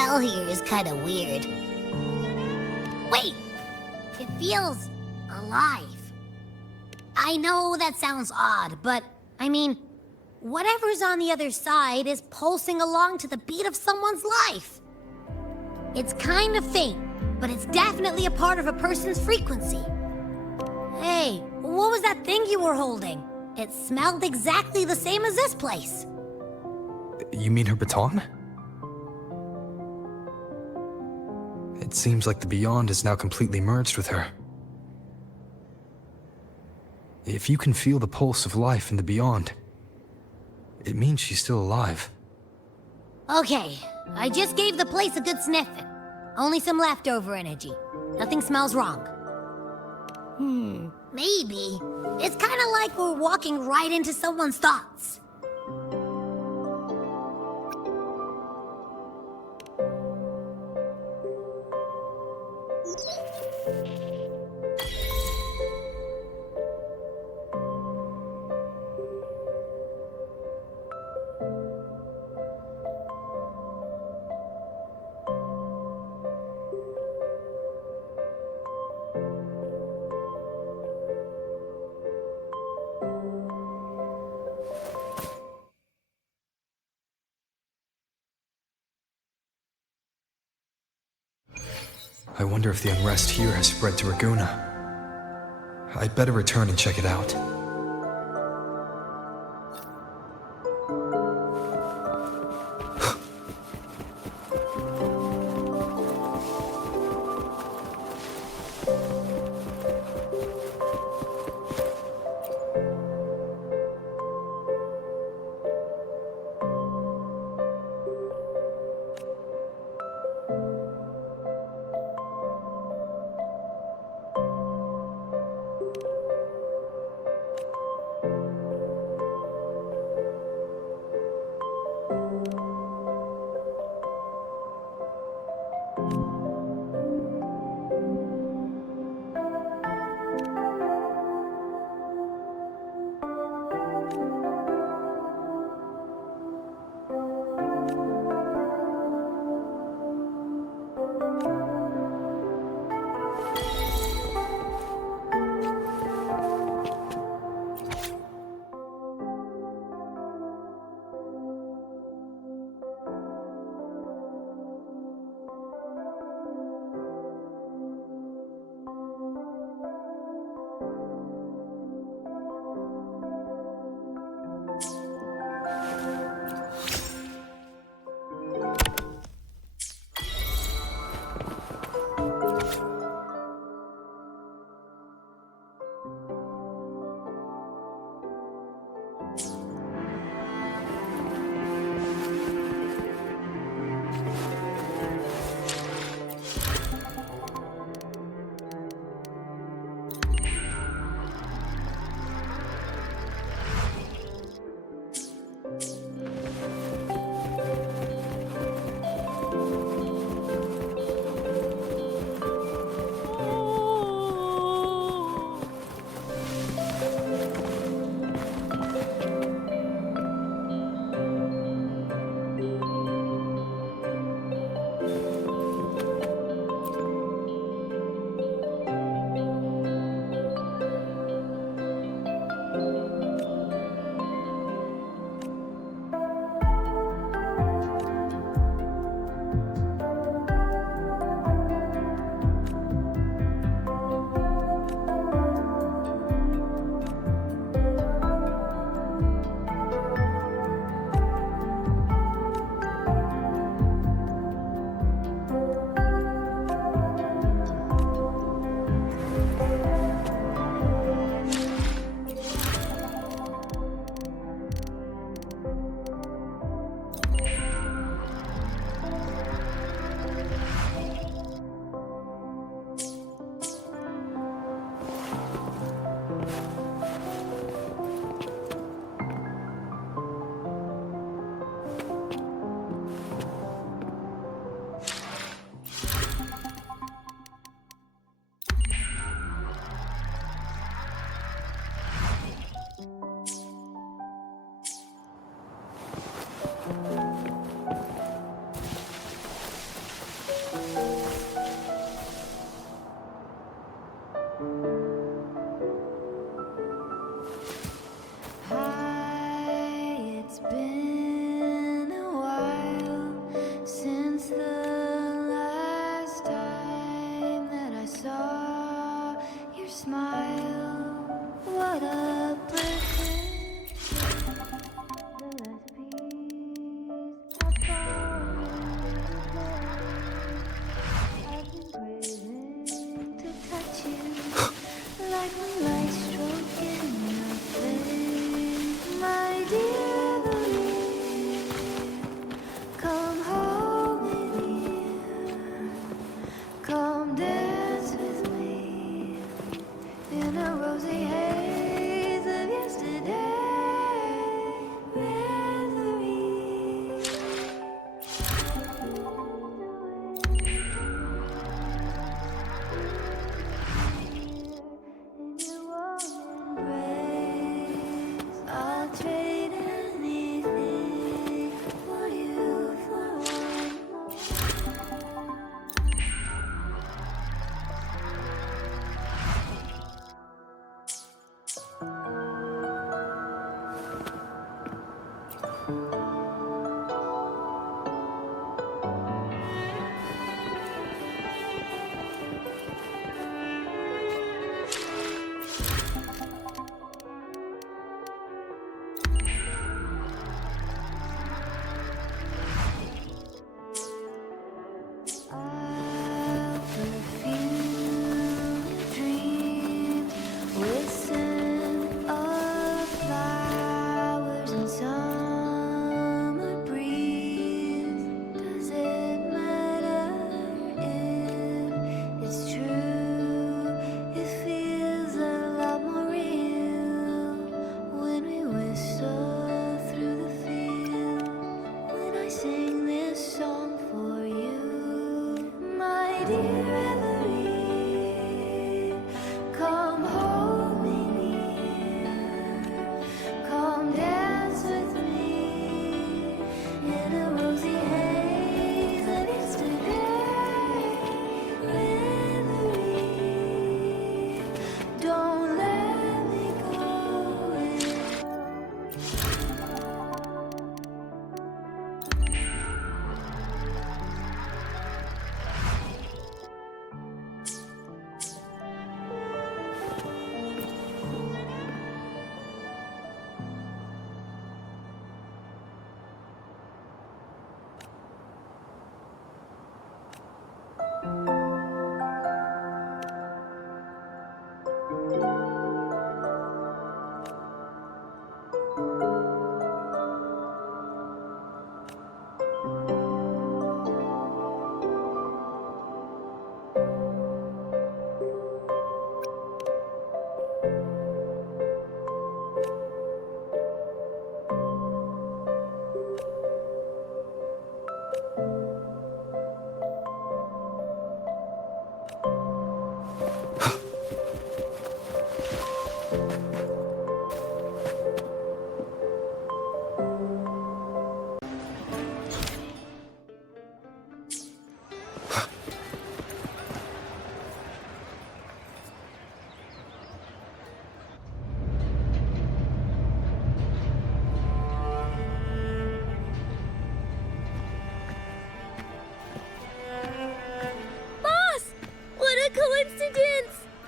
smell here is kind of weird. Wait! It feels alive. I know that sounds odd, but I mean, whatever's on the other side is pulsing along to the beat of someone's life. It's kind of faint, but it's definitely a part of a person's frequency. Hey, what was that thing you were holding? It smelled exactly the same as this place. You mean her baton? It seems like the Beyond is now completely merged with her. If you can feel the pulse of life in the Beyond, it means she's still alive. Okay, I just gave the place a good sniffing. Only some leftover energy. Nothing smells wrong. Maybe. It's kind of like we're walking right into someone's thoughts. I wonder if the unrest here has spread to Raguna. I'd better return and check it out.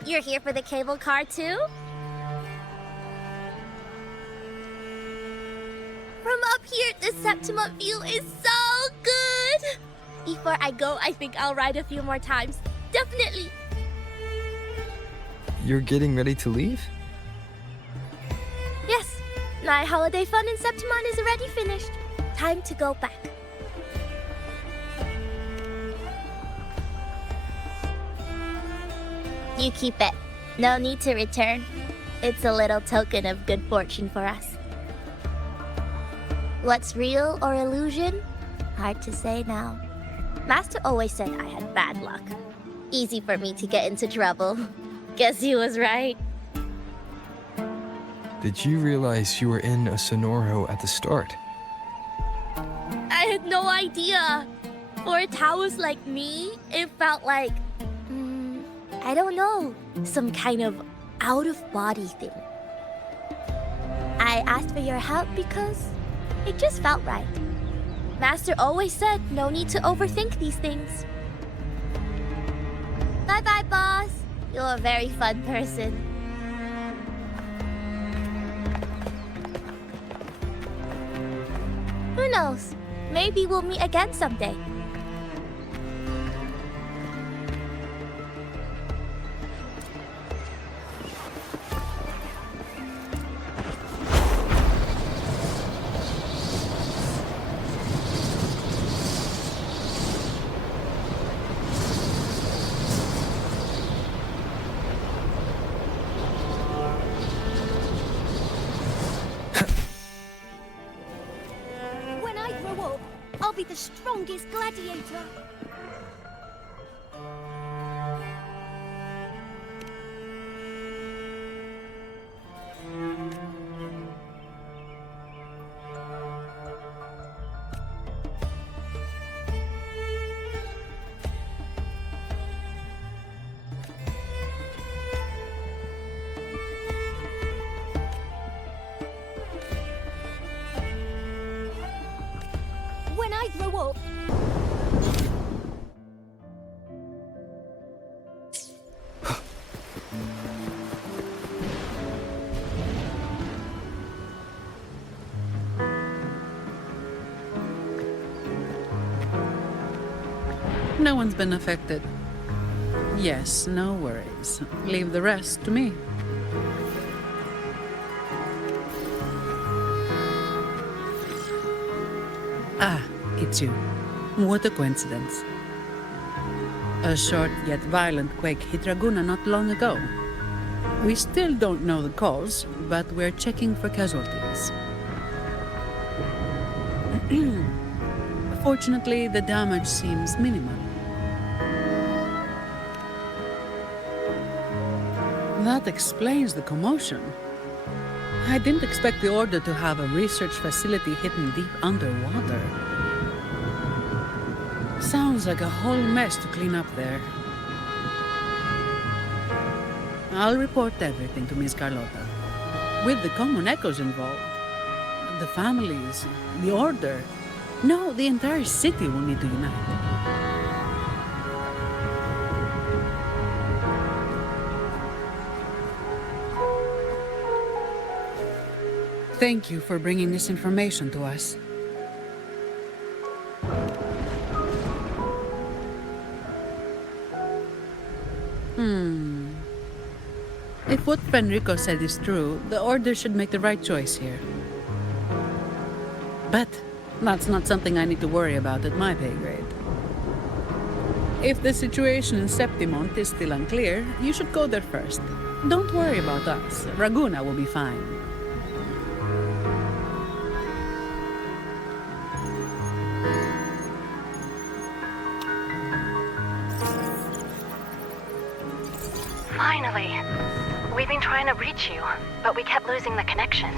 You're here for the cable car too? From up here, the Septima view is so good! Before I go, I think I'll ride a few more times. Definitely! You're getting ready to leave? Yes, my holiday fun in Septimon is already finished. Time to go back. You keep it. No need to return. It's a little token of good fortune for us. What's real or illusion? Hard to say now. Master always said I had bad luck. Easy for me to get into trouble. Guess he was right. Did you realize you were in a Sonoro at the start? I had no idea. For a Taoist like me, it felt like... I don't know. Some kind of out-of-body thing. I asked for your help because it just felt right. Master always said no need to overthink these things. Bye-bye, boss. You're a very fun person. Who knows? Maybe we'll meet again someday. The strongest gladiator. When I grow up, no one's been affected. Yes, no worries. Leave the rest to me. Ah, it's you. What a coincidence. A short yet violent quake hit Raguna not long ago. We still don't know the cause, but we're checking for casualties. Fortunately, the damage seems minimal. That explains the commotion. I didn't expect the Order to have a research facility hidden deep underwater. Sounds like a whole mess to clean up there. I'll report everything to Miss Carlotta. With the common echoes involved, the families, the Order, no, the entire city will need to unite. Thank you for bringing this information to us. If what Fenrico said is true, the Order should make the right choice here. But that's not something I need to worry about at my pay grade. If the situation in Septimont is still unclear, you should go there first. Don't worry about us. Raguna will be fine. Finally. We've been trying to reach you, but we kept losing the connection.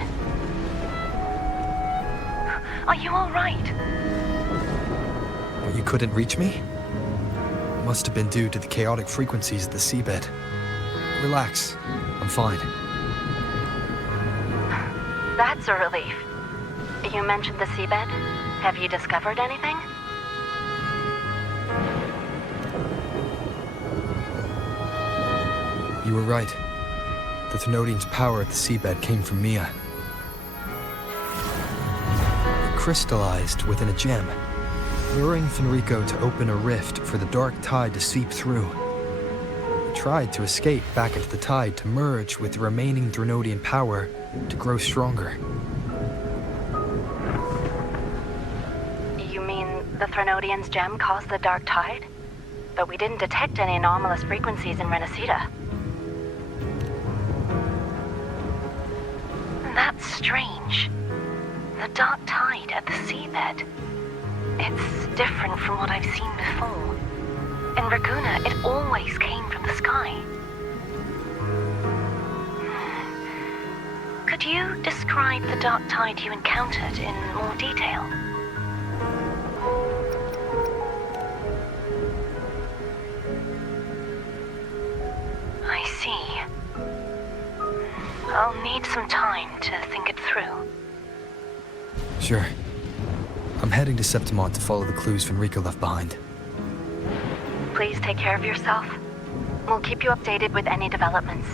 Are you all right? Well, you couldn't reach me? Must have been due to the chaotic frequencies of the seabed. Relax. I'm fine. That's a relief. You mentioned the seabed. Have you discovered anything? You were right. The Thenodian's power at the seabed came from Mia. It crystallized within a gem, luring Fenrico to open a rift for the dark tide to seep through. It tried to escape back into the tide to merge with the remaining Drenodian power to grow stronger. You mean the Thenodian's gem caused the dark tide? But we didn't detect any anomalous frequencies in Renacita. That's strange. The dark tide at the seabed. It's different from what I've seen before. In Raguna, it always came from the sky. Could you describe the dark tide you encountered in more detail? I see. I'll need some time to think it through. Sure. I'm heading to Septimont to follow the clues Fenrico left behind. Please take care of yourself. We'll keep you updated with any developments.